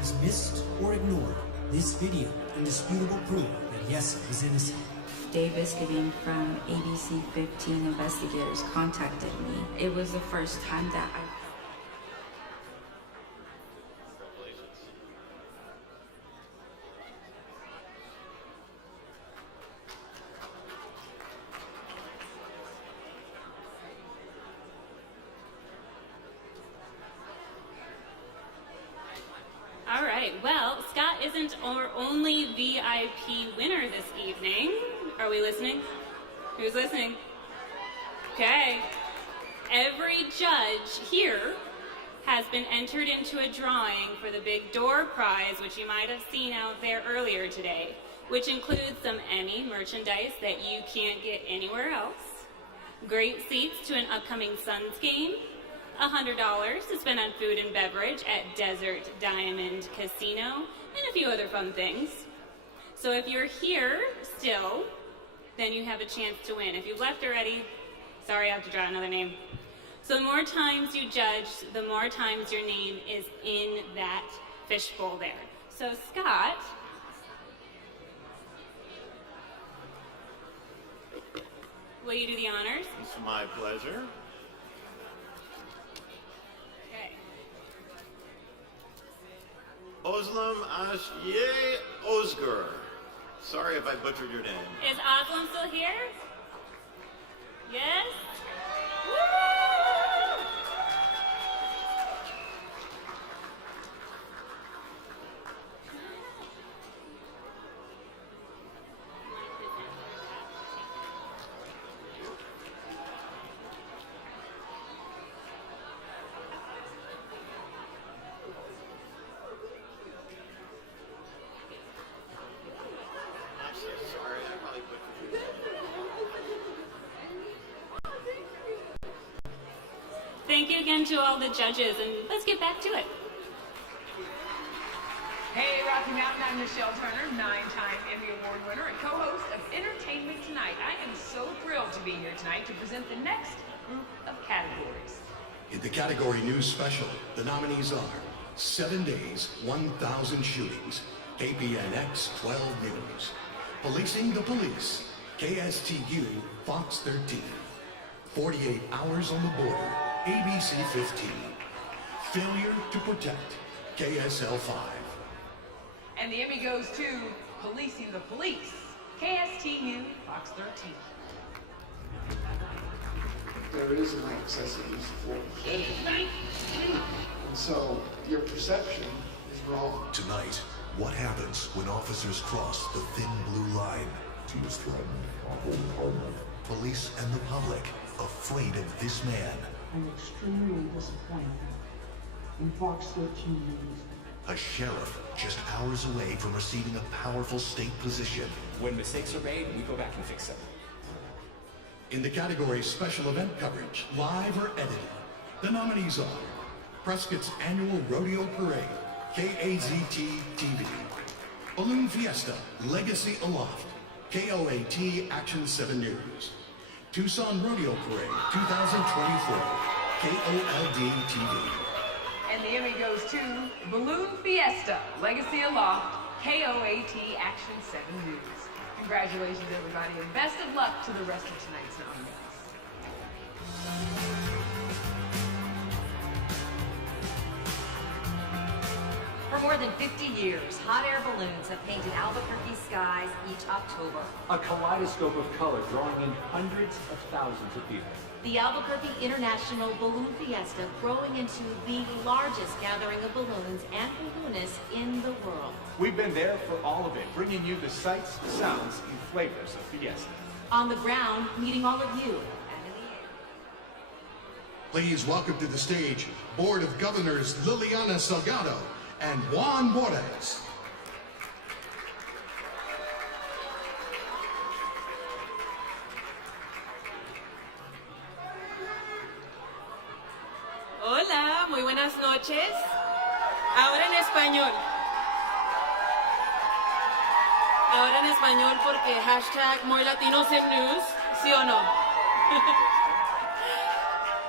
As missed or ignored, this video indisputable proof that Yessi is innocent. Dave Iscadine from ABC 15 Investigators contacted me. It was the first time that I... All right, well, Scott isn't our only VIP winner this evening. Are we listening? Who's listening? Okay. Every judge here has been entered into a drawing for the big door prize, which you might have seen out there earlier today, which includes some Emmy merchandise that you can't get anywhere else, great seats to an upcoming Suns game, $100 to spend on food and beverage at Desert Diamond Casino, and a few other fun things. So if you're here still, then you have a chance to win. If you've left already, sorry, I have to draw another name. So the more times you judge, the more times your name is in that fishbowl there. So Scott, will you do the honors? It's my pleasure. Okay. Oslam Ashye Ozgur. Sorry if I butchered your name. Is Oslam still here? Yes? Woo! I'm so sorry. I probably butchered your name. Thank you again to all the judges, and let's get back to it. Hey, Rocky Mountain, I'm Michelle Turner, 9-time Emmy Award winner and co-host of Entertainment Tonight. I am so thrilled to be here tonight to present the next group of categories. In the category news special, the nominees are 7 Days, 1,000 Shootings, KPNX 12 News, Policing the Police, KSTU Fox 13, 48 Hours on the Border, ABC 15, Failure to Protect, KSL 5. And the Emmy goes to Policing the Police, KSTU Fox 13. There is an excessive use of force. And so your perception is wrong. Tonight, what happens when officers cross the thin blue line? She is threatened. Our whole department. Police and the public afraid of this man. I'm extremely disappointed in Fox 13 News. A sheriff just hours away from receiving a powerful state position. When mistakes are made, we go back and fix them. In the category special event coverage, live or edited, the nominees are Prescott's annual rodeo parade, KAZT TV, Balloon Fiesta, Legacy Aloft, KOAT Action 7 News, Tucson Rodeo Parade 2024, KOLD TV. And the Emmy goes to Balloon Fiesta, Legacy Aloft, KOAT Action 7 News. Congratulations, everybody, and best of luck to the rest of tonight's nominees. For more than 50 years, hot air balloons have painted Albuquerque skies each October. A kaleidoscope of color drawing in hundreds of thousands of people. The Albuquerque International Balloon Fiesta growing into the largest gathering of balloons and balloonists in the world. We've been there for all of it, bringing you the sights, sounds, and flavors of Fiesta. On the ground, meeting all of you, and in the air. Please welcome to the stage Board of Governors Liliana Salgado and Juan Borges. Hola, muy buenas noches. Ahora en español. Ahora en español porque hashtag More Latinos en News, ¿sí o no?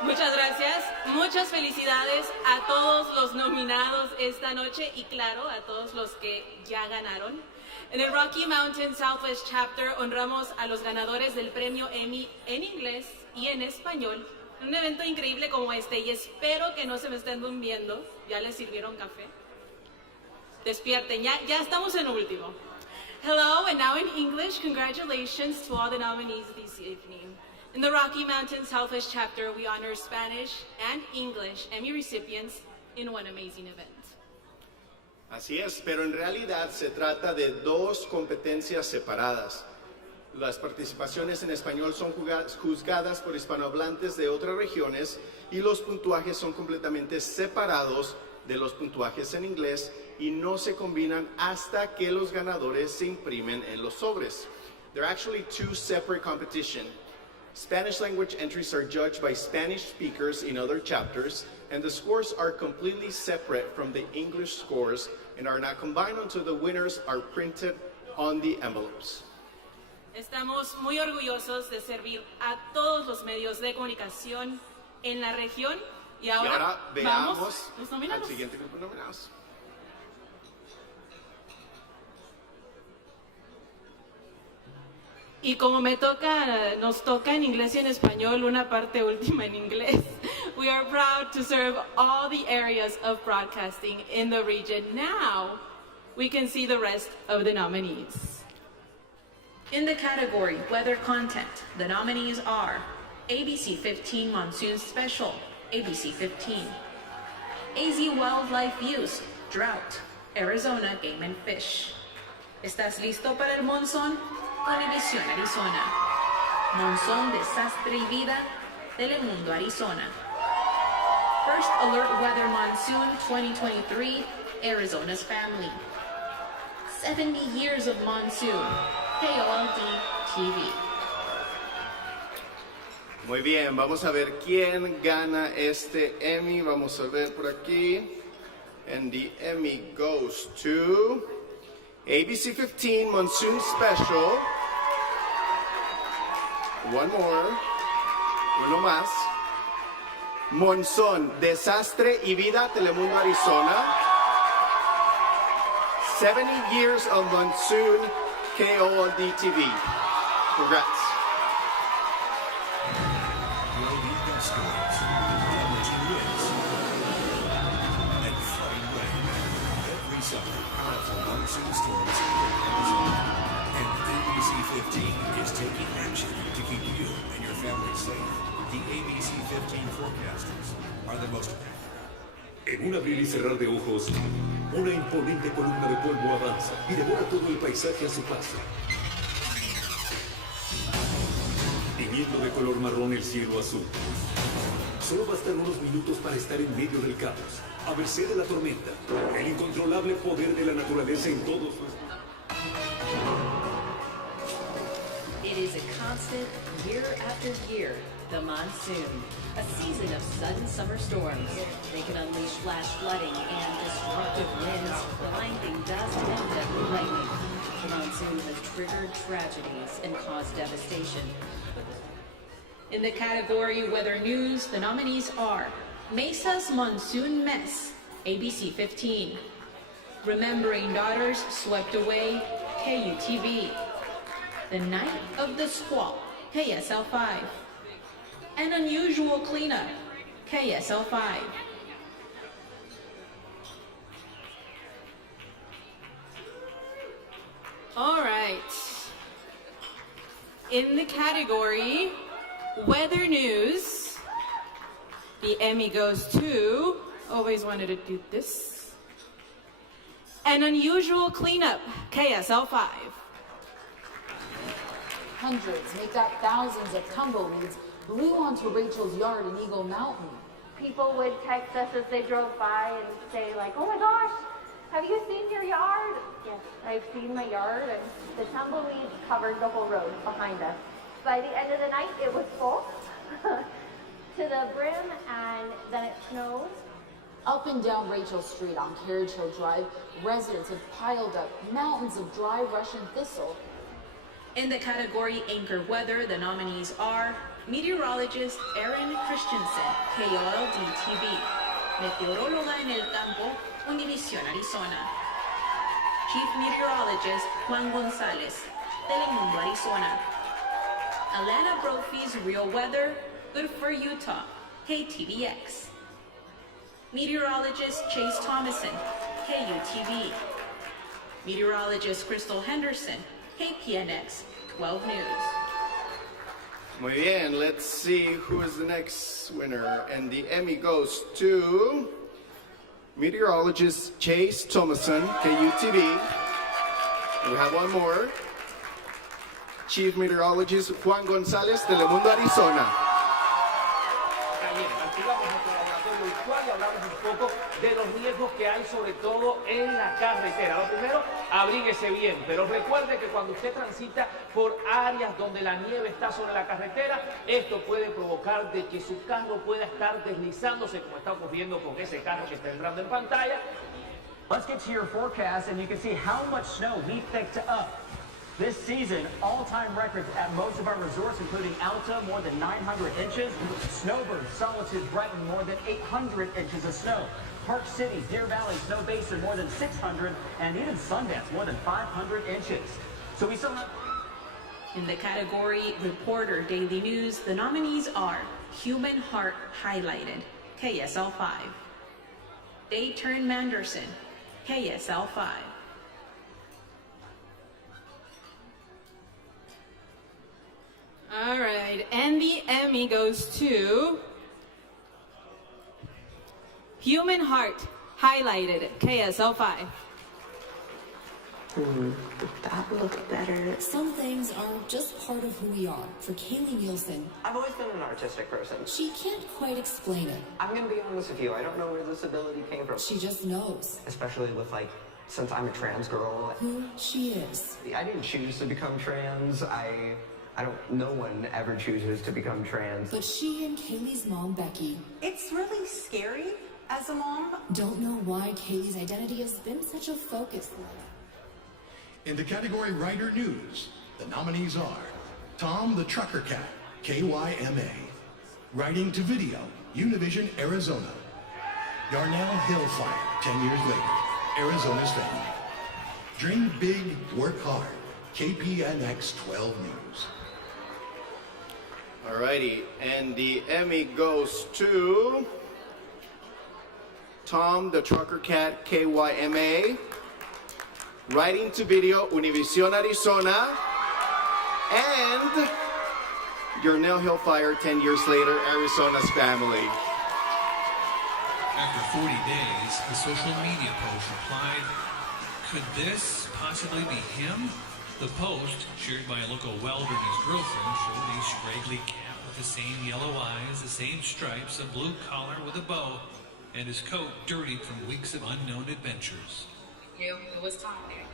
Muchas gracias, muchas felicidades a todos los nominados esta noche y claro, a todos los que ya ganaron. En el Rocky Mountain Southwest Chapter honramos a los ganadores del premio Emmy en inglés y en español. Un evento increíble como este y espero que no se me estén durmiendo. ¿Ya les sirvieron café? Despierten, ya estamos en último. Hello, and now in English, congratulations to all the nominees this evening. In the Rocky Mountain Southwest Chapter, we honor Spanish and English Emmy recipients in one amazing event. Así es, pero en realidad se trata de dos competencias separadas. Las participaciones en español son juzgadas por hispanohablantes de otras regiones y los puntuajes son completamente separados de los puntuajes en inglés y no se combinan hasta que los ganadores se imprimen en los sobres. They're actually two separate competitions. Spanish language entries are judged by Spanish speakers in other chapters, and the scores are completely separate from the English scores and are not combined until the winners are printed on the envelopes. Estamos muy orgullosos de servir a todos los medios de comunicación en la región y ahora veamos vamos los al nominados. siguiente grupo de nominados. Y como nos toca en inglés y en español, una parte última en inglés. We are proud to serve all the areas of broadcasting in the region. Now, we can see the rest of the nominees. In the category Weather Content, the nominees are ABC 15 Monsoon Special, ABC 15. AZ Wildlife Views, Drought, Arizona Game and Fish. ¿Estás listo para el monzón? Univisión Arizona. Monzón, desastre y vida, Telemundo Arizona. First Alert Weather Monsoon 2023, Arizona's Family. 70 Years of Monsoon, KOLD TV. Muy bien, vamos a ver quién gana este Emmy. Vamos a ver por aquí. And the Emmy goes to ABC 15 Monsoon Special. One more. Uno más. Monzón, Desastre y Vida, Telemundo Arizona. 70 Years of Monsoon, KOLD TV. Congrats. Monsoon storms and ABC 15 is taking action to keep you and your family safe. The ABC 15 forecasters are the most. En un abrir y cerrar de ojos, una imponente columna de polvo avanza y devora todo el paisaje a su paso. Tiñendo de color marrón el cielo azul. Solo bastan unos minutos para estar en medio del caos, a merced de la tormenta, el incontrolable poder de la naturaleza en todos sus... It is a constant, year after year, the monsoon, a season of sudden summer storms. They can unleash flash flooding and disruptive winds, blinding dust, and deadly lightning. The monsoon has triggered tragedies and caused devastation. In the category Weather News, the nominees are Mesa's Monsoon Mess, ABC 15. Remembering Daughters Swept Away, KUTV. The Night of the Squall, KSL 5. An Unusual Cleanup, KSL 5. All right. In the category Weather News, the Emmy goes to, always wanted to do this, An Unusual Cleanup, KSL 5. Hundreds, make up thousands of tumbleweeds blew onto Rachel's yard in Eagle Mountain. People would text us as they drove by and say like, oh my gosh, have you seen your yard? Yes, I've seen my yard, and the tumbleweeds covered the whole road behind us. By the end of the night, it was full to the brim, and then it snowed. Up and down Rachel Street on Carriage Hill Drive, residents have piled up mountains of dry Russian thistle. In the category Anchor Weather, the nominees are Meteorologist Erin Christensen, KOLD TV. Meteoróloga en el campo, Univisión Arizona. Chief Meteorologist Juan González, Telemundo Arizona. Alana Brophy's Real Weather, Good for Utah, KTVX. Meteorologist Chase Thomason, KUTV. Meteorologist Crystal Henderson, KPNX 12 News. Muy bien, let's see who is the next winner. And the Emmy goes to meteorologist Chase Thomason, KUTV. We have one more. Chief Meteorologist Juan González, Telemundo Arizona. Hablamos un poco de los riesgos que hay, sobre todo en la carretera. Lo primero, abríguese bien, pero recuerde que cuando usted transita por áreas donde la nieve está sobre la carretera, esto puede provocar de que su carro pueda estar deslizándose, como está ocurriendo con ese carro que está entrando en pantalla. Let's get to your forecast, and you can see how much snow we picked up. This season, all-time records at most of our resorts, including Alta, more than 900 inches. Snowbird, Solitude, Brighton, more than 800 inches of snow. Park City, Deer Valley, Snow Basin, more than 600, and even Sundance, more than 500 inches. So we still have... In the category Reporter Daily News, the nominees are Human Heart Highlighted, KSL 5. Day Turn Manderson, KSL 5. All right, and the Emmy goes to Human Heart Highlighted, KSL 5. That looked better. Some things are just part of who we are. For Kaylee Nielsen, I've always been an artistic person. she can't quite explain it. I'm gonna be honest with you, I don't know where this ability came from. She just knows Especially with since I'm a trans girl. who she is. I didn't choose to become trans. No one ever chooses to become trans. But she and Kaylee's mom, Becky, It's really scary as a mom. don't know why Kaylee's identity has been such a focus lately. In the category Writer News, the nominees are Tom the Trucker Cat, KYMA. Writing to Video, Univision, Arizona. Darnell Hillfire, 10 years later, Arizona's Family. Dream Big, Work Hard, KPNX 12 News. Alrighty, and the Emmy goes to Tom the Trucker Cat, KYMA. Writing to Video, Univision, Arizona. And Darnell Hillfire, 10 years later, Arizona's Family. After 40 days, the social media post replied, "Could this possibly be him?" The post, shared by a local welder and his girlfriend, showed a scraggly cat with the same yellow eyes, the same stripes, a blue collar with a bow, and his coat dirtied from weeks of unknown adventures. It was time.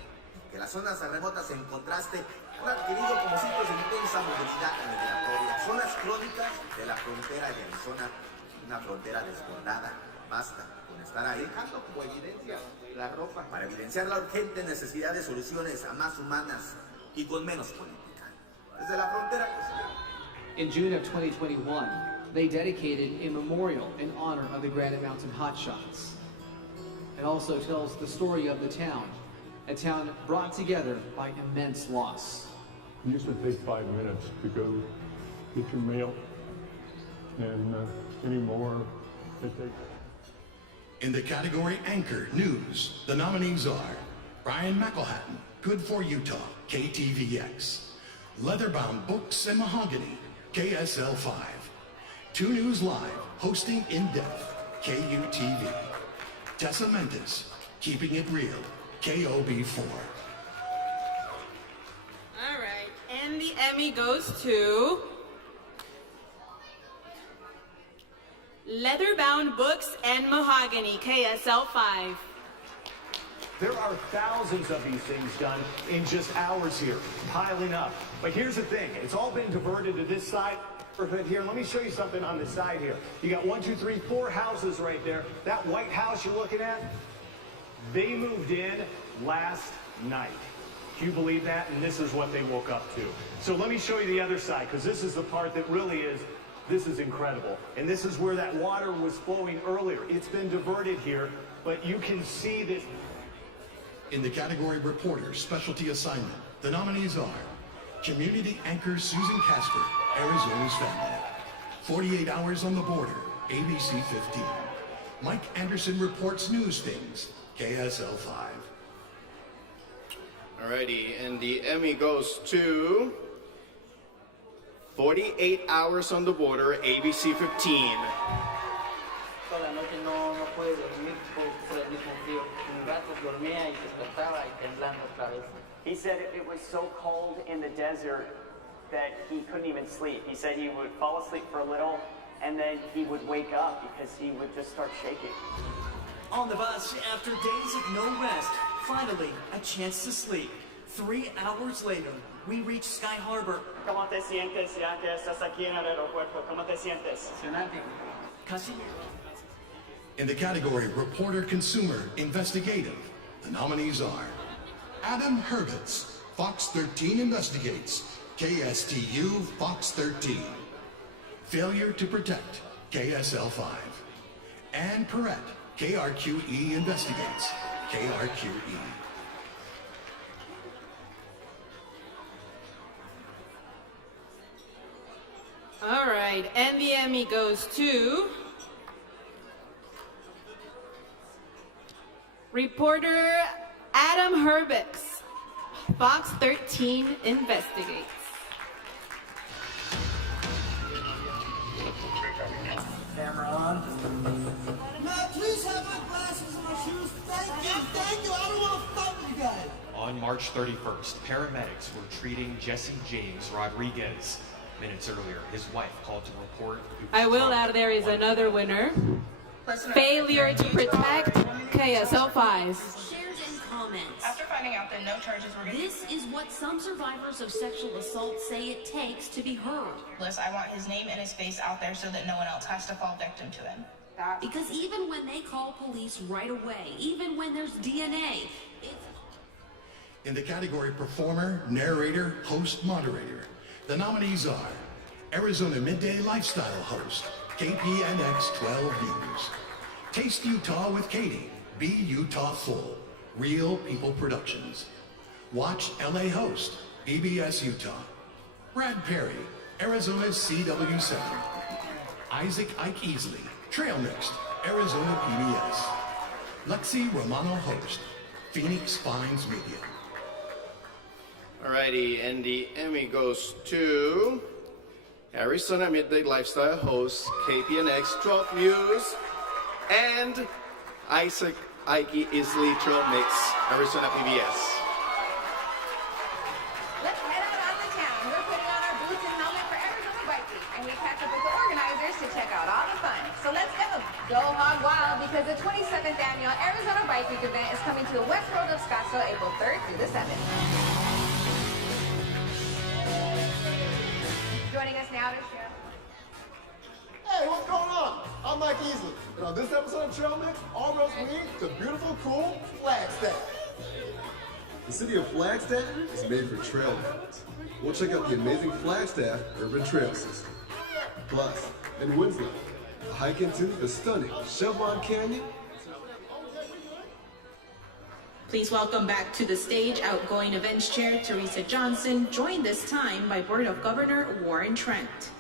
Que las zonas remotas en contraste han adquirido como sitios de intensa movilidad migratoria, zonas crónicas de la frontera de Arizona, una frontera desbordada. Basta con estar ahí, dejando como evidencia la ropa para evidenciar la urgente necesidad de soluciones a más humanas y con menos política. Desde la frontera que In June of 2021, they dedicated a memorial in honor of the Granite Mountain hotshots. It also tells the story of the town, a town brought together by immense loss. It used to take 5 minutes to go get your mail, and anymore it takes. In the category Anchor News, the nominees are Brian McElhatton, Good for Utah, KTVX. Leatherbound Books and Mahogany, KSL 5. 2 News Live, hosting In Depth, KUTV. Tessa Mendes, Keeping It Real, KOB4. All right, and the Emmy goes to Leatherbound Books and Mahogany, KSL 5. There are thousands of these things done in just hours here, piling up. But here's the thing, it's all been diverted to this side. Here, let me show you something on the side here. You got 1, 2, 3, 4 houses right there. That white house you're looking at, they moved in last night. Can you believe that? And this is what they woke up to. So let me show you the other side, because this is the part that really is, this is incredible. And this is where that water was flowing earlier. It's been diverted here, but you can see this. In the category Reporter Specialty Assignment, the nominees are Community Anchor Susan Casper, Arizona's Family. 48 Hours on the Border, ABC 15. Mike Anderson Reports News Things, KSL 5. Alrighty, and the Emmy goes to 48 Hours on the Border, ABC 15. Toda la noche no pude dormir por el mismo frío. Un rato dormía y despertaba y temblando otra vez. He said it was so cold in the desert that he couldn't even sleep. He said he would fall asleep for a little and then he would wake up because he would just start shaking. On the bus, after days of no rest, finally a chance to sleep. 3 hours later, we reach Sky Harbor. ¿Cómo te sientes ya que estás aquí en el aeropuerto? ¿Cómo te sientes? Casi. In the category Reporter Consumer Investigative, the nominees are Adam Hurwitz, Fox 13 Investigates, KSTU Fox 13. Failure to Protect, KSL 5. Ann Perrette, KRQE Investigates, KRQE. right, and the Emmy goes to reporter Adam Herbix, Fox 13 Investigates. Camera on. Matt, please have my glasses and my shoes. Thank you. I don't want to fight with you guys. On March 31st, paramedics were treating Jesse James Rodriguez. Minutes earlier, his wife called to report. I will add there is another winner. Failure to protect KSL 5. Shares and comments. After finding out that no charges were This is what some survivors of sexual assault say it takes to be heard. I want his name and his face out there so that no one else has to fall victim to him. Because even when they call police right away, even when there's DNA, In the category Performer, Narrator, Host, Moderator, the nominees are Arizona Midday Lifestyle Host, KPNX 12 News. Taste Utah with Katie, Be Utah Full, Real People Productions. Watch LA Host, BBS Utah. Brad Perry, Arizona CW7. Isaac Ike Easley, Trail Mixed, Arizona PBS. Lexi Romano Host, Phoenix Finds Media. Alrighty, and the Emmy goes to Arizona Midday Lifestyle host, KPNX 12 News, and Isaac Ike Isley Trail Mix, Arizona PBS. Let's head out on the town. We're putting on our boots and helmet for Arizona Bike Week, and we packed up with the organizers to check out all the fun. So let's go. Go hog wild, because the 27th annual Arizona Bike Week event is coming to the West Road of Scottsdale April 3rd through the 7th. Joining us now to share. Hey, what's going on? I'm Mike Easley, and on this episode of Trail Mix, all roads lead to beautiful, cool Flagstaff. The city of Flagstaff is made for trail runners. We'll check out the amazing Flagstaff Urban Trail System. Plus, in Winslow, a hike into the stunning Chevron Canyon. Please welcome back to the stage outgoing events chair Teresa Johnson, joined this time by Board of Governor Warren Trent.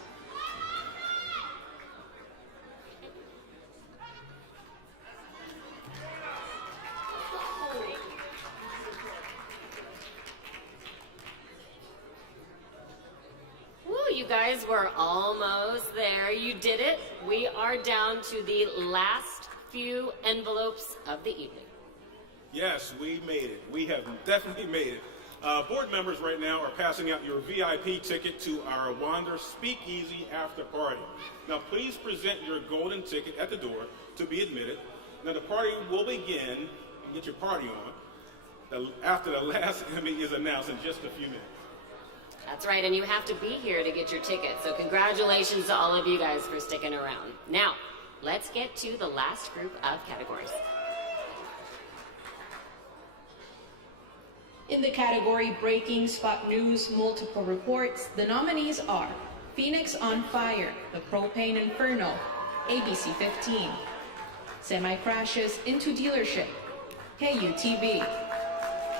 Woo, you guys were almost there. You did it. We are down to the last few envelopes of the evening. Yes, we made it. We have definitely made it. Board members right now are passing out your VIP ticket to our Wander Speakeasy after party. Now, please present your golden ticket at the door to be admitted. Now, the party will begin. Get your party on after the last Emmy is announced in just a few minutes. That's right, and you have to be here to get your ticket. So congratulations to all of you guys for sticking around. Now, let's get to the last group of categories. In the category Breaking Spot News Multiple Reports, the nominees are Phoenix on Fire, The Propane Inferno, ABC 15, Semi-Crashes into Dealership, KUTV,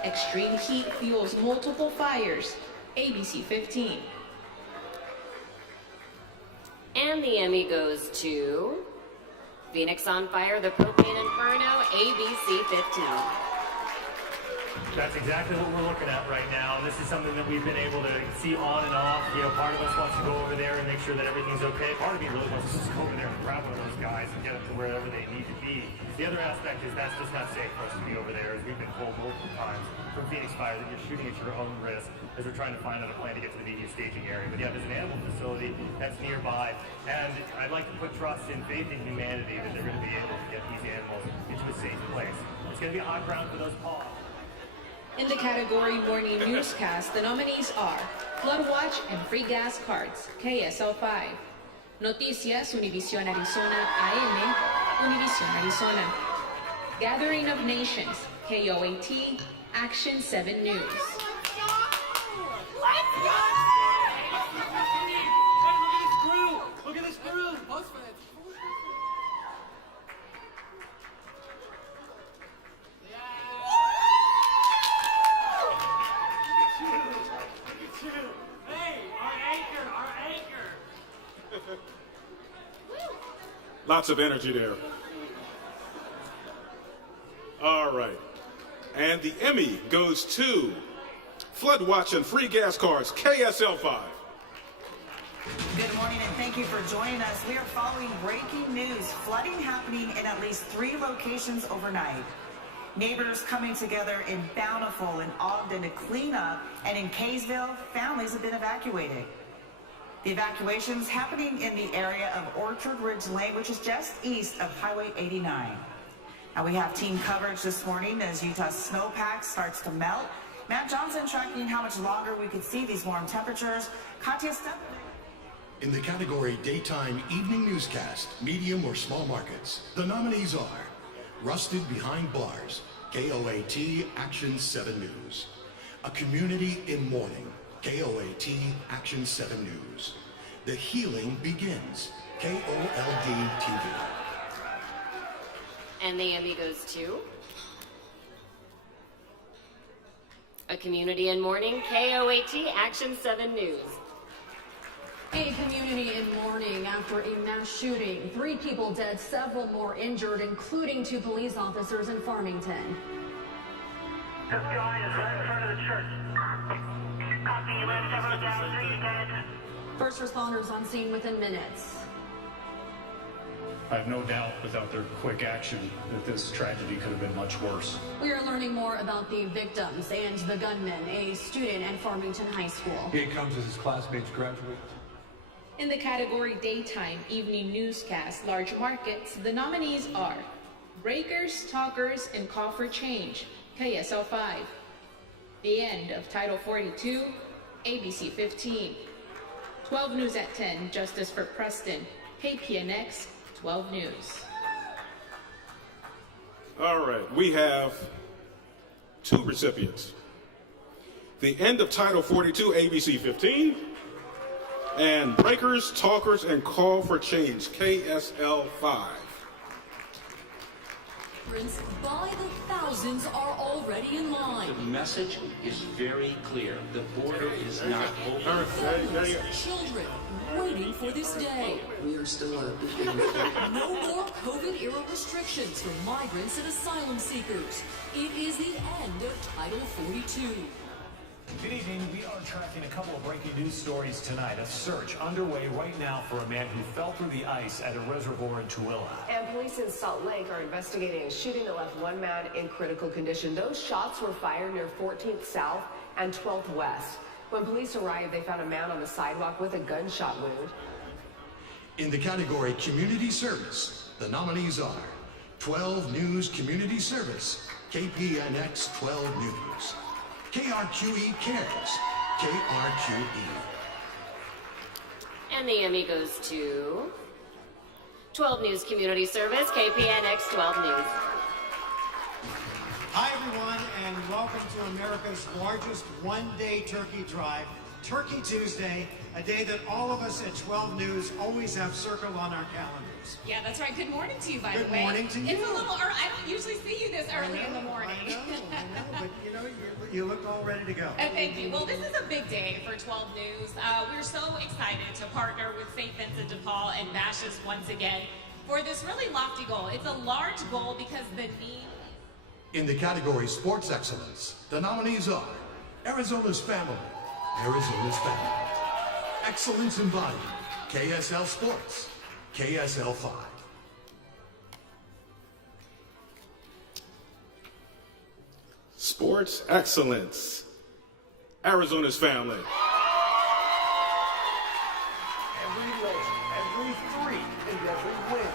Extreme Heat Fuels Multiple Fires, ABC 15. And the Emmy goes to Phoenix on Fire, The Propane Inferno, ABC 15. That's exactly what we're looking at right now, and this is something that we've been able to see on and off. You know, part of us wants to go over there and make sure that everything's okay. Part of me really wants to just go over there and grab one of those guys and get them to wherever they need to be. The other aspect is that's just not safe for us to be over there, as we've been told multiple times from Phoenix Fire that you're shooting at your own risk as we're trying to find out a plan to get to the media staging area. But yeah, there's an animal facility that's nearby, and I'd like to put trust and faith in humanity that they're going to be able to get these animals into a safe place. It's going to be a hot ground for those paws. In the category Morning Newscast, the nominees are Flood Watch and Free Gas Cards, KSL 5, Noticias Univisión Arizona AM, Univisión Arizona, Gathering of Nations, KOAT, Action 7 News. Look at this crew! Hey, our anchor! Lots of energy there. All right. And the Emmy goes to Flood Watch and Free Gas Cards, KSL 5. Good morning and thank you for joining us. We are following breaking news. Flooding happening in at least 3 locations overnight. Neighbors coming together in Bountiful and Ogden to clean up, and in Kaysville, families have been evacuated. The evacuations happening in the area of Orchard Ridge Lane, which is just east of Highway 89. Now we have team coverage this morning as Utah's snowpack starts to melt. Matt Johnson tracking how much longer we could see these warm temperatures. Katya Stepan. In the category Daytime Evening Newscast, Medium or Small Markets, the nominees are Rusted Behind Bars, KOAT Action 7 News. A Community in Mourning, KOAT Action 7 News. The Healing Begins, KOLD TV. And the Emmy goes to A Community in Mourning, KOAT Action 7 News. A community in mourning after a mass shooting. 3 people dead, several more injured, including 2 police officers in Farmington. This guy is right in front of the church. Copy, you left several down, 3 dead. First responders on scene within minutes. I have no doubt without their quick action that this tragedy could have been much worse. We are learning more about the victims and the gunman, a student at Farmington High School. He comes as his classmates graduate. In the category Daytime Evening Newscast Large Markets, the nominees are Breakers, Talkers, and Call for Change, KSL 5. The End of Title 42, ABC 15. 12 News at 10, Justice for Preston, KPNX 12 News. All right, we have 2 recipients. The End of Title 42, ABC 15. And Breakers, Talkers, and Call for Change, KSL 5. By the thousands are already in line. The message is very clear. The border is not open. Children waiting for this day. We are still No more COVID-era restrictions for migrants and asylum seekers. It is the end of Title 42. Good evening. We are tracking a couple of breaking news stories tonight. A search underway right now for a man who fell through the ice at a reservoir in Tooele. And police in Salt Lake are investigating a shooting that left 1 man in critical condition. Those shots were fired near 14th South and 12th West. When police arrived, they found a man on the sidewalk with a gunshot wound. In the category Community Service, the nominees are 12 News Community Service, KPNX 12 News. KRQE Cares, KRQE. And the Emmy goes to 12 News Community Service, KPNX 12 News. Hi, everyone, and welcome to America's largest one-day turkey drive, Turkey Tuesday, a day that all of us at 12 News always have circled on our calendars. Yeah, that's right. Good morning to you, by the way. Good morning to you. It's a little early. I don't usually see you this early in the morning. I know, but you look all ready to go. Thank you. Well, this is a big day for 12 News. We're so excited to partner with St. Vincent de Paul and Bashas once again for this really lofty goal. It's a large goal because the need. In the category Sports Excellence, the nominees are Arizona's Family, Arizona's Family. Excellence Embodied, KSL Sports, KSL 5. Sports Excellence, Arizona's Family. Every legend, every 3, and every win.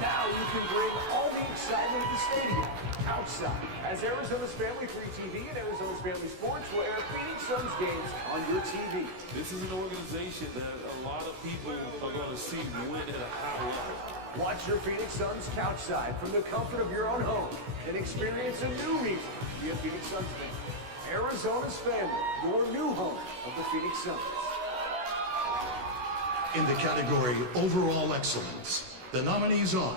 Now you can bring all the excitement of the stadium outside, as Arizona's Family 3 TV and Arizona's Family Sports will air Phoenix Suns games on your TV. This is an organization that a lot of people are going to see win at a high level. Watch your Phoenix Suns couchside from the comfort of your own home and experience a new reason to be a Phoenix Suns fan. Arizona's Family, your new home of the Phoenix Suns. In the category Overall Excellence, the nominees are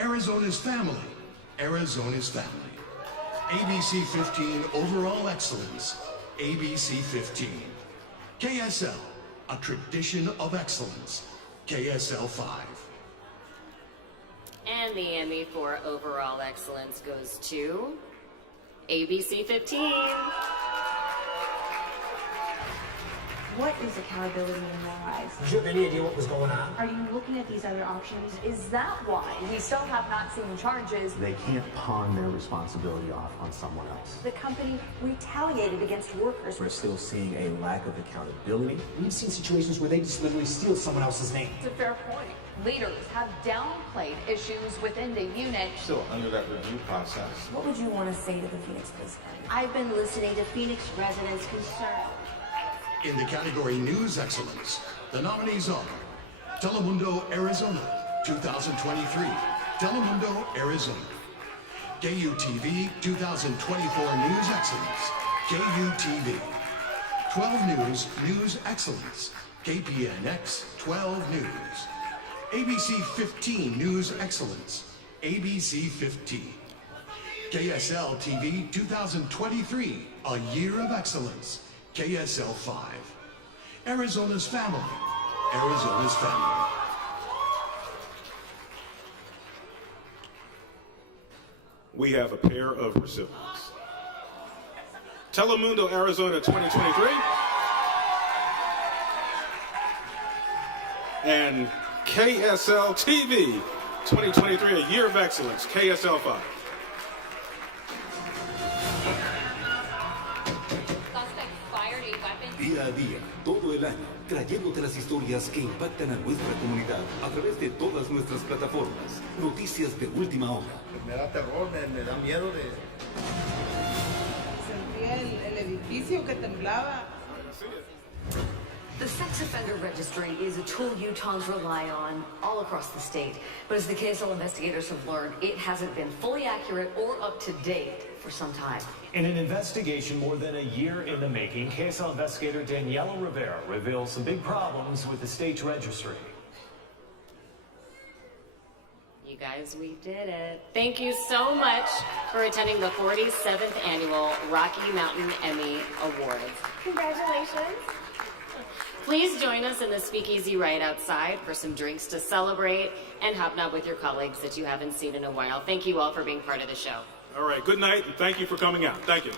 Arizona's Family, Arizona's Family. ABC 15 Overall Excellence, ABC 15. KSL, a tradition of excellence, KSL 5. And the Emmy for overall excellence goes to ABC 15. What is accountability in your eyes? Do you have any idea what was going on? Are you looking at these other options? Is that why we still have not seen charges? They can't pawn their responsibility off on someone else. The company retaliated against workers. We're still seeing a lack of accountability. We've seen situations where they just literally steal someone else's name. It's a fair point. Leaders have downplayed issues within the unit. Still under that review process. What would you want to say to the Phoenix Police Department? I've been listening to Phoenix residents' concern. In the category News Excellence, the nominees are Telemundo Arizona 2023, Telemundo Arizona. KUTV 2024 News Excellence, KUTV. 12 News News Excellence, KPNX 12 News. ABC 15 News Excellence, ABC 15. KSL TV 2023, A Year of Excellence, KSL 5. Arizona's Family, Arizona's Family. We have a pair of recipients. Telemundo Arizona 2023 and KSL TV 2023, A Year of Excellence, KSL 5. Día a día, todo el año, trayéndote las historias que impactan a nuestra comunidad a través de todas nuestras plataformas. Noticias de última hora. Me da terror, me da miedo de... Sentía el edificio que temblaba. The sex offender registry is a tool Utahns rely on all across the state. But as the KSL investigators have learned, it hasn't been fully accurate or up to date for some time. In an investigation more than a year in the making, KSL investigator Daniela Rivera reveals some big problems with the state's registry. You guys, we did it. Thank you so much for attending the 47th annual Rocky Mountain Emmy Awards. Congratulations. Please join us in the speakeasy right outside for some drinks to celebrate and hobnob with your colleagues that you haven't seen in a while. Thank you all for being part of the show. All right, good night, and thank you for coming out. Thank you.